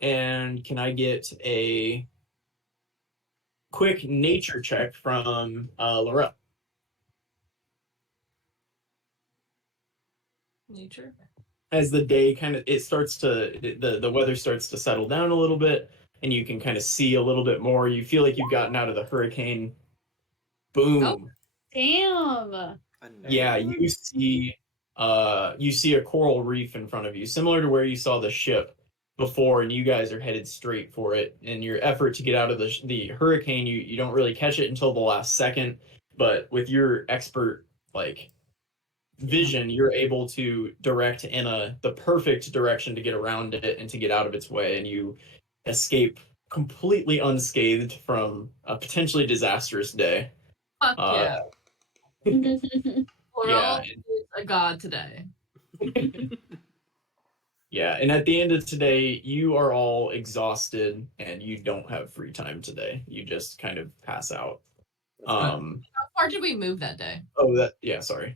and can I get a quick nature check from Laurel? Nature. As the day kind of the weather starts to settle down a little bit, and you can kind of see a little bit more. You feel like you've gotten out of the hurricane. Boom. Damn. Yeah, you see a coral reef in front of you, similar to where you saw the ship before, and you guys are headed straight for it. In your effort to get out of the hurricane, you don't really catch it until the last second, but with your expert like vision, you're able to direct in the perfect direction to get around it and to get out of its way, and you escape completely unscathed from a potentially disastrous day. Fuck Uh, yeah. yeah, Laurel is a god today. yeah, and at the end of today, you are all exhausted and you don't have free time today. You just kind of pass out. How far did we move that day? Sorry.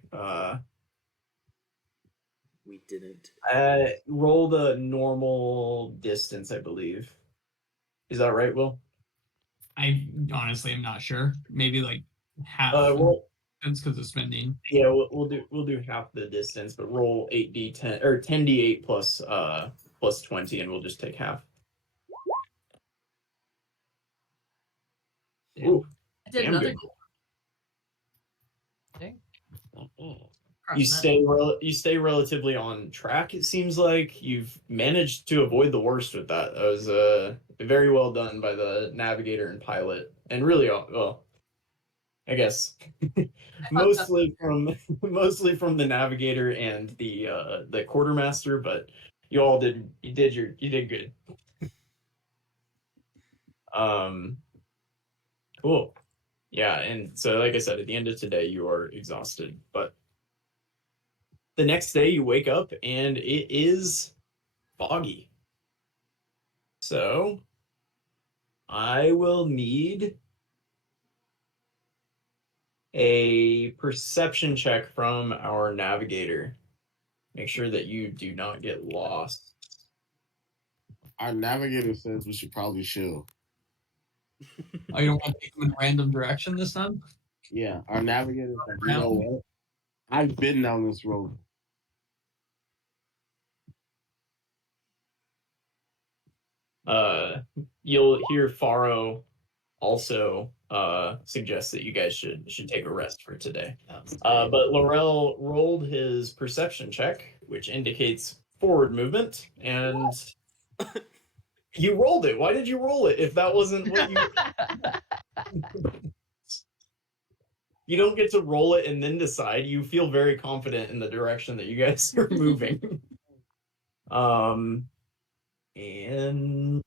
We didn't. Roll the normal distance, I believe. Is that right, Will? I honestly am not sure. Maybe like half. Well, That's because of spending. yeah, we'll do half the distance, but roll 8d10 or 10d8 plus 20, and we'll just take half. Yeah. Ooh, I did damn another. good. Crushing You stay relatively on track. It seems like you've managed to avoid the worst with that. That was very well done by the navigator and pilot, and really well, I guess mostly from the navigator and the quartermaster, but you did good. Cool. Yeah, and so like I said, at the end of today, you are exhausted, but the next day you wake up and it is foggy. So I will need a perception check from our navigator. Make sure that you do not get lost. Our navigator says we should probably chill. Oh, you don't want to take them in a random direction this time? Yeah, our navigator says, you know what? I've been down this road. You'll hear Faro also suggests that you guys should take a rest for today. But Laurel rolled his perception check, which indicates forward movement, and you rolled it. Why did you roll it if that wasn't what you? You don't get to roll it and then decide. You feel very confident in the direction that you guys are moving. And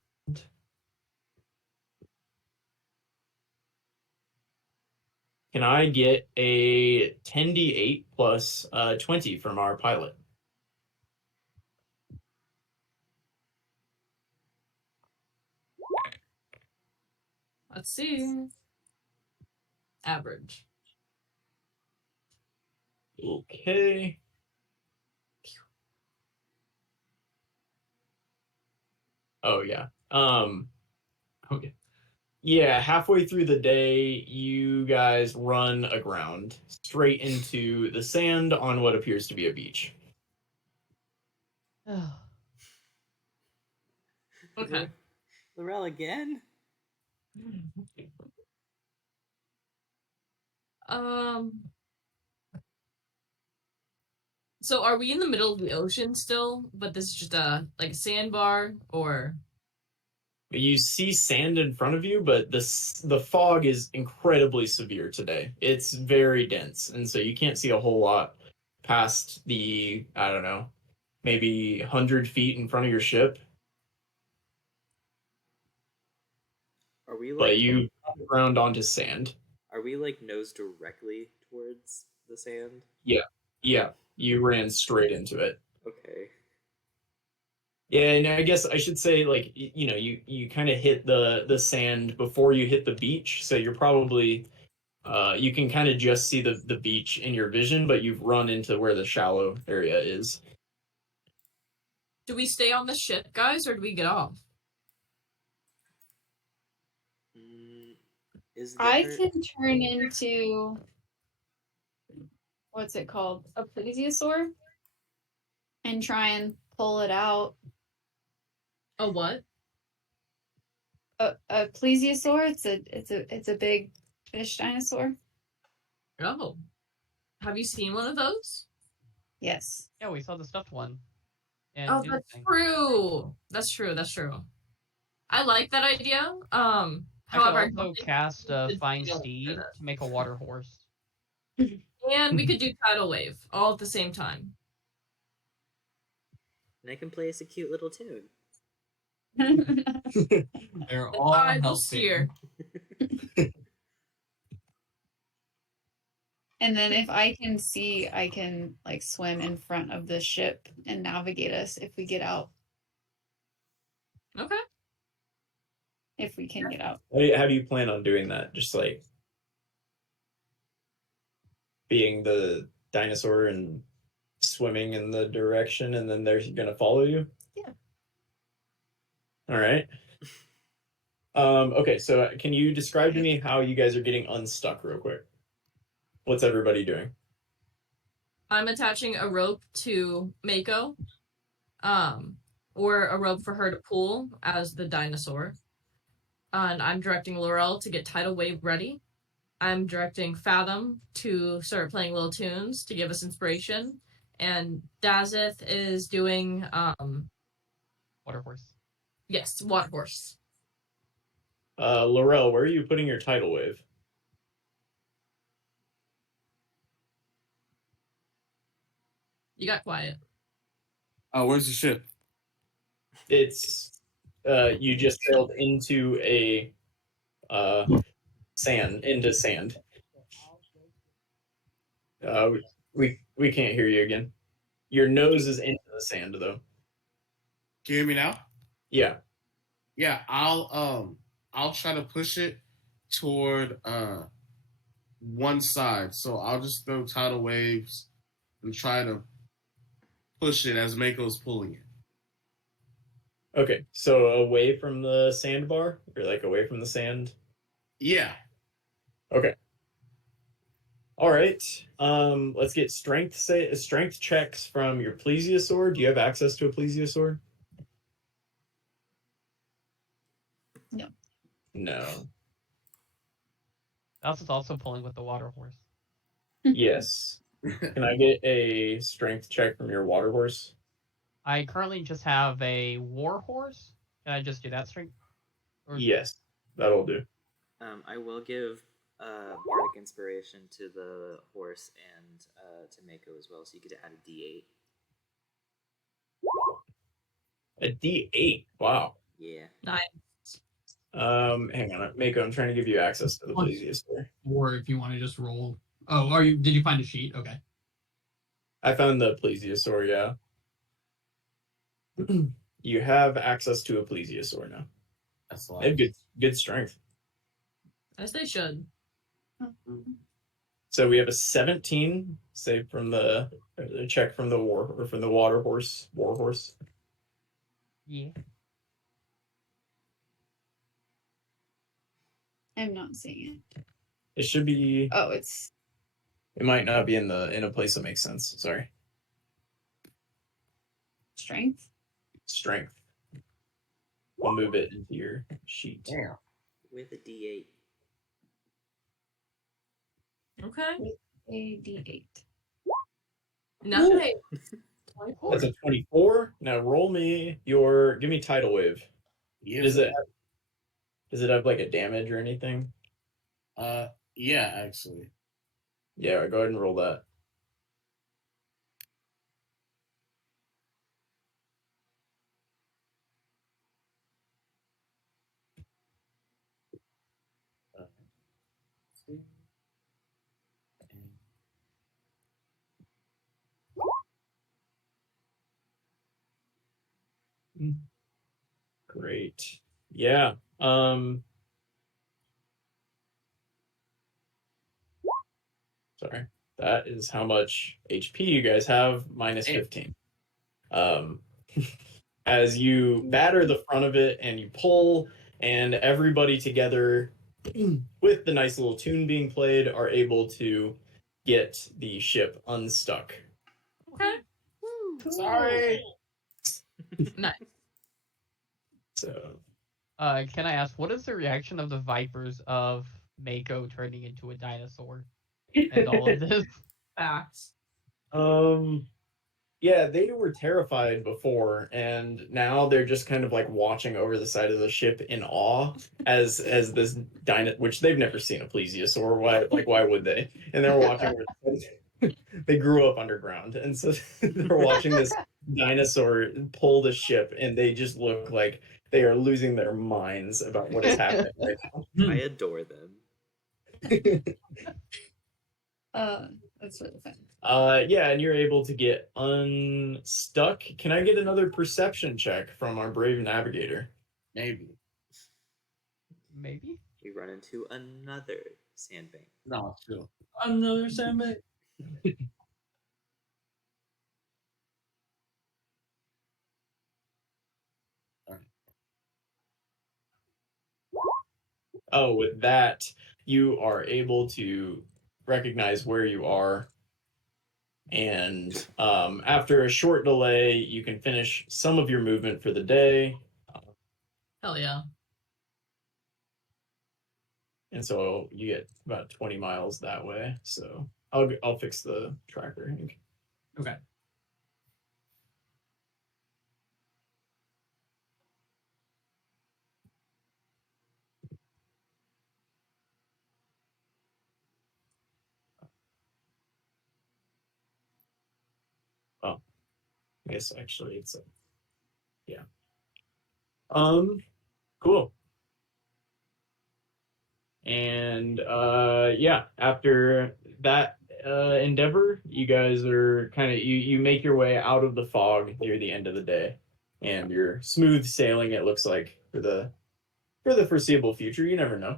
can I get a 10d8 plus 20 from our pilot? Let's see. Average. Okay. Oh yeah. Okay. Yeah, halfway through the day, you guys run aground straight into the sand on what appears to be a beach. Okay. Laurel again? Um. So are we in the middle of the ocean still? But this is just a like a sandbar, or You see sand in front of you, but the fog is incredibly severe today. It's very dense, and so you can't see a whole lot past the, I don't know, maybe 100 feet in front of your ship. Are we But like you ground onto sand. nose directly towards the sand? Yeah, yeah. You ran straight into it. Okay. Yeah, and I guess I should say, like, you kind of hit the sand before you hit the beach, so you're probably you can kind of just see the beach in your vision, but you've run into where the shallow area is. do we stay on the ship, guys, or do we get off? Mm, is I there? can turn into what's it called? A plesiosaur and try and pull it out. A what? A plesiosaur, it's a big fish dinosaur. Oh, have you seen one of those? Yes. Yeah, we saw the stuffed one. And Oh, that's true. That's true. That's true. I like that idea. I However, I could don't also think cast a we could Find sail for Steed that. to make a water horse. And we could do tidal wave all at the same time. And I can play us a cute little tune. They're all I will helping. steer. And then if I can see, I can like swim in front of the ship and navigate us if we get out. Okay. If we can get out. How do you plan on doing that? Just like being the dinosaur and swimming in the direction, and then they're gonna follow you? Yeah. All right. Okay, so can you describe to me how you guys are getting unstuck real quick? What's everybody doing? I'm attaching a rope to Mako, or a rope for her to pull as the dinosaur. And I'm directing Laurel to get tidal wave ready. I'm directing Fathom to start playing little tunes to give us inspiration. And Dazeth is doing Water horse. yes, water horse. Laurel, where are you putting your tidal wave? You got quiet. Oh, where's the ship? It's you just sailed into a into sand. We can't hear you again. Your nose is into the sand though. Can you hear me now? Yeah. Yeah, I'll try to push it toward one side. So I'll just throw tidal waves and try to push it as Mako's pulling it. Okay. So away from the sandbar, or like away from the sand. Yeah. Okay. All right. Let's get strength checks from your plesiosaur. Do you have access to a plesiosaur? No. No. That's also pulling with the water horse. Yes. Can I get a strength check from your water horse? I currently just have a war horse. Can I just do that strength? Or Yes, that'll do. I will give bardic inspiration to the horse and to Mako as well, so you get to add a D8. A D8. Wow. Yeah. Nice. Hang on, Mako. I'm trying to give you access to the plesiosaur. Or if you want to just roll. Oh, are you? Did you find a sheet? Okay. I found the plesiosaur. Yeah. You have access to a plesiosaur now. That's a They lot. have good strength. As they should. So we have a 17 save from the check from the water horse war horse. yeah. I'm not seeing it. It should be. Oh, it's It might not be in a place that makes sense. Sorry. strength. Strength. I'll move it into your sheet. Damn. With a D8. Okay. A D8. Nice. That's a 24. Now roll me your. Give me tidal wave. Yeah. Does it have like a damage or anything? Yeah, actually. Yeah, go ahead and roll that. Great. Yeah. Sorry. That is how much HP you guys have, minus 15. As you batter the front of it and you pull, and everybody together, with the nice little tune being played, are able to get the ship unstuck. Okay. Sorry. Nice. So, Can I ask, what is the reaction of the Vipers of Mako turning into a dinosaur and all of this? Facts. yeah, they were terrified before, and now they're just kind of like watching over the side of the ship in awe as this which they've never seen a plesiosaur. Why would they? And they're watching. They grew up underground, and so they're watching this dinosaur pull the ship, and they just look like they are losing their minds about what is happening right I adore them. now. That's really fun. Yeah, and you're able to get unstuck. Can I get another perception check from our brave navigator? Maybe. Maybe? We run into another sandbank. No, still. Another sandbag. Oh, with that, you are able to recognize where you are. And after a short delay, you can finish some of your movement for the day. Hell yeah. And so you get about 20 miles that way. So I'll fix the tracker, Hank. Okay. Oh, I guess actually it's yeah. Cool. And yeah, after that endeavor, you guys are kind of you make your way out of the fog near the end of the day, and you're smooth sailing. It looks like for the foreseeable future. You never know.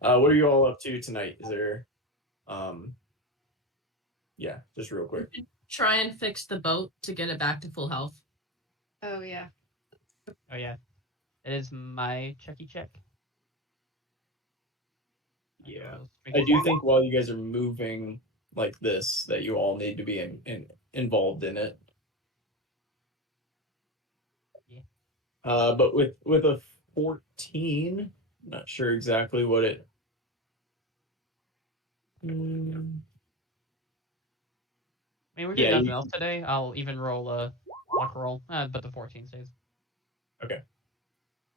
What are you all up to tonight? Is there, yeah, just real quick. Try and fix the boat to get it back to full health. Oh yeah. Oh, yeah. It is my checky check. Yeah, I do think while you guys are moving like this, that you all need to be involved in it. Yeah. But with a 14, not sure exactly what it. I mean, we Yeah, did nothing else today. I'll even roll a luck roll, but the 14 stays. Okay.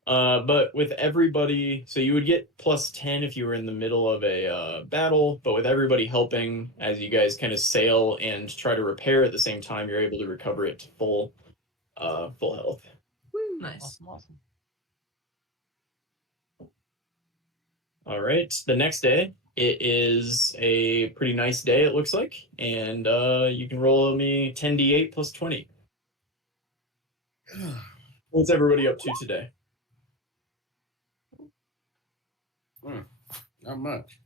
But with everybody, so you would get plus 10 if you were in the middle of a battle, but with everybody helping as you guys kind of sail and try to repair at the same time, you're able to recover it to full health. Woo, nice. Awesome. All right. The next day, it is a pretty nice day, it looks like, and you can roll me 10d8 plus 20. What's everybody up to today? Not much.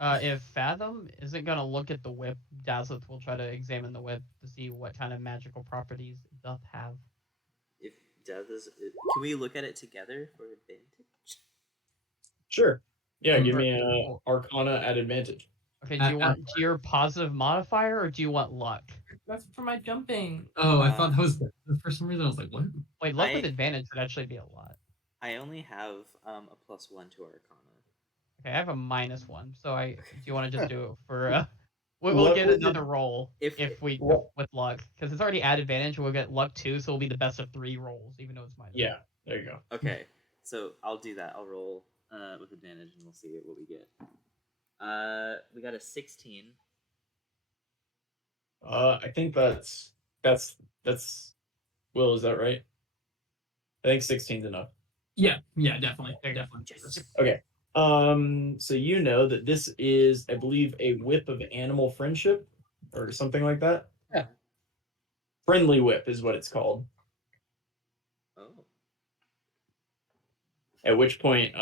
If Fathom isn't gonna look at the whip, Dazzleth will try to examine the whip to see what kind of magical properties it doth have. If death is, can we look at it together for advantage? Sure. Yeah, give Or- me a cool. Arcana at advantage. Okay, do you want your positive modifier or do you want luck? That's for my jumping. Oh, I thought that was for some reason I was like, what? Wait, luck with I- advantage would actually be a lot. I only have a +1 to Arcana. Okay, I have a -1, so do you want to just do it for we'll What get was it? another roll If- if we what- with luck because it's already at advantage. We'll get luck 2, so it'll be the best of 3 rolls, even though it's -1. Yeah, there you go. Okay, so I'll do that. I'll roll with advantage, and we'll see what we get. We got a 16. I think that's Will, is that right? I think 16's enough. Yeah, definitely, There you go. definitely. Yes. Okay. So you know that this is, I believe, a whip of animal friendship or something like that. Yeah. Friendly whip is what it's called. Oh. At which point,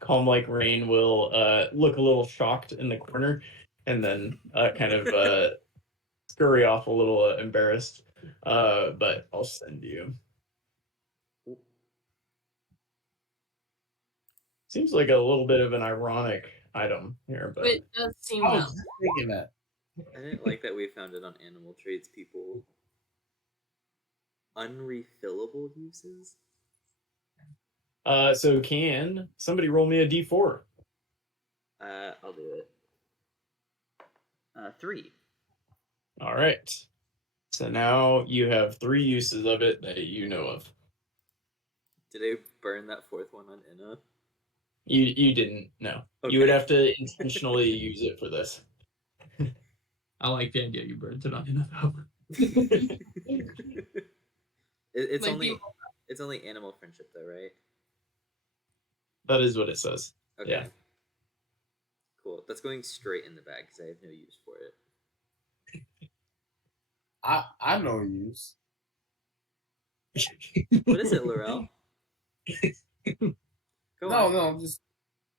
Calm Like Rain will look a little shocked in the corner, and then kind of scurry off a little embarrassed. But I'll send you. Seems like a little bit of an ironic item here, but It does seem I though. was thinking that. I didn't like that we found it on animal trades people. Unrefillable uses? So can somebody roll me a d4? I'll do it. 3. All right. So now you have 3 uses of it that you know of. Did I burn that fourth one on Inna? You didn't, no. You would Okay. have to intentionally use it for this. I like the idea you burned it on enough. It's Might only be- it's only animal friendship though, right? That is what it says. Okay. Yeah. Cool. That's going straight in the bag because I have no use for it. I know use. What is it, Laurel? Go on. No, I'm just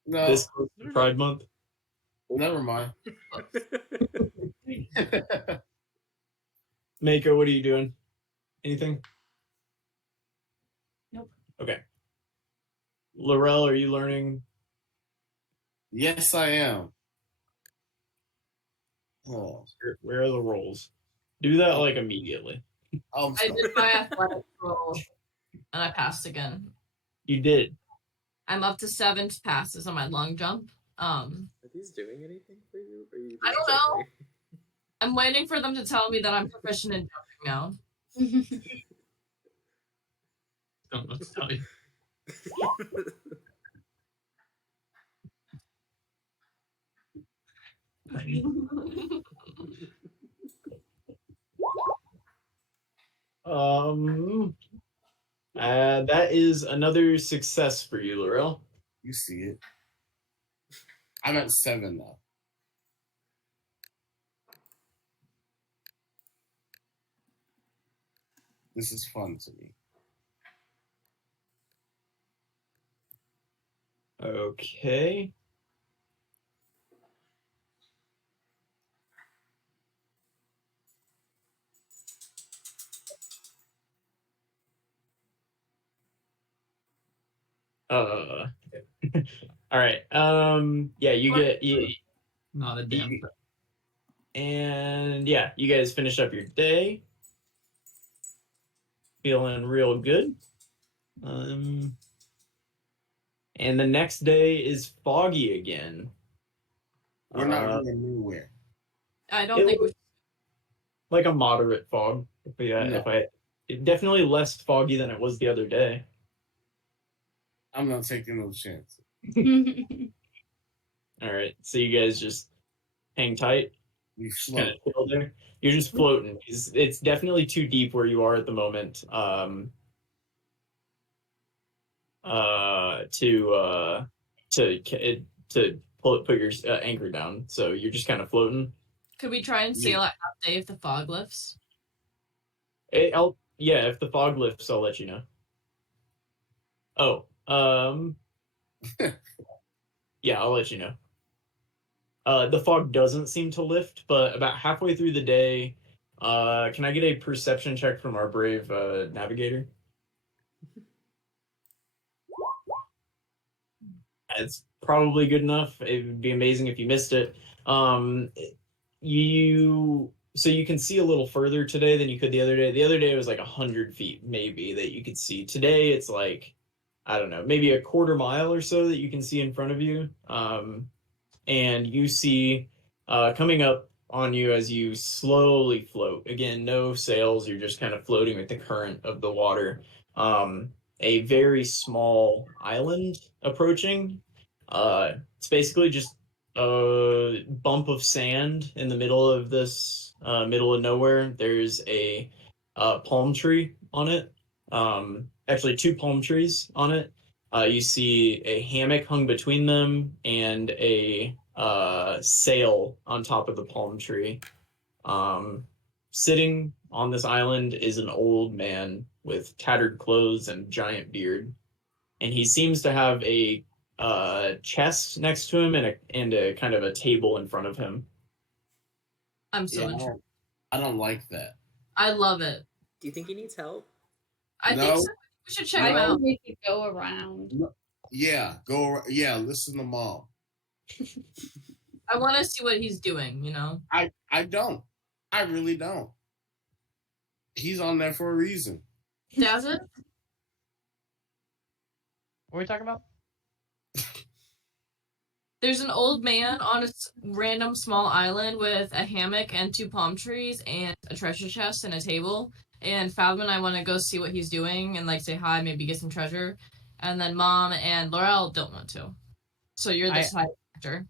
no. This Pride Month. Never mind. Mako, what are you doing? Anything? Nope. Okay. Laurel, are you learning? Yes, I am. Oh, Where are the rolls? Do that like immediately. I'm I sorry. did my athletic roll and I passed again. You did. I'm up to 7 passes on my long jump. Are these doing anything for you? Or are you I just don't know. jumping? I'm waiting for them to tell me that I'm proficient in jumping now. Don't know what to tell you. That is another success for you, Laurel. You see it. I'm at 7 now. This is fun to me. Okay. All right. Yeah, you get Not a damn. and yeah, you guys finish up your day. Feeling real good. And the next day is foggy again. We're not going anywhere. I don't It think we was like a moderate fog. Definitely less foggy than it was the other day. I'm not taking no chance. All right, so you guys just hang tight. We Just float. kind of chill there. You're just floating. It's definitely too deep where you are at the moment. To put your anchor down. So you're just kind of floating. could we try and sail at half day if the fog lifts? Yeah, if the fog lifts, I'll let you know. Oh, yeah, I'll let you know. The fog doesn't seem to lift, but about halfway through the day, can I get a perception check from our brave navigator? it's probably good enough. It would be amazing if you missed it. You so you can see a little further today than you could the other day. The other day it was like 100 feet maybe that you could see. Today it's like, I don't know, maybe a quarter mile or so that you can see in front of you. And you see coming up on you as you slowly float. Again, no sails. You're just kind of floating with the current of the water. A very small island approaching. It's basically just a bump of sand in the middle of this middle of nowhere. There's a palm tree on it. Actually, two palm trees on it. You see a hammock hung between them and a sail on top of the palm tree. Sitting on this island is an old man with tattered clothes and giant beard, and he seems to have a chest next to him and a kind of a table in front of him. I'm so Yeah, interested. I don't like that. I love it. Do you think he needs help? I No. think so. We should check I him think out. we could go around. Yeah, go. Yeah, listen to mom. I want to see what he's doing, you know? I don't. I really don't. He's on there for a reason. Does it? What are we talking about? There's an old man on a random small island with a hammock and two palm trees and a treasure chest and a table. And Fathom and I want to go see what he's doing and like say hi, maybe get some treasure. And then Mom and Laurel don't want to. So you're the side actor.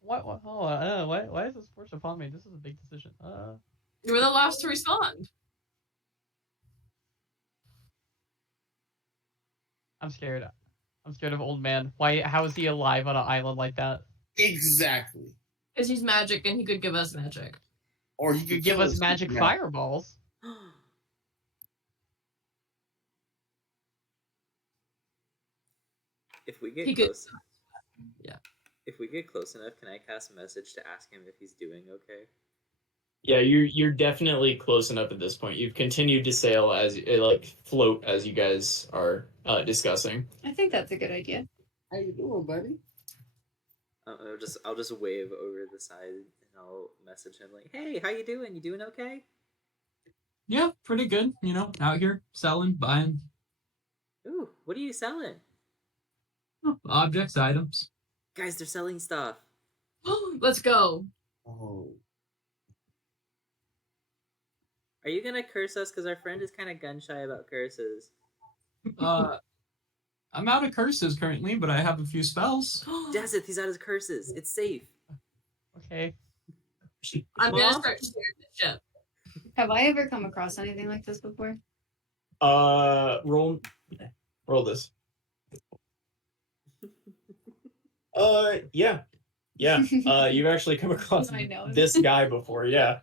What? Hold on. Why is this forced upon me? This is a big decision. You were the last to respond. I'm scared. I'm scared of old man. Why? How is he alive on an island like that? Exactly. Because he's magic and he could give us magic. Or he You could give kill us us magic now. fireballs. If we get He could- close, Yeah. If we get close enough, can I cast a message to ask him if he's doing okay? Yeah, you're definitely close enough at this point. You've continued to sail as like float as you guys are discussing. I think that's a good idea. How you doing, buddy? I'll just wave over the side and I'll message him like, "Hey, how you doing? You doing okay?" Yeah, pretty good. You know, out here selling, buying Ooh, what are you selling? objects, items. Guys, they're selling stuff. Let's go. Oh, Are you gonna curse us? Because our friend is kind of gun shy about curses. I'm out of curses currently, but I have a few spells. Dazeth, he's out of curses. It's safe. Okay. I'm Mom? gonna start steering the ship. Have I ever come across anything like this before? Roll this. Yeah. You've actually come across I know. this guy before, yeah.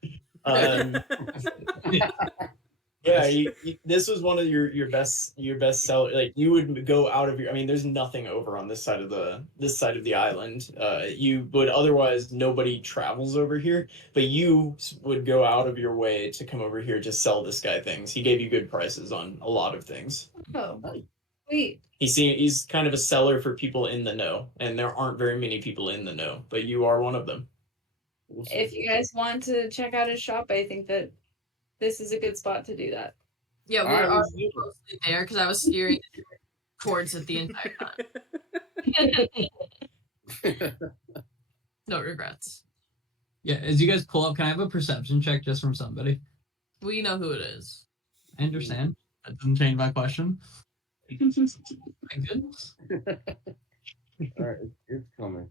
Yeah, this was one of your best seller. Like you would go out of your. I mean, there's nothing over on this side of the island. You would otherwise nobody travels over here, but you would go out of your way to come over here to sell this guy things. He gave you good prices on a lot of things. Oh, wait. He's kind of a seller for people in the know, and there aren't very many people in the know, but you are one of them. If you guys want to check out his shop, I think that this is a good spot to do that. Yeah, All we're right, let's already closely there because I was steering towards it the entire time. No regrets. Yeah, as you guys pull up, can I have a perception check just from somebody? We know who it is. I understand. That doesn't change my question. My goodness. all right, it's coming.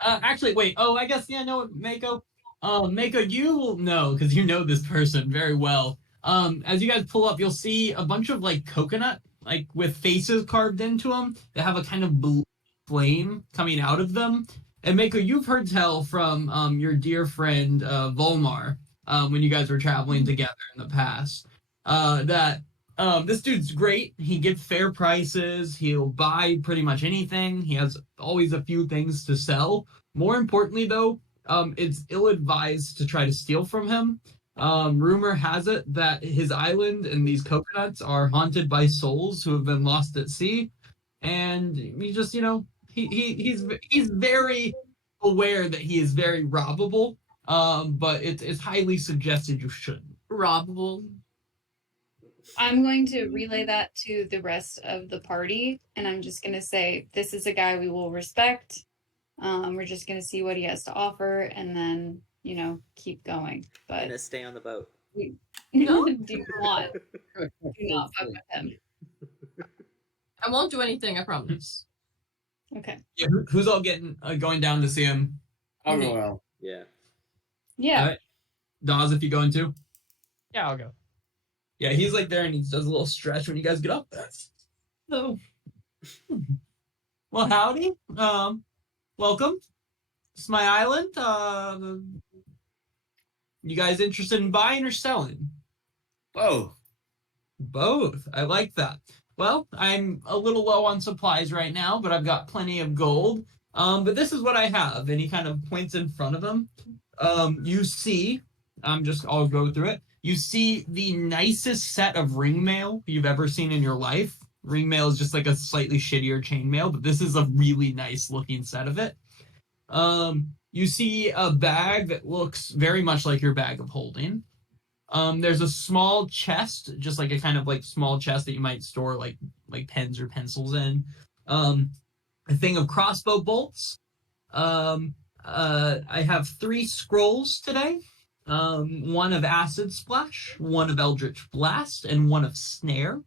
Actually, wait. Oh, I guess no, Mako. Mako, you will know because you know this person very well. As you guys pull up, you'll see a bunch of like coconut, like with faces carved into them that have a kind of blue flame coming out of them. And Mako, you've heard tell from your dear friend Volmar when you guys were traveling together in the past that this dude's great. He gets fair prices. He'll buy pretty much anything. He has always a few things to sell. More importantly, though, it's ill-advised to try to steal from him. Rumor has it that his island and these coconuts are haunted by souls who have been lost at sea. and he just, he's very aware that he is very robbable. But it's highly suggested you shouldn't. Robbable. I'm going to relay that to the rest of the party, and I'm just going to say, this is a guy we will respect. We're just going to see what he has to offer, and then, keep going. But Gonna stay on the boat. No? do not fuck with him. I won't do anything, I promise. Okay. Yeah, who's all going down to see him? I'll go out. Yeah. Yeah. All right. Dawes, if you going to? Yeah, I'll go. Yeah, he's like there and he does a little stretch when you guys get up. So, well, howdy. Welcome. It's my island. You guys interested in buying or selling? Oh, Both. I like that. Well, I'm a little low on supplies right now, but I've got plenty of gold. But this is what I have. And he kind of points in front of him. You see, I'll go through it. You see the nicest set of ring mail you've ever seen in your life. Ring mail is just like a slightly shittier chainmail, but this is a really nice looking set of it. You see a bag that looks very much like your bag of holding. There's a small chest, just like a kind of like small chest that you might store like pens or pencils in. A thing of crossbow bolts. I have 3 scrolls today. One of Acid Splash, one of Eldritch Blast, and one of Snare.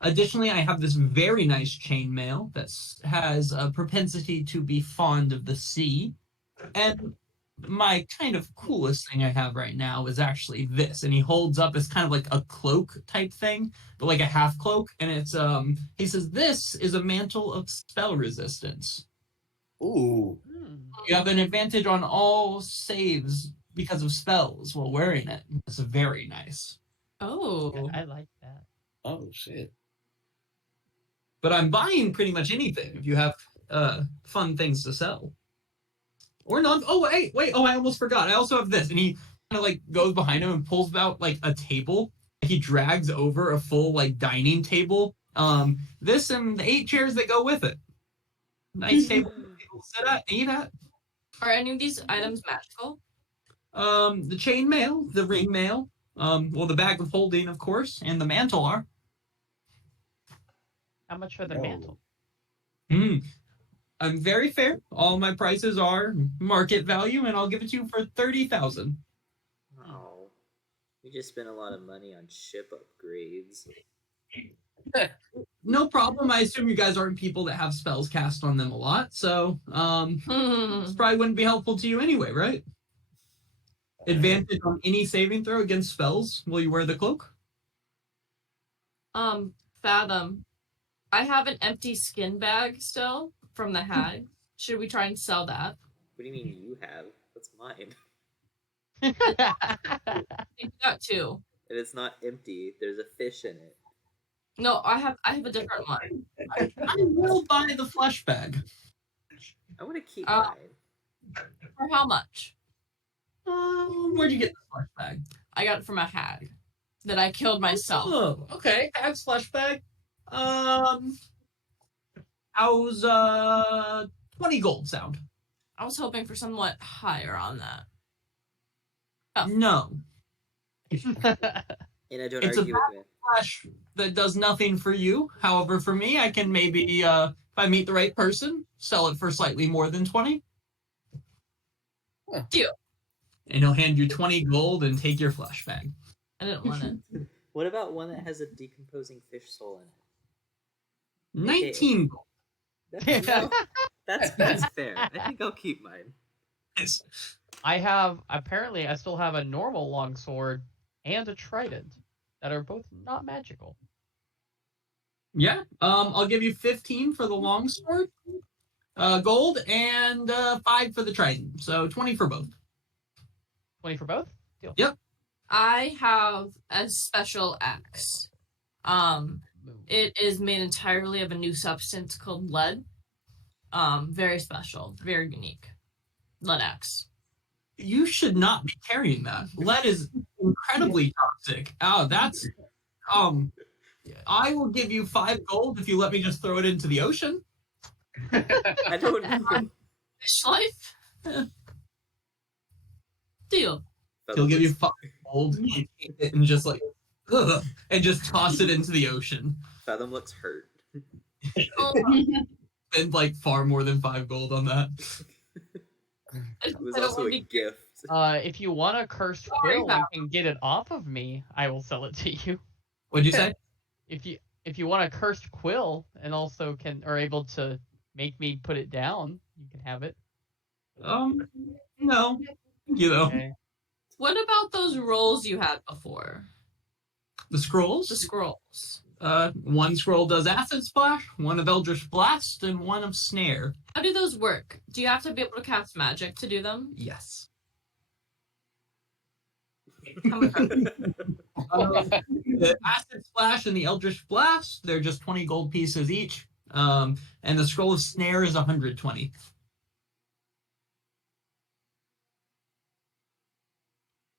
Additionally, I have this very nice chainmail that has a propensity to be fond of the sea. And my kind of coolest thing I have right now is actually this. And he holds up as kind of like a cloak type thing, but like a half cloak. And it's, he says, this is a mantle of spell resistance. ooh. You have an advantage on all saves because of spells while wearing it. It's very nice. Oh. I like that. Oh shit. But I'm buying pretty much anything if you have fun things to sell. Or not. Oh, wait. Oh, I almost forgot. I also have this. And he kind of like goes behind him and pulls out like a table. He drags over a full like dining table. This and the 8 chairs that go with it. Nice table to sit at, eat at. Are any of these items magical? The chain mail, the ring mail, well, the bag of holding, of course, and the mantle are. How much for the Oh. mantle? I'm very fair. All my prices are market value, and I'll give it to you for 30,000. Oh. We just spent a lot of money on ship upgrades. No problem. I assume you guys aren't people that have spells cast on them a lot, so this probably wouldn't be helpful to you anyway, right? Advantage on any saving throw against spells. Will you wear the cloak? Fathom. I have an empty skin bag still from the hag. Should we try and sell that? What do you mean you have? That's mine. We got 2. And it's not empty. There's a fish in it. No, I have a different one. I will buy the flesh bag. I want to keep Uh, mine. For how much? Where'd you get the flesh bag? I got it from a hag that I killed myself. Oh, okay. Hag's flesh bag. How's 20 gold sound? I was hoping for somewhat higher on that. Oh. No. And I don't It's a argue with it. Flesh that does nothing for you. However, for me, I can maybe, if I meet the right person, sell it for slightly more than 20. Deal. And he'll hand you 20 gold and take your flesh bag. I didn't want it. What about one that has a decomposing fish soul in it? 19 gold. That's fair. I think I'll keep mine. Yes. I still have a normal longsword and a trident that are both not magical. Yeah. I'll give you 15 for the longsword, gold, and 5 for the trident. So 20 for both. 20 for both? Deal. Yep. I have a special axe. It is made entirely of a new substance called lead. Very special, very unique. Lead axe. You should not be carrying that. Lead is incredibly toxic. Oh, that's I will give you 5 gold if you let me just throw it into the ocean. I don't know. Fish life. Deal. He'll give you looks- 5 gold and just like, ugh, and just toss it into the ocean. Fathom looks hurt. Oh, And like far more than 5 gold on that. It was I don't also wanna a be- gift. If you want a cursed Sorry, quill and can get it off of me, I will sell it to you. What'd you say? If you want a cursed quill and also are able to make me put it down, you can have it. No. You know, Okay. What about those rolls you had before? the scrolls. The scrolls. One scroll does Acid Splash, one of Eldritch Blast, and one of Snare. How do those work? Do you have to be able to cast magic to do them? Yes. How much- The Acid Splash and the Eldritch Blast, they're just 20 gold pieces each. And the Scroll of Snare is 120.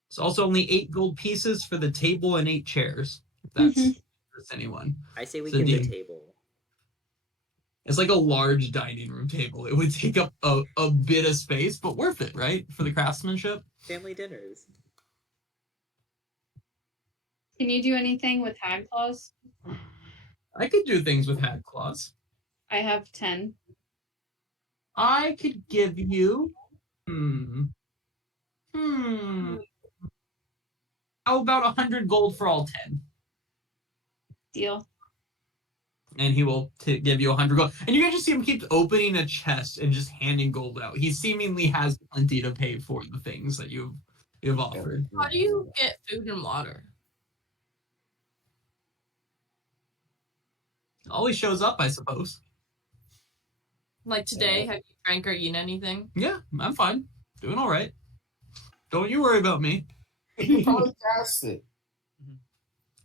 It's also only 8 gold pieces for the table and 8 chairs. If that's interests anyone. I say we So get do the you- table. It's like a large dining room table. It would take up a bit of space, but worth it, right? For the craftsmanship. Family dinners. Can you do anything with hag claws? I could do things with Hag Claws. I have 10. I could give you. How about 100 gold for all 10? Deal. And he will give you 100 gold. And you can just see him keep opening a chest and just handing gold out. He seemingly has plenty to pay for the things that you've offered. How do you get food and water? Always shows up, I suppose. Like today, have you drank or eaten anything? Yeah, I'm fine. Doing all right. Don't you worry about me. You can probably cast it.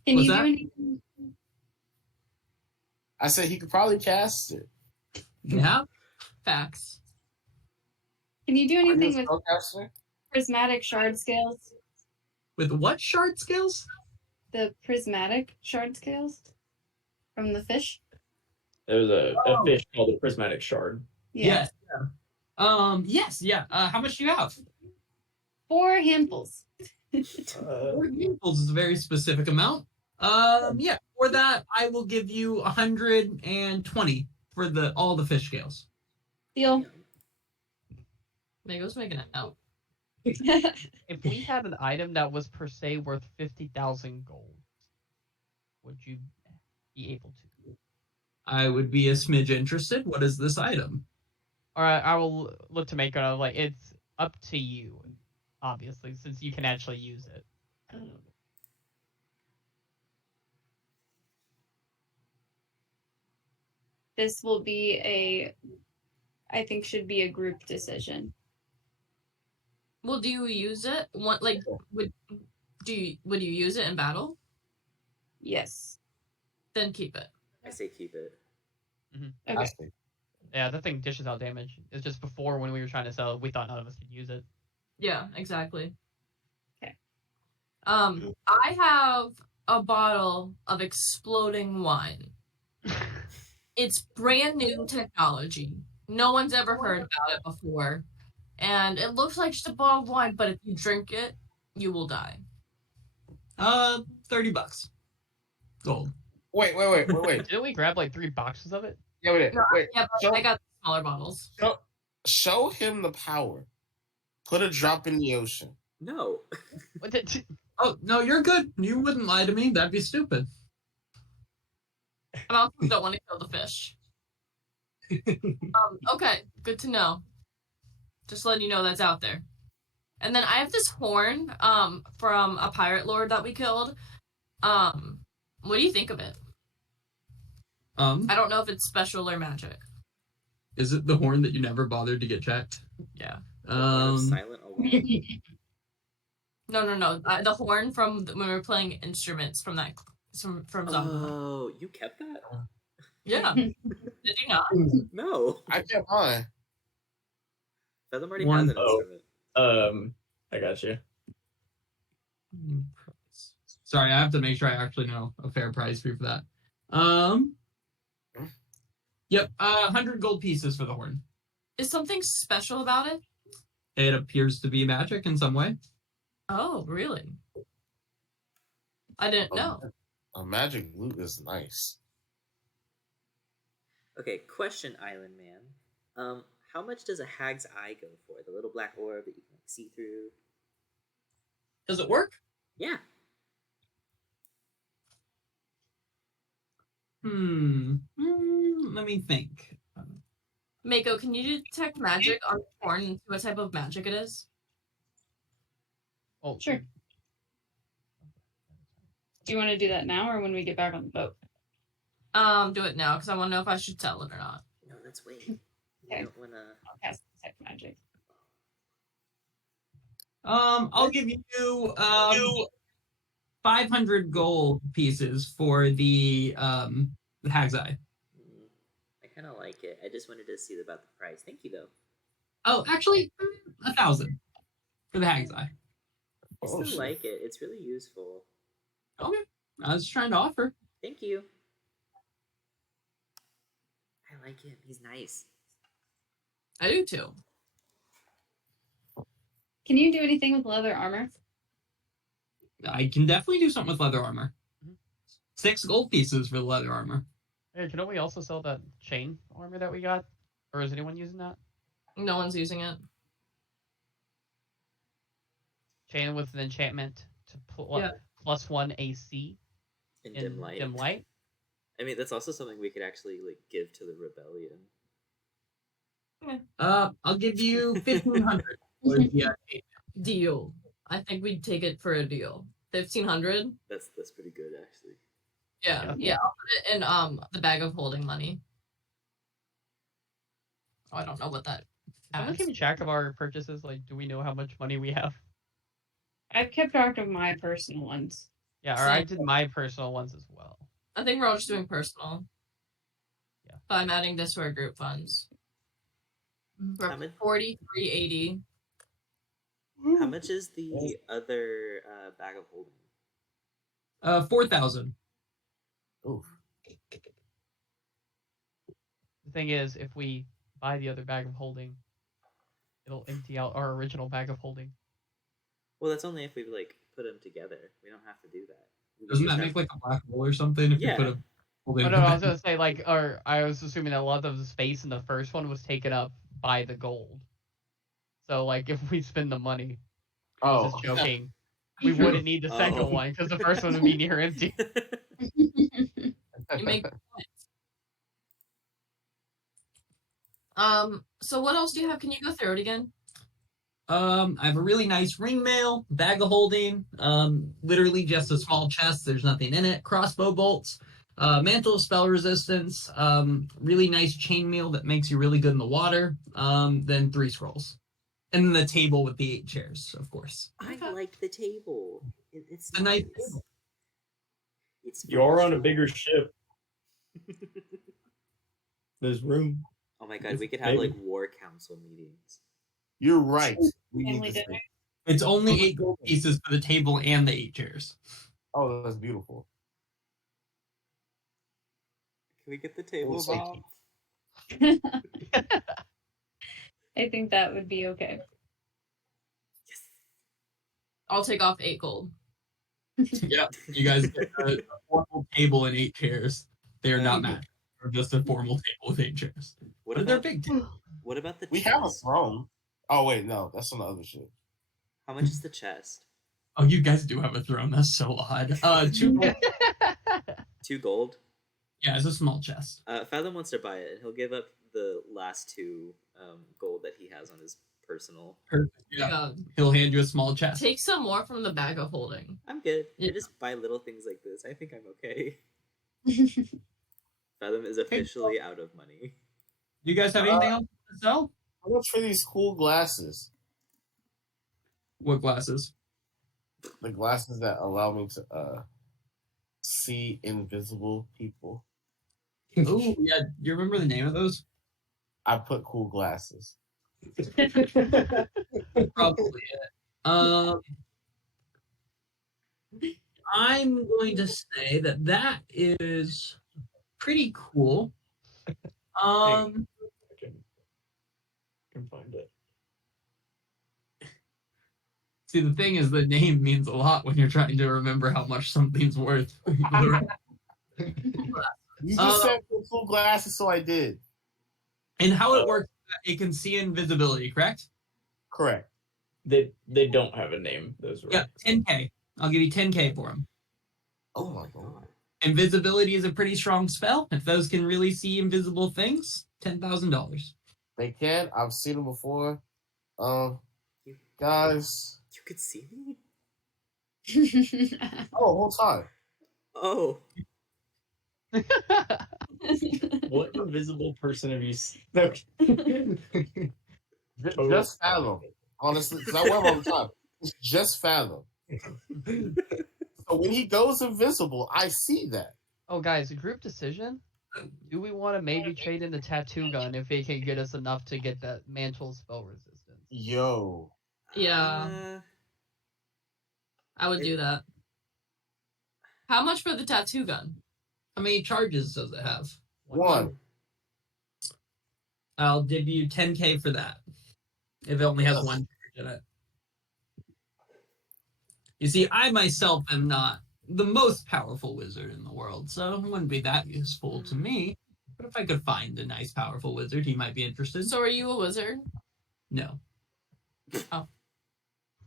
Can What's you that? do anything? I said he could probably cast it. Yeah. Facts. Can you do Are you a anything with spellcaster? prismatic shard scales? With what shard skills? The prismatic shard scales from the fish? There's a fish called a prismatic shard. Yes. Yeah. Yes. Yeah. How much do you have? 4 handfuls. 4 handfuls is a very specific amount. Yeah. For that, I will give you 120 for all the fish scales. Deal. Mago's making it out. If we had an item that was per se worth 50,000 gold, would you be able to? I would be a smidge interested. What is this item? All right, I will look to make it. Like, it's up to you, obviously, since you can actually use it. This will be I think should be a group decision. Well, do you use it? Would you use it in battle? Yes. Then keep it. I say keep it. Okay. I see. Yeah, that thing dishes out damage. It's just before when we were trying to sell it, we thought none of us could use it. Yeah, exactly. Okay. I have a bottle of exploding wine. It's brand new technology. No one's ever heard about it before. And it looks like just a bottle of wine, but if you drink it, you will die. $30 gold. Wait. Didn't we grab like 3 boxes of it? Yeah, wait. Yeah, but Show, I got smaller bottles. show him the power. Put a drop in the ocean. No. What did, Oh no, you're good. You wouldn't lie to me. That'd be stupid. I also don't want to kill the fish. Okay, good to know. Just letting you know that's out there. And then I have this horn from a pirate lord that we killed. What do you think of it? I don't know if it's special or magic. Is it the horn that you never bothered to get checked? Yeah. Silent alarm. No. The horn from when we were playing instruments from from Zomba. Oh, you kept that? Yeah. Did you not? No. I kept mine. Fathom already One- has an oh. instrument. I got you. Sorry, I have to make sure I actually know a fair price for you for that. Yep. 100 gold pieces for the horn. Is something special about it? It appears to be magic in some way. Oh, really? I didn't know. A magic loot is nice. Okay, question, Island Man. How much does a hag's eye go for? The little black orb that you can see through? Does it work? Yeah. Let me think. Mako, can you detect magic on the horn and see what type of magic it is? Oh, Sure. Do you want to do that now or when we get back on the boat? Do it now because I want to know if I should tell it or not. No, let's wait. Okay. I don't want to. I'll cast detect magic. I'll give you 500 gold pieces for the hag's eye. I kind of like it. I just wanted to see about the price. Thank you, though. Oh, actually, 1,000 for the hag's eye. I Oh, still shit. like it. It's really useful. Okay, I was trying to offer. Thank you. I like him. He's nice. I do too. Can you do anything with leather armor? I can definitely do something with leather armor. Mhm. 6 gold pieces for the leather armor. Hey, can we also sell that chain armor that we got? Or is anyone using that? No one's using it. Chain with an enchantment to Yeah. +1 AC In in dim light. Dim light. I mean, that's also something we could actually like give to the rebellion. I'll give you 1,500 for the Deal. I think we'd take it for a deal. 1,500. That's pretty good, actually. Yeah, Yeah. yeah. I'll put it in the bag of holding money. Oh, I don't know what that. I'm not adds. keeping track of our purchases. Like, do we know how much money we have? I've kept track of my personal ones. Yeah, or I Same. did my personal ones as well. I think we're all just doing personal. Yeah. But I'm adding this to our group funds. We're How up much? to 4380. How much is the other bag of holding? 4,000. Oof. The thing is, if we buy the other bag of holding, it'll empty out our original bag of holding. Well, that's only if we like put them together. We don't have to do that. We Doesn't just that have- make like a black hole or something if you put Yeah. a holding? Oh no, I was gonna say like, or I was assuming that a lot of the space in the first one was taken up by the gold. So like, if we spend the money, I was just joking. We True. wouldn't need the second Oh. one because the first one would be near empty. You make so what else do you have? Can you go through it again? I have a really nice ring mail, bag of holding, literally just a small chest. There's nothing in it. Crossbow bolts, mantle of spell resistance, really nice chainmail that makes you really good in the water. Then 3 scrolls, and then the table with the 8 chairs, of course. I like the table. It's a nice table. It's You're on a very bigger strong. ship. There's room. Oh my god, we could Maybe. have like war council meetings. You're right. We need Family this dinner. thing. It's only 8 gold pieces for the table and the 8 chairs. Oh, that's beautiful. Can we get the table, We'll say Bob? I think that would be okay. I'll take off 8 gold. Yeah, you guys get a formal table and 8 chairs. They are not Um, matched. They're just a formal table with 8 chairs. What But they're about big. what about the We chest? have a throne. Oh wait, no, that's on the other ship. How much is the chest? Oh, you guys do have a throne. That's so odd. 2 gold. 2 gold. Yeah, it's a small chest. Fathom wants to buy it, and he'll give up the last 2 gold that he has on his personal. Perfect. Yeah. He'll hand you a small chest. Take some more from the bag of holding. I'm good. Yeah. I just buy little things like this. I think I'm okay. Fathom is officially out of money. You guys have anything else to sell? How much for these cool glasses? What glasses? The glasses that allow me to see invisible people. Oh, yeah. You remember the name of those? I put cool glasses. Probably it. I'm going to say that is pretty cool. I can find it. See, the thing is, the name means a lot when you're trying to remember how much something's worth. You just said full glasses, so I did. And how it works, it can see invisibility, correct? Correct. They don't have a name. Those were Yeah, 10K. I'll give you 10K for them. Oh my god. Invisibility is a pretty strong spell. If those can really see invisible things, $10,000. They can. I've seen them before. You, Guys. you could see me? Oh, whole time. Oh. What invisible person have you seen? Just Fathom. Honestly, because I wear them all the time. It's just Fathom. So when he goes invisible, I see that. Oh, guys, a group decision. Do we want to maybe trade in the tattoo gun if it can get us enough to get that mantle spell resistance? Yo. Yeah. I would do that. How much for the tattoo gun? How many charges does it have? One. I'll give you 10K for that. If it only has one charge in it. You see, I myself am not the most powerful wizard in the world, so it wouldn't be that useful to me. But if I could find a nice, powerful wizard, he might be interested. So are you a wizard? No. Do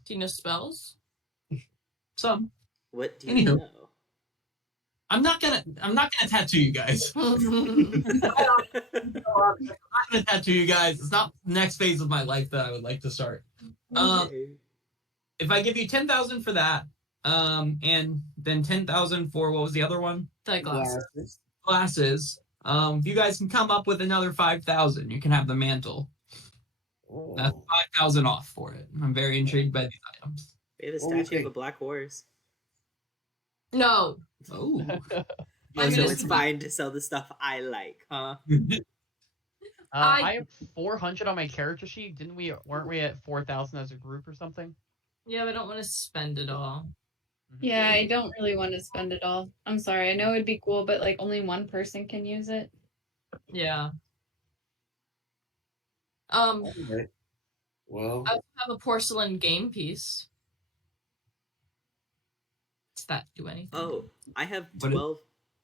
you know spells? Some. What do you Anywho. know? I'm not gonna tattoo you guys. I'm not gonna tattoo you guys. It's not the next phase of my life that I would like to start. Okay. If I give you 10,000 for that, and then 10,000 for what was the other one? That glasses. Glasses. If you guys can come up with another 5,000, you can have the mantle. That's 5,000 off for it. I'm very intrigued by these items. We have a statue of a black horse. No. Oh. I'm So gonna it's see- fine to sell the stuff I like, huh? I have 400 on my character sheet. Weren't we at 4,000 as a group or something? Yeah, but I don't want to spend it all. Yeah, I don't really want to spend it all. I'm sorry. I know it'd be cool, but like only one person can use it. Yeah. Okay. Well, I have a porcelain game piece. Does that do anything? Oh, I have What 12.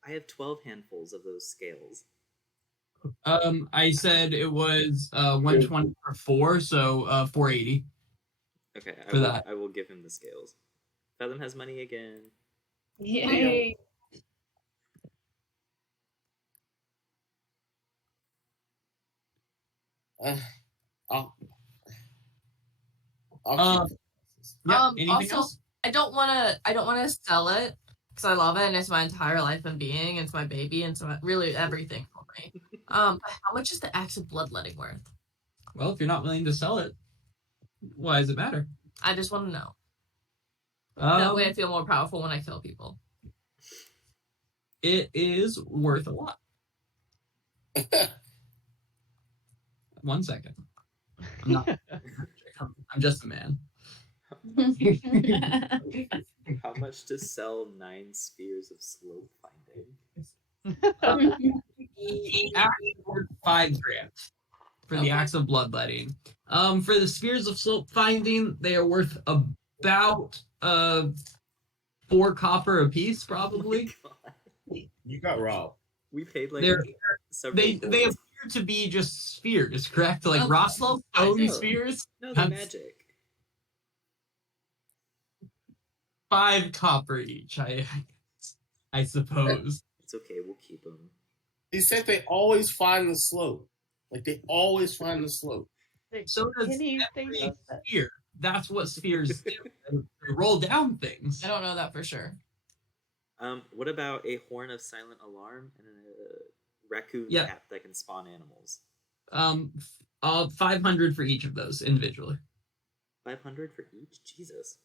I have 12 handfuls of those scales. I said it was 120 for 4, so 480. Okay, For that. I will give him the scales. Fathom has money again. Yay. I'll Uh, keep Yeah. Anything Also, else? I don't wanna sell it because I love it and it's my entire life and being, it's my baby, and so really everything for me. But how much is the axe of bloodletting worth? Well, if you're not willing to sell it, why does it matter? I just want to know. That way I Um, feel more powerful when I kill people. it is worth a lot. 1 second. I'm not. I'm just a man. How much to sell 9 spheres of slope finding? The axe is worth 5 grand for the axe of bloodletting. For the spears of slope finding, they are worth about 4 copper a piece, probably. You got robbed. We paid like They're- several. They gold. appear to be just spheres, correct? Like Oh, rock stone know. spheres. No, they're That's- magic. 5 copper each, I suppose. It's okay. We'll keep them. He said they always find the slope. Like they always find the slope. So does Anything every does that. sphere. That's what spheres do. They roll down things. I don't know that for sure. What about a horn of silent alarm and a raccoon Yeah. cat that can spawn animals? 500 for each of those individually. 500 for each. Jesus.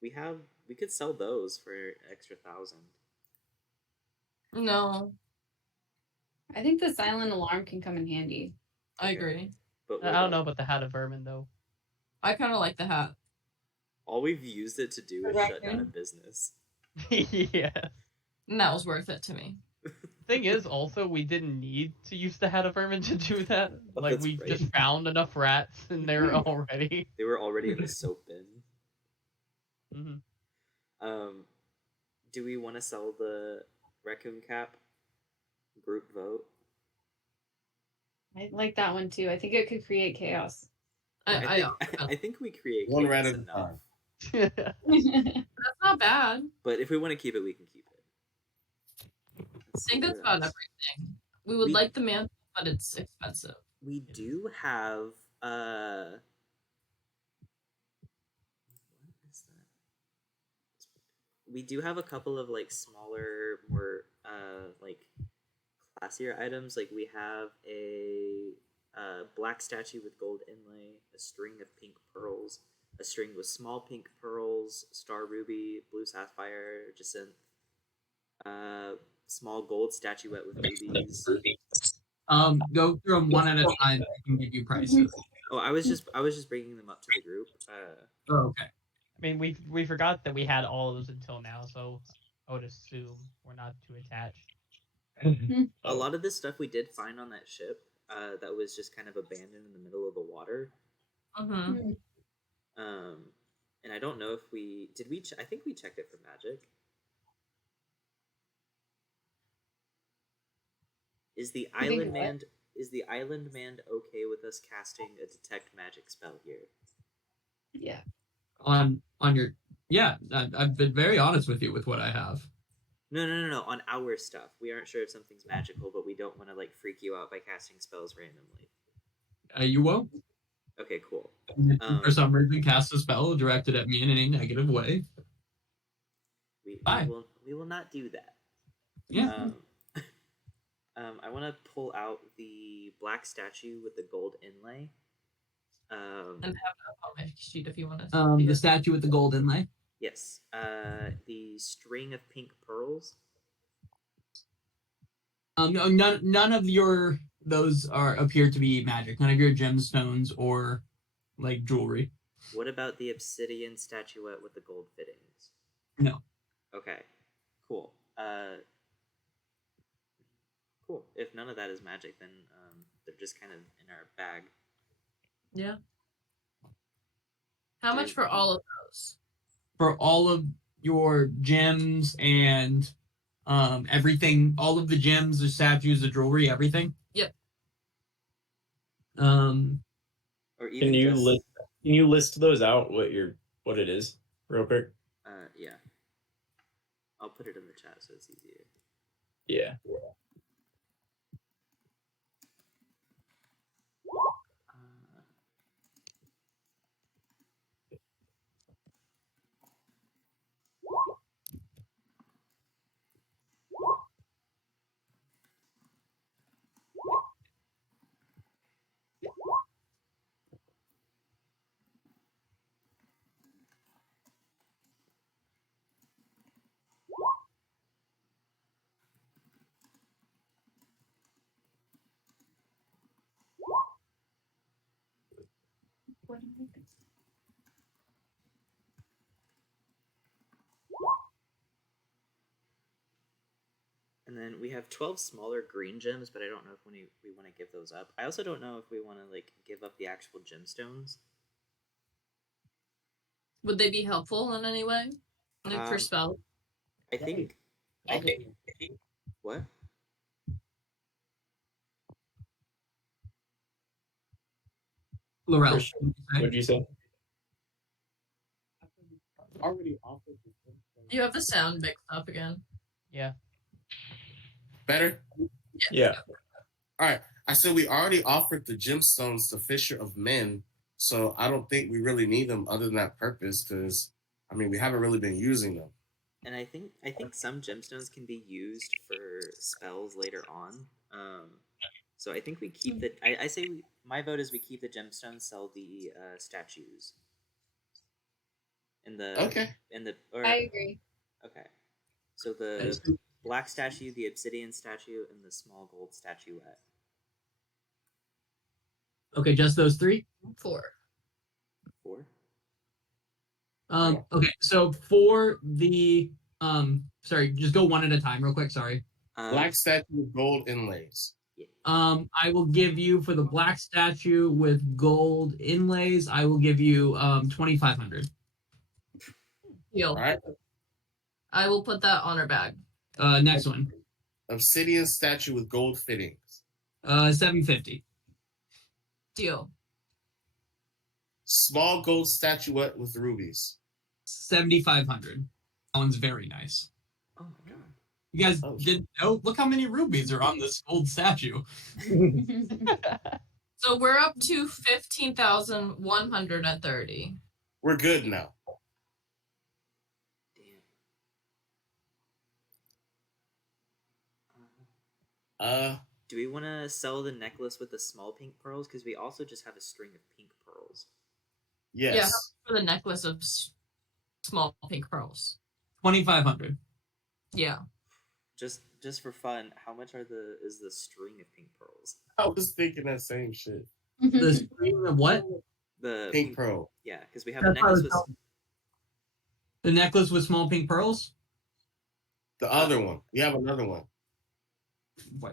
We could sell those for an extra 1,000. No, I think the silent alarm can come in handy. I agree. But I don't know about the hat of vermin though. I kind of like the hat. All we've used it to do is shut down a business. Yeah. And that was worth it to me. Thing is, also, we didn't need to use the Hat of Vermin to do that. Oh, Like, that's we right. just found enough rats in there already. They were already in the soap bin. hmm Do we want to sell the raccoon cap? Group vote. I like that one too. I think it could create chaos. I think we create One rat chaos at a enough. time. That's not bad. But if we want to keep it, we can keep it. I think that's about everything. We would like the mantle, but it's expensive. We do have what is that? We do have a couple of like smaller, more like classier items. Like we have a black statue with gold inlay, a string of pink pearls, a string with small pink pearls, star ruby, blue sapphire, jacinth, small gold statuette with rubies. Go through them one at a time. I can give you prices. Oh, I was just bringing them up to the group. Oh, okay. I mean, we forgot that we had all of those until now, so I would assume we're not too attached. A lot of this stuff we did find on that ship that was just kind of abandoned in the middle of the water. Mm-hmm. And I don't know if we did. I think we checked it for magic. Is the island man okay with us casting a detect magic spell here? Yeah. On your I've been very honest with you with what I have. No. On our stuff, we aren't sure if something's magical, but we don't want to like freak you out by casting spells randomly. You won't. Okay, cool. For some reason, cast a spell directed at me in any negative way. We will not do that. Yeah. I want to pull out the black statue with the gold inlay. And have it up on my sheet if you want to. The statue with the gold inlay. Yes. The string of pink pearls. No, none of those appear to be magic. None of your gemstones or like jewelry. What about the obsidian statuette with the gold fittings? No. Okay. Cool. Cool. If none of that is magic, then they're just kind of in our bag. Yeah. How much for all of those? For all of your gems and everything, all of the gems, the statues, the jewelry, everything. Yep. Or even Can you list those out? What it is, real quick? Yeah. I'll put it in the chat so it's easier. Yeah. And then we have 12 smaller green gems, but I don't know if we want to give those up. I also don't know if we want to like give up the actual gemstones. Would they be helpful in any way? Like for spell? I think. What? Laurel, Christian, what'd you say? Already offered the gemstones. You have the sound mixed up again. Yeah. Better? Yeah. All right. I said we already offered the gemstones to Fisher of Men, so I don't think we really need them other than that purpose, because I mean we haven't really been using them. And I think some gemstones can be used for spells later on. So I think we keep the. I say my vote is we keep the gemstones, sell the statues. Okay. I agree. Okay. So the black statue, the obsidian statue, and the small gold statuette. Okay, just those three? 4. 4? Okay, so for the Sorry, just go one at a time real quick. Sorry. Black statue with gold inlays. I will give you for the black statue with gold inlays. I will give you 2,500. Deal. All right. I will put that on our bag. Next one. Obsidian statue with gold fittings. 750. Deal. Small gold statuette with rubies. 7,500. That one's very nice. Oh my god. You guys Oh, didn't know? Look how many rubies are on this gold statue. So we're up to 15,130. We're good now. Damn. Do we want to sell the necklace with the small pink pearls? Because we also just have a string of pink pearls. Yes. Yeah, for the necklace of small pink pearls. 2,500. Yeah. Just for fun, how much is the string of pink pearls? I was thinking that same shit. The string of what? The Pink pearl. Yeah, because we have a necklace with. The necklace with small pink pearls? The other one. We have another one.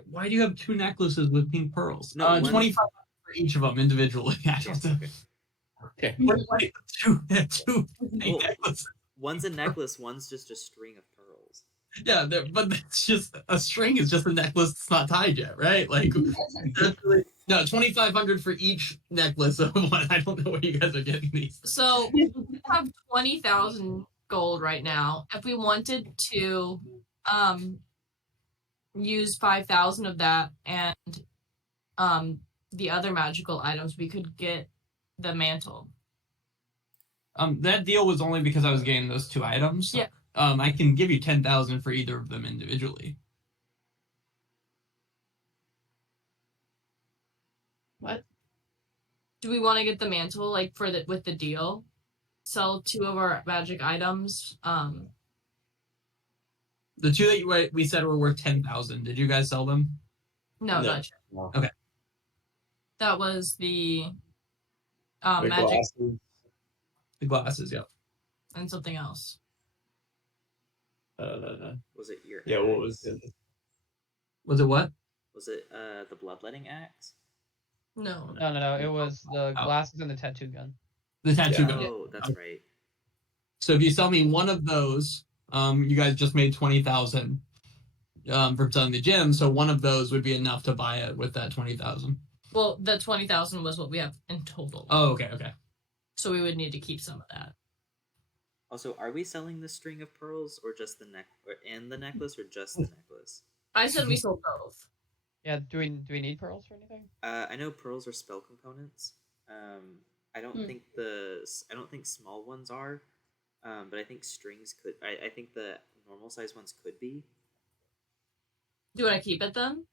Why do you have two necklaces with pink pearls? No, one- 2,500 for each of them individually. Okay. Why two Well, necklaces? One's a necklace, one's just a string of pearls. Yeah, but that's just a string is just a necklace that's not tied yet, right? Like, that's really, no, 2,500 for each necklace of one. I don't know where you guys are getting these. So we have 20,000 gold right now. If we wanted to use 5,000 of that and the other magical items, we could get the mantle. That deal was only because I was getting those two items. Yeah. I can give you 10,000 for either of them individually. What? Do we want to get the mantle like with the deal? Sell two of our magic items. The two that we said were worth 10,000. Did you guys sell them? No, No. not yet. No. Okay. That was the The magic glasses. The glasses, yeah. and something else. Was it your Yeah, what axe? was it? Was it what? Was it the bloodletting axe? No. No. It was the glasses and the tattoo gun. The tattoo Yeah. gun. Oh, that's right. So if you sell me one of those, you guys just made 20,000 for selling the gem. So one of those would be enough to buy it with that 20,000. Well, the 20,000 was what we have in total. Oh, okay. So we would need to keep some of that. Also, are we selling the string of pearls or just the and the necklace or just the necklace? I said we sold both. Yeah. Do we need pearls for anything? I know pearls are spell components. I don't think small ones are, but I think strings could. I think the normal size ones could be. Do you want to keep it then?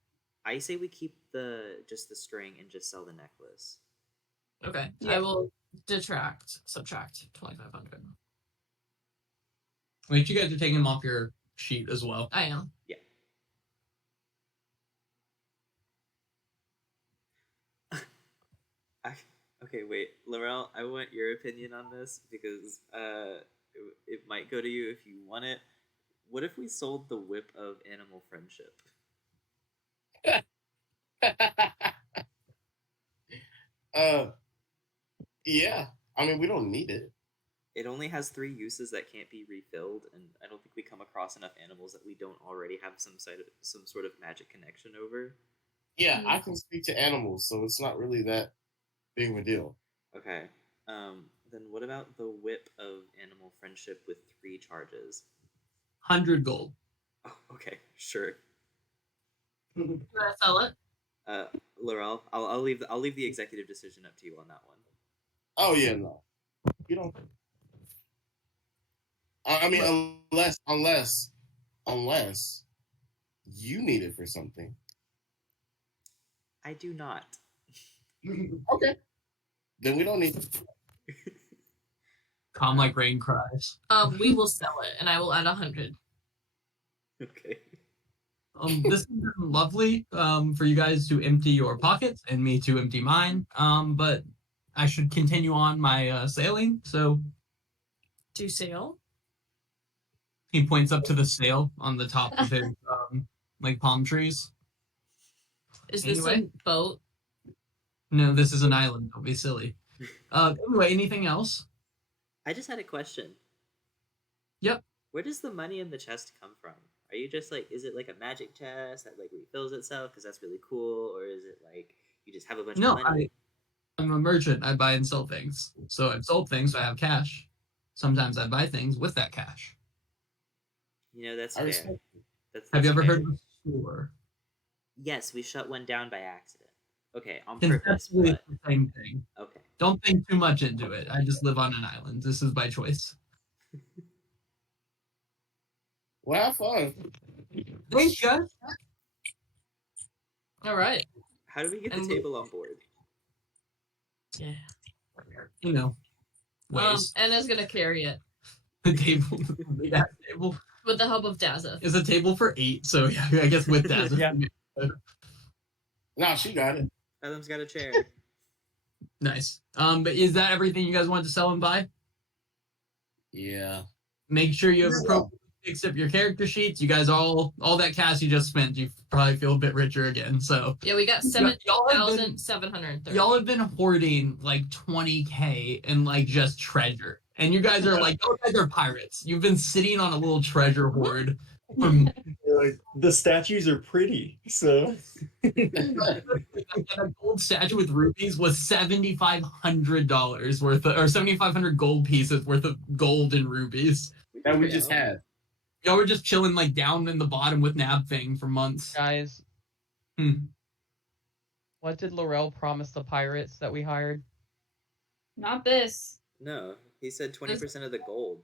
I say we keep just the string and just sell the necklace. Okay. Yeah. I will subtract 2,500. Wait, you guys are taking them off your sheet as well. I am. Okay, wait, Laurel, I want your opinion on this because it might go to you if you want it. What if we sold the whip of animal friendship? Yeah. I mean, we don't need it. It only has 3 uses that can't be refilled, and I don't think we come across enough animals that we don't already have some sort of magic connection over. Yeah, I can speak to animals, so it's not really that big of a deal. Okay. Then what about the whip of animal friendship with 3 charges? 100 gold. Oh, okay, sure. You want to sell it? Laurel, I'll leave the executive decision up to you on that one. Oh yeah, no, you don't. I mean, unless you need it for something. I do not. Okay, then we don't need it. Calm like rain cries. We will sell it, and I will add 100. Okay. This has been lovely for you guys to empty your pockets and me to empty mine. But I should continue on my sailing. So To sail? He points up to the sail on the top of his like palm trees. Is this Anyway. a boat? No, this is an island. Don't be silly. Anyway, anything else? I just had a question. Yep. Where does the money in the chest come from? Are you just like, is it like a magic chest that like refills itself because that's really cool, or is it like you just have a bunch No, of money? I'm a merchant. I buy and sell things. So I've sold things, so I have cash. Sometimes I buy things with that cash. You know, that's I fair. respect Have you ever fair. heard of a store? Yes, we shut one down by accident. Okay, on purpose, Conceptually, but it's the same thing. okay. Don't think too much into it. I just live on an island. This is by choice. Well, have fun. Thanks, guys. All right. How do we get the And- table on board? Yeah. You know, ways. Anna's gonna carry it The table, the big ass table, with the help of Dazeth. is a table for 8. So yeah, I guess with that. Yeah. No, she got it. Adam's got a chair. Nice. But is that everything you guys want to sell and buy? Yeah. Make sure you have Yeah. appropriately fixed up your character sheets. You guys all that cash you just spent, you probably feel a bit richer again. So Yeah, we got y'all have been 7,730. y'all have been hoarding like 20K and like just treasure. And you guys are like, those guys are pirates. You've been sitting on a little treasure hoard for Like, the statues are pretty, so a gold statue with rupees was $7,500 worth of, or 7,500 gold pieces worth of gold and rupees. That we just had. Y'all were just chilling like down in the bottom with Nabfang for months. Guys, Hmm. what did Laurel promise the pirates that we hired? Not this. No, he said 20% of the gold.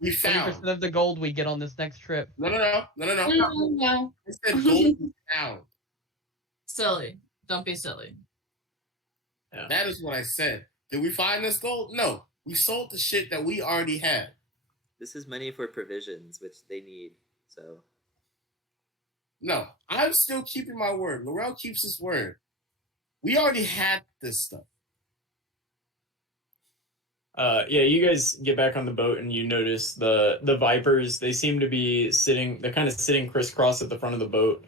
We 20% found. of the gold we get on this next trip. No. No. I said gold we found. Silly. Don't be silly. That is what I said. Did we find this gold? No. We sold the shit that we already had. This is money for provisions, which they need. So No. I'm still keeping my word. Laurel keeps his word. We already had this stuff. yeah, you guys get back on the boat and you notice the Vipers. They seem to be sitting. They're kind of sitting crisscross at the front of the boat,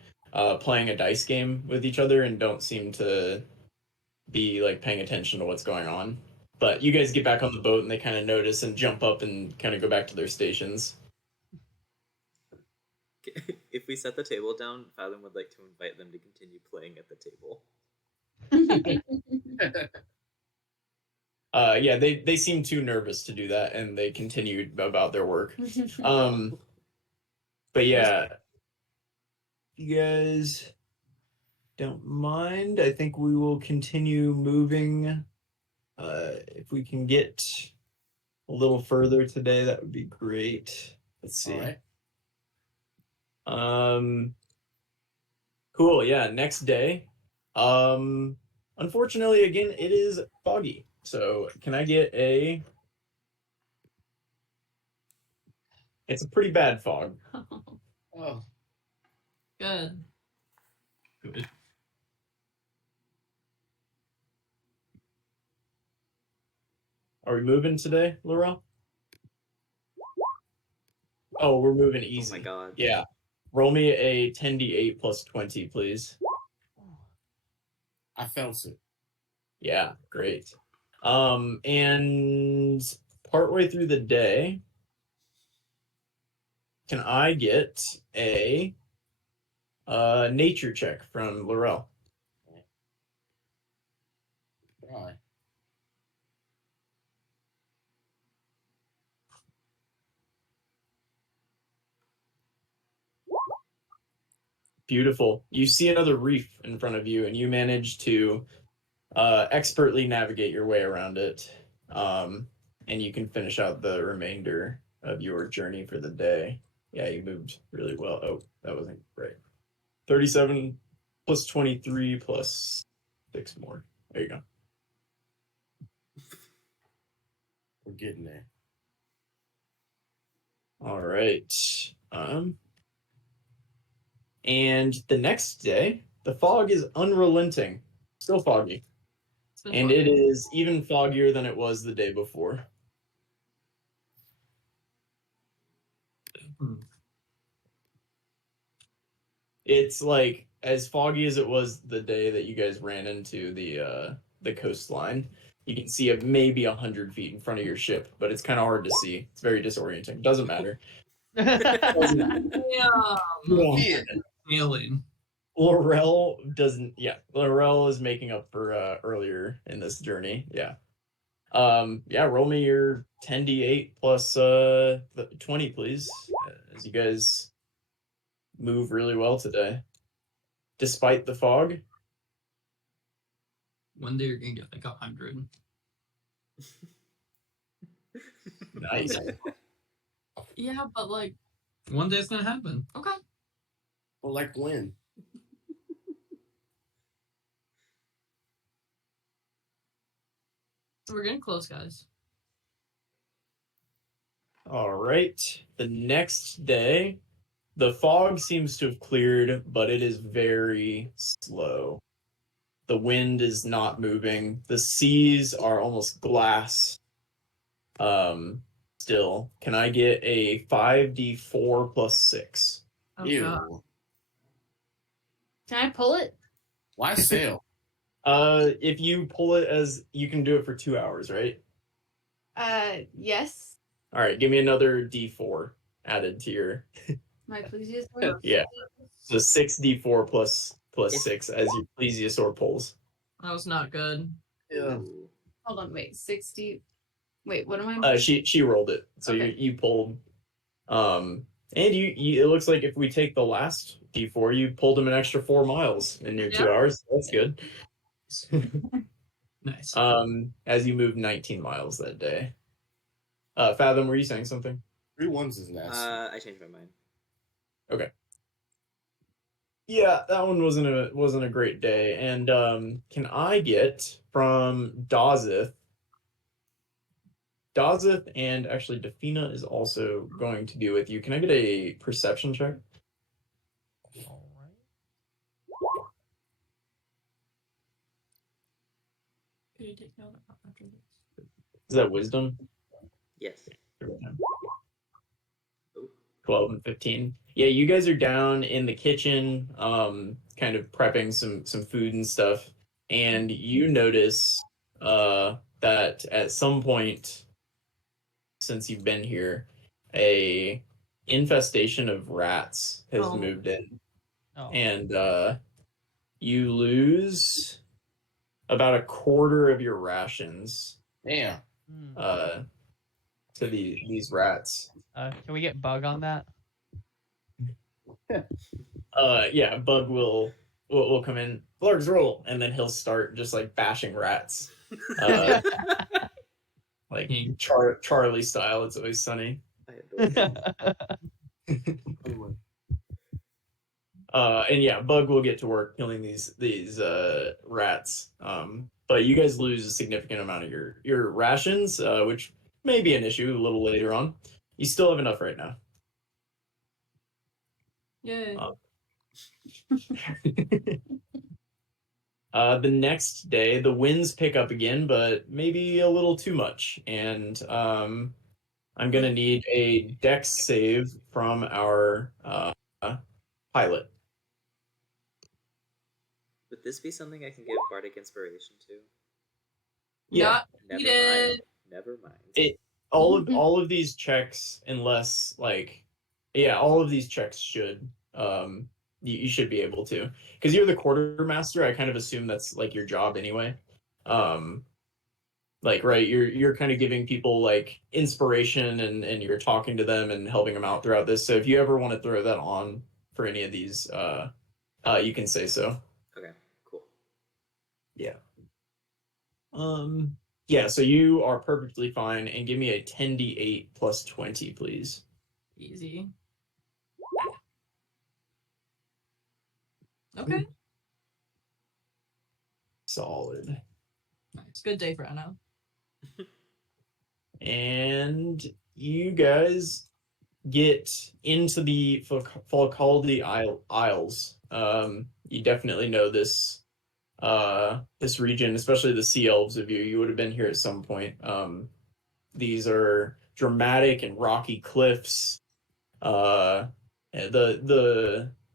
playing a dice game with each other, and don't seem to be like paying attention to what's going on. But you guys get back on the boat and they kind of notice and jump up and kind of go back to their stations. if we set the table down, Fathom would like to invite them to continue playing at the table. Yeah, they seem too nervous to do that, and they continued about their work. But yeah, you guys don't mind, I think we will continue moving. If we can get a little further today, that would be great. Let's see. All right. Cool. Yeah. Next day. Unfortunately, again, it is foggy. So can I get a? It's a pretty bad fog. Oh. Good. Good. Are we moving today, Laurel? Oh, we're moving easy. Oh my god. Yeah. Roll me a 10d8 plus 20, please. I felt it. Yeah, great. And partway through the day, can I get a nature check from Laurel? All right. Beautiful. You see another reef in front of you, and you manage to expertly navigate your way around it. And you can finish out the remainder of your journey for the day. Yeah, you moved really well. Oh, that wasn't great. 37 plus 23 plus 6 more. There you go. We're getting there. All right. And the next day, the fog is unrelenting. Still foggy. It's been And fun. it is even foggier than it was the day before. It's like as foggy as it was the day that you guys ran into the coastline. You can see it maybe 100 feet in front of your ship, but it's kind of hard to see. It's very disorienting. Doesn't matter. Doesn't matter. Yeah. You don't Yeah. have it. Alien. Laurel doesn't. Yeah, Laurel is making up for earlier in this journey. Yeah. Yeah. Roll me your 10d8 plus 20, please. As you guys move really well today, despite the fog. One day you're gonna get like 100. Nice. Yeah, but like, One day it's gonna happen. okay. Well, like when? We're getting close, guys. All right. The next day, the fog seems to have cleared, but it is very slow. The wind is not moving. The seas are almost glass. Still, can I get a 5d4 plus 6? Oh, Ew. God. Can I pull it? Why sail? If you pull it as you can do it for 2 hours, right? Yes. All right, give me another d4 added to your My plesiosaur. yeah. So 6d4 plus If- 6 as your plesiosaur pulls. That was not good. Yeah. Ooh. Hold on, wait. 60. Wait, what am I? She rolled it, so Okay. you pulled. And you it looks like if we take the last d4, you pulled him an extra 4 miles in your 2 Yeah. hours. That's good. Nice. As you moved 19 miles that day. Fathom, were you saying something? 3 ones is nasty. I changed my mind. Yeah, that one wasn't a great day. And can I get from Dazith? Dazith and actually Defina is also going to be with you. Can I get a perception check? All right. Could you take note after this? Is that wisdom? Yes. 12 and 15. Yeah, you guys are down in the kitchen, kind of prepping some food and stuff, and you notice that at some point since you've been here, a infestation of rats has Oh. moved in, Oh. and you lose about a quarter of your rations Damn. Hmm. to these rats. Can we get bug on that? Yeah, Bug will come in. Blarg's roll, and then he'll start just like bashing rats, like Charlie style. It's Always Sunny. I adore it. Anyway. And yeah, Bug will get to work killing these rats. But you guys lose a significant amount of your rations, which may be an issue a little later on. You still have enough right now. Yay. The next day, the winds pick up again, but maybe a little too much. And I'm going to need a dex save from our pilot. Would this be something I can give Bardic Inspiration to? Yeah. Not Never needed. mind. Never mind. All of these checks, unless all of these checks should you should be able to, because you're the quartermaster. I kind of assume that's like your job anyway. Right, you're kind of giving people like inspiration and you're talking to them and helping them out throughout this. So if you ever want to throw that on for any of these, you can say so. Okay, cool. Yeah. Yeah, so you are perfectly fine, and give me a 10d8 plus 20, please. Easy. Okay. Solid. Nice. Good day for Anna. And you guys get into the Falcaldi Isles. You definitely know this region, especially the Sea Elves of you. You would have been here at some point. These are dramatic and rocky cliffs.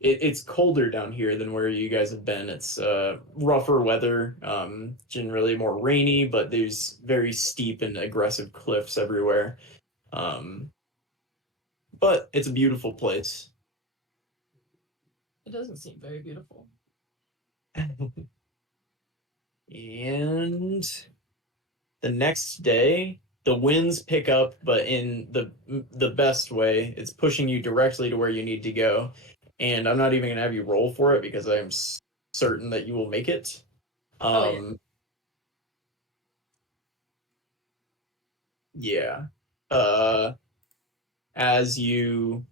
It's colder down here than where you guys have been. It's rougher weather, generally more rainy, but there's very steep and aggressive cliffs everywhere. But it's a beautiful place. It doesn't seem very beautiful. And the next day, the winds pick up, but in the best way. It's pushing you directly to where you need to go. And I'm not even gonna have you roll for it because I'm certain that you will make it. Oh, Yeah. As you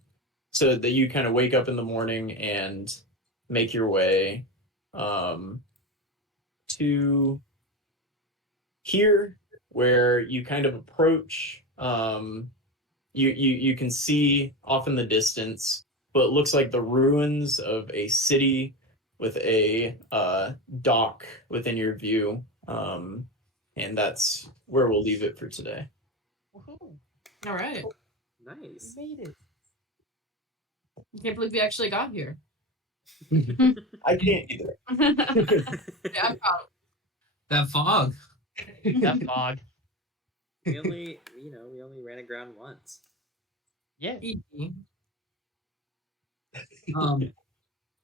so that you kind of wake up in the morning and make your way to here where you kind of approach you can see off in the distance what looks like the ruins of a city with a dock within your view, and that's where we'll leave it for today. Woohoo! All right. Nice. We made it. I can't believe we actually got here. I can't either. Yeah, I'm proud. That fog. That fog. we only ran aground once. Yeah. Easy.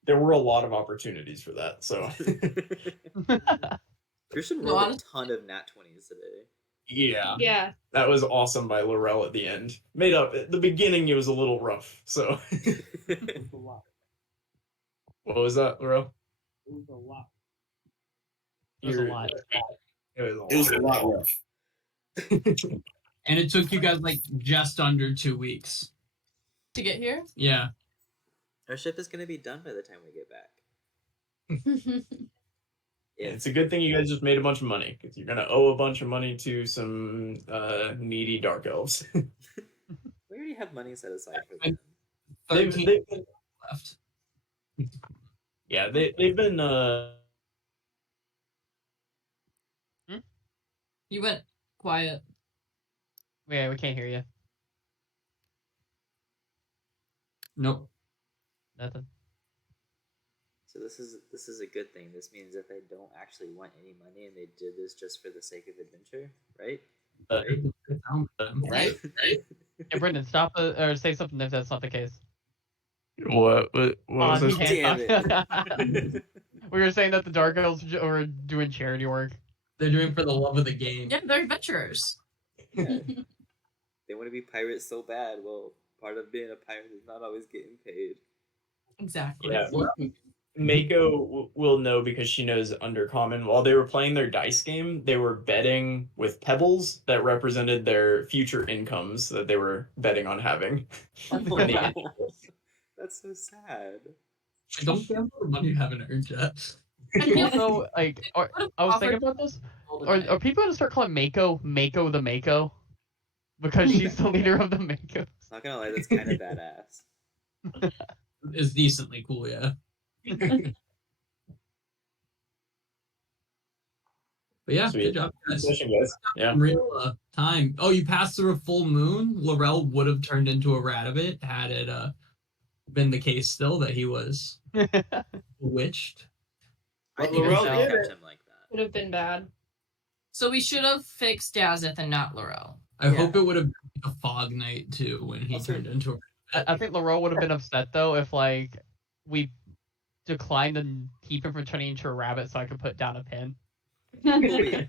There were a lot of opportunities for that, so Christian No, rolled a honestly- ton of nat 20s today. yeah. Yeah. That was awesome by Laurel at the end. Made up at the beginning it was a little rough, so what was that, Laurel? It was a lot. It It was a lot rough. And it took you guys like just under 2 weeks. To get here? Yeah. Our ship is going to be done by the time we get back. It's a good thing you guys just made a bunch of money because you're gonna owe a bunch of money to some needy dark elves. We already have money set aside for them. 13 they've been, left. yeah, they've been You went quiet. Yeah, we can't hear you. Nope. Nothing. So this is a good thing. This means that they don't actually want any money and they did this just for the sake of adventure, right? right. Yeah, Brendan, stop or say something if that's not the case. What was he this? can't Damn talk. it. We were saying that the Dark Elves were doing charity work. They're doing for the love of the game. Yeah, they're adventurers. Yeah. They want to be pirates so bad. Well, part of being a pirate is not always getting paid. Exactly. Yeah. Mako will know because she knows Undercommon. While they were playing their dice game, they were betting with pebbles that represented their future incomes that they were betting on having. That's so sad. I don't gamble for money you haven't earned yet. Also, like, I was thinking about this. Are people gonna start calling Mako the Mako? Because she's the leader of the Makos. Not gonna lie, that's kind of badass. It's decently cool, yeah. But yeah, Sweet. good job, guys. Session, guys. Yeah. Real time. Oh, you passed through a full moon. Laurel would have turned into a rabbit had it been the case still that he was bewitched. I Well, think we Laurel should did catch it. him like that. Would have been bad. So we should have fixed Dazeth and not Laurel. I Yeah. hope it would have been a fog night too when he Also- turned into a I think Laurel would have been upset though if like we declined to keep him from turning into a rabbit so I could put down a pin. Wait.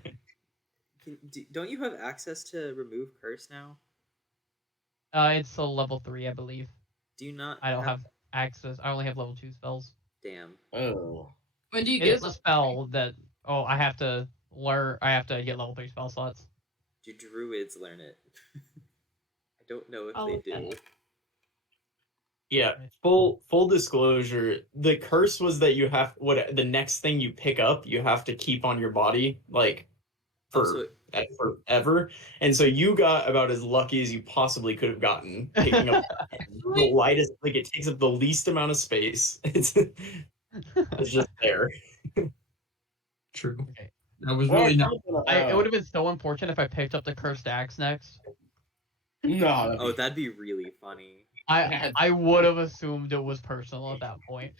Don't you have access to remove curse now? It's a level 3, I believe. Do you not? I don't have access. I only have level 2 spells. Damn. Oh. When do you It get is a spell that I have to learn. I have to get level 3 spell slots. Do druids learn it? I don't know if I'll they look that do. up. Yeah, full disclosure. The curse was that you have the next thing you pick up, you have to keep on your body like Also, forever. And so you got about as lucky as you possibly could have gotten picking up the lightest. Like it takes up the least amount of space. It's just there. True. Okay. That was really not. It would have been so unfortunate if I picked up the cursed axe next. No. oh, that'd be really funny. I would have assumed it was personal at that point.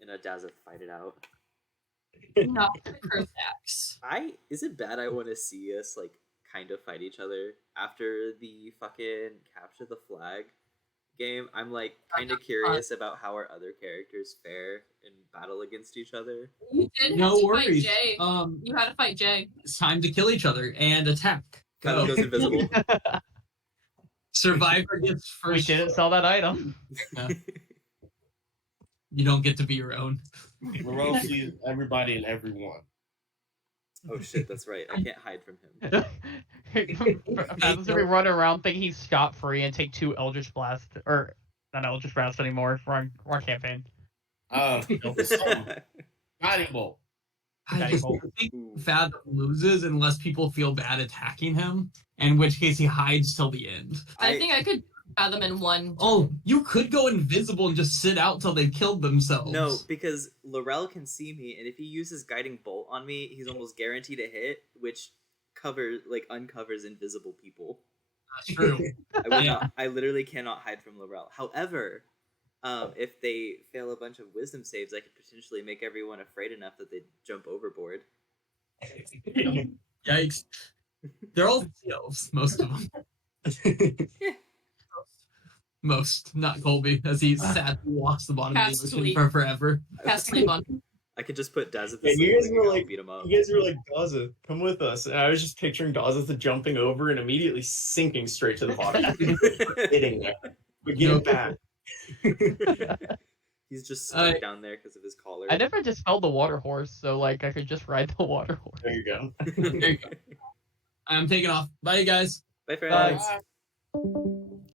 And Dazeth fight it out. Not the curse axe. Is it bad I want to see us like kind of fight each other after the fucking capture the flag game? I'm like kind of curious about how our other characters fare in battle against each other. You did have No to worries. fight Jay. You had to fight Jay. It's time to kill each other and attack. Kind of Go. goes invisible. Survivor gets We first. didn't sell that item. You don't get to be your own. Morel sees everybody and everyone. Oh shit, that's right. I can't hide from him. That's we run around thinking he's scot free and take 2 Eldritch Blast, or not Eldritch Blast anymore. Wrong campaign. Guiding bolt. I Guiding just bolt. think Ooh. Fathom loses unless people feel bad attacking him, in which case he hides till the end. I think I could fathom in one. Oh, you could go invisible and just sit out till they've killed themselves. No, because Laurel can see me, and if he uses guiding bolt on me, he's almost guaranteed a hit, which uncovers invisible people. That's true. I will not. I literally cannot hide from Laurel. However, if they fail a bunch of wisdom saves, I could potentially make everyone afraid enough that they jump overboard. Yikes. They're all elves, most of them. Most, not Colby, as he sadly walks the bottom of the Cast ocean sleep. for forever. Cast sleep on. I could just put Daz at Yeah, the you guys sleep were and like- beat him up. You guys were like, Daza, come with us. And I was just picturing Daza jumping over and immediately sinking straight to the bottom. Hitting there. But get Nope. back. He's just stuck down there because of his collar. I never dispelled the water horse, so like I could just ride the water horse. There you go. There you go. I'm taking off. Bye, you guys. Bye, friends. Bye.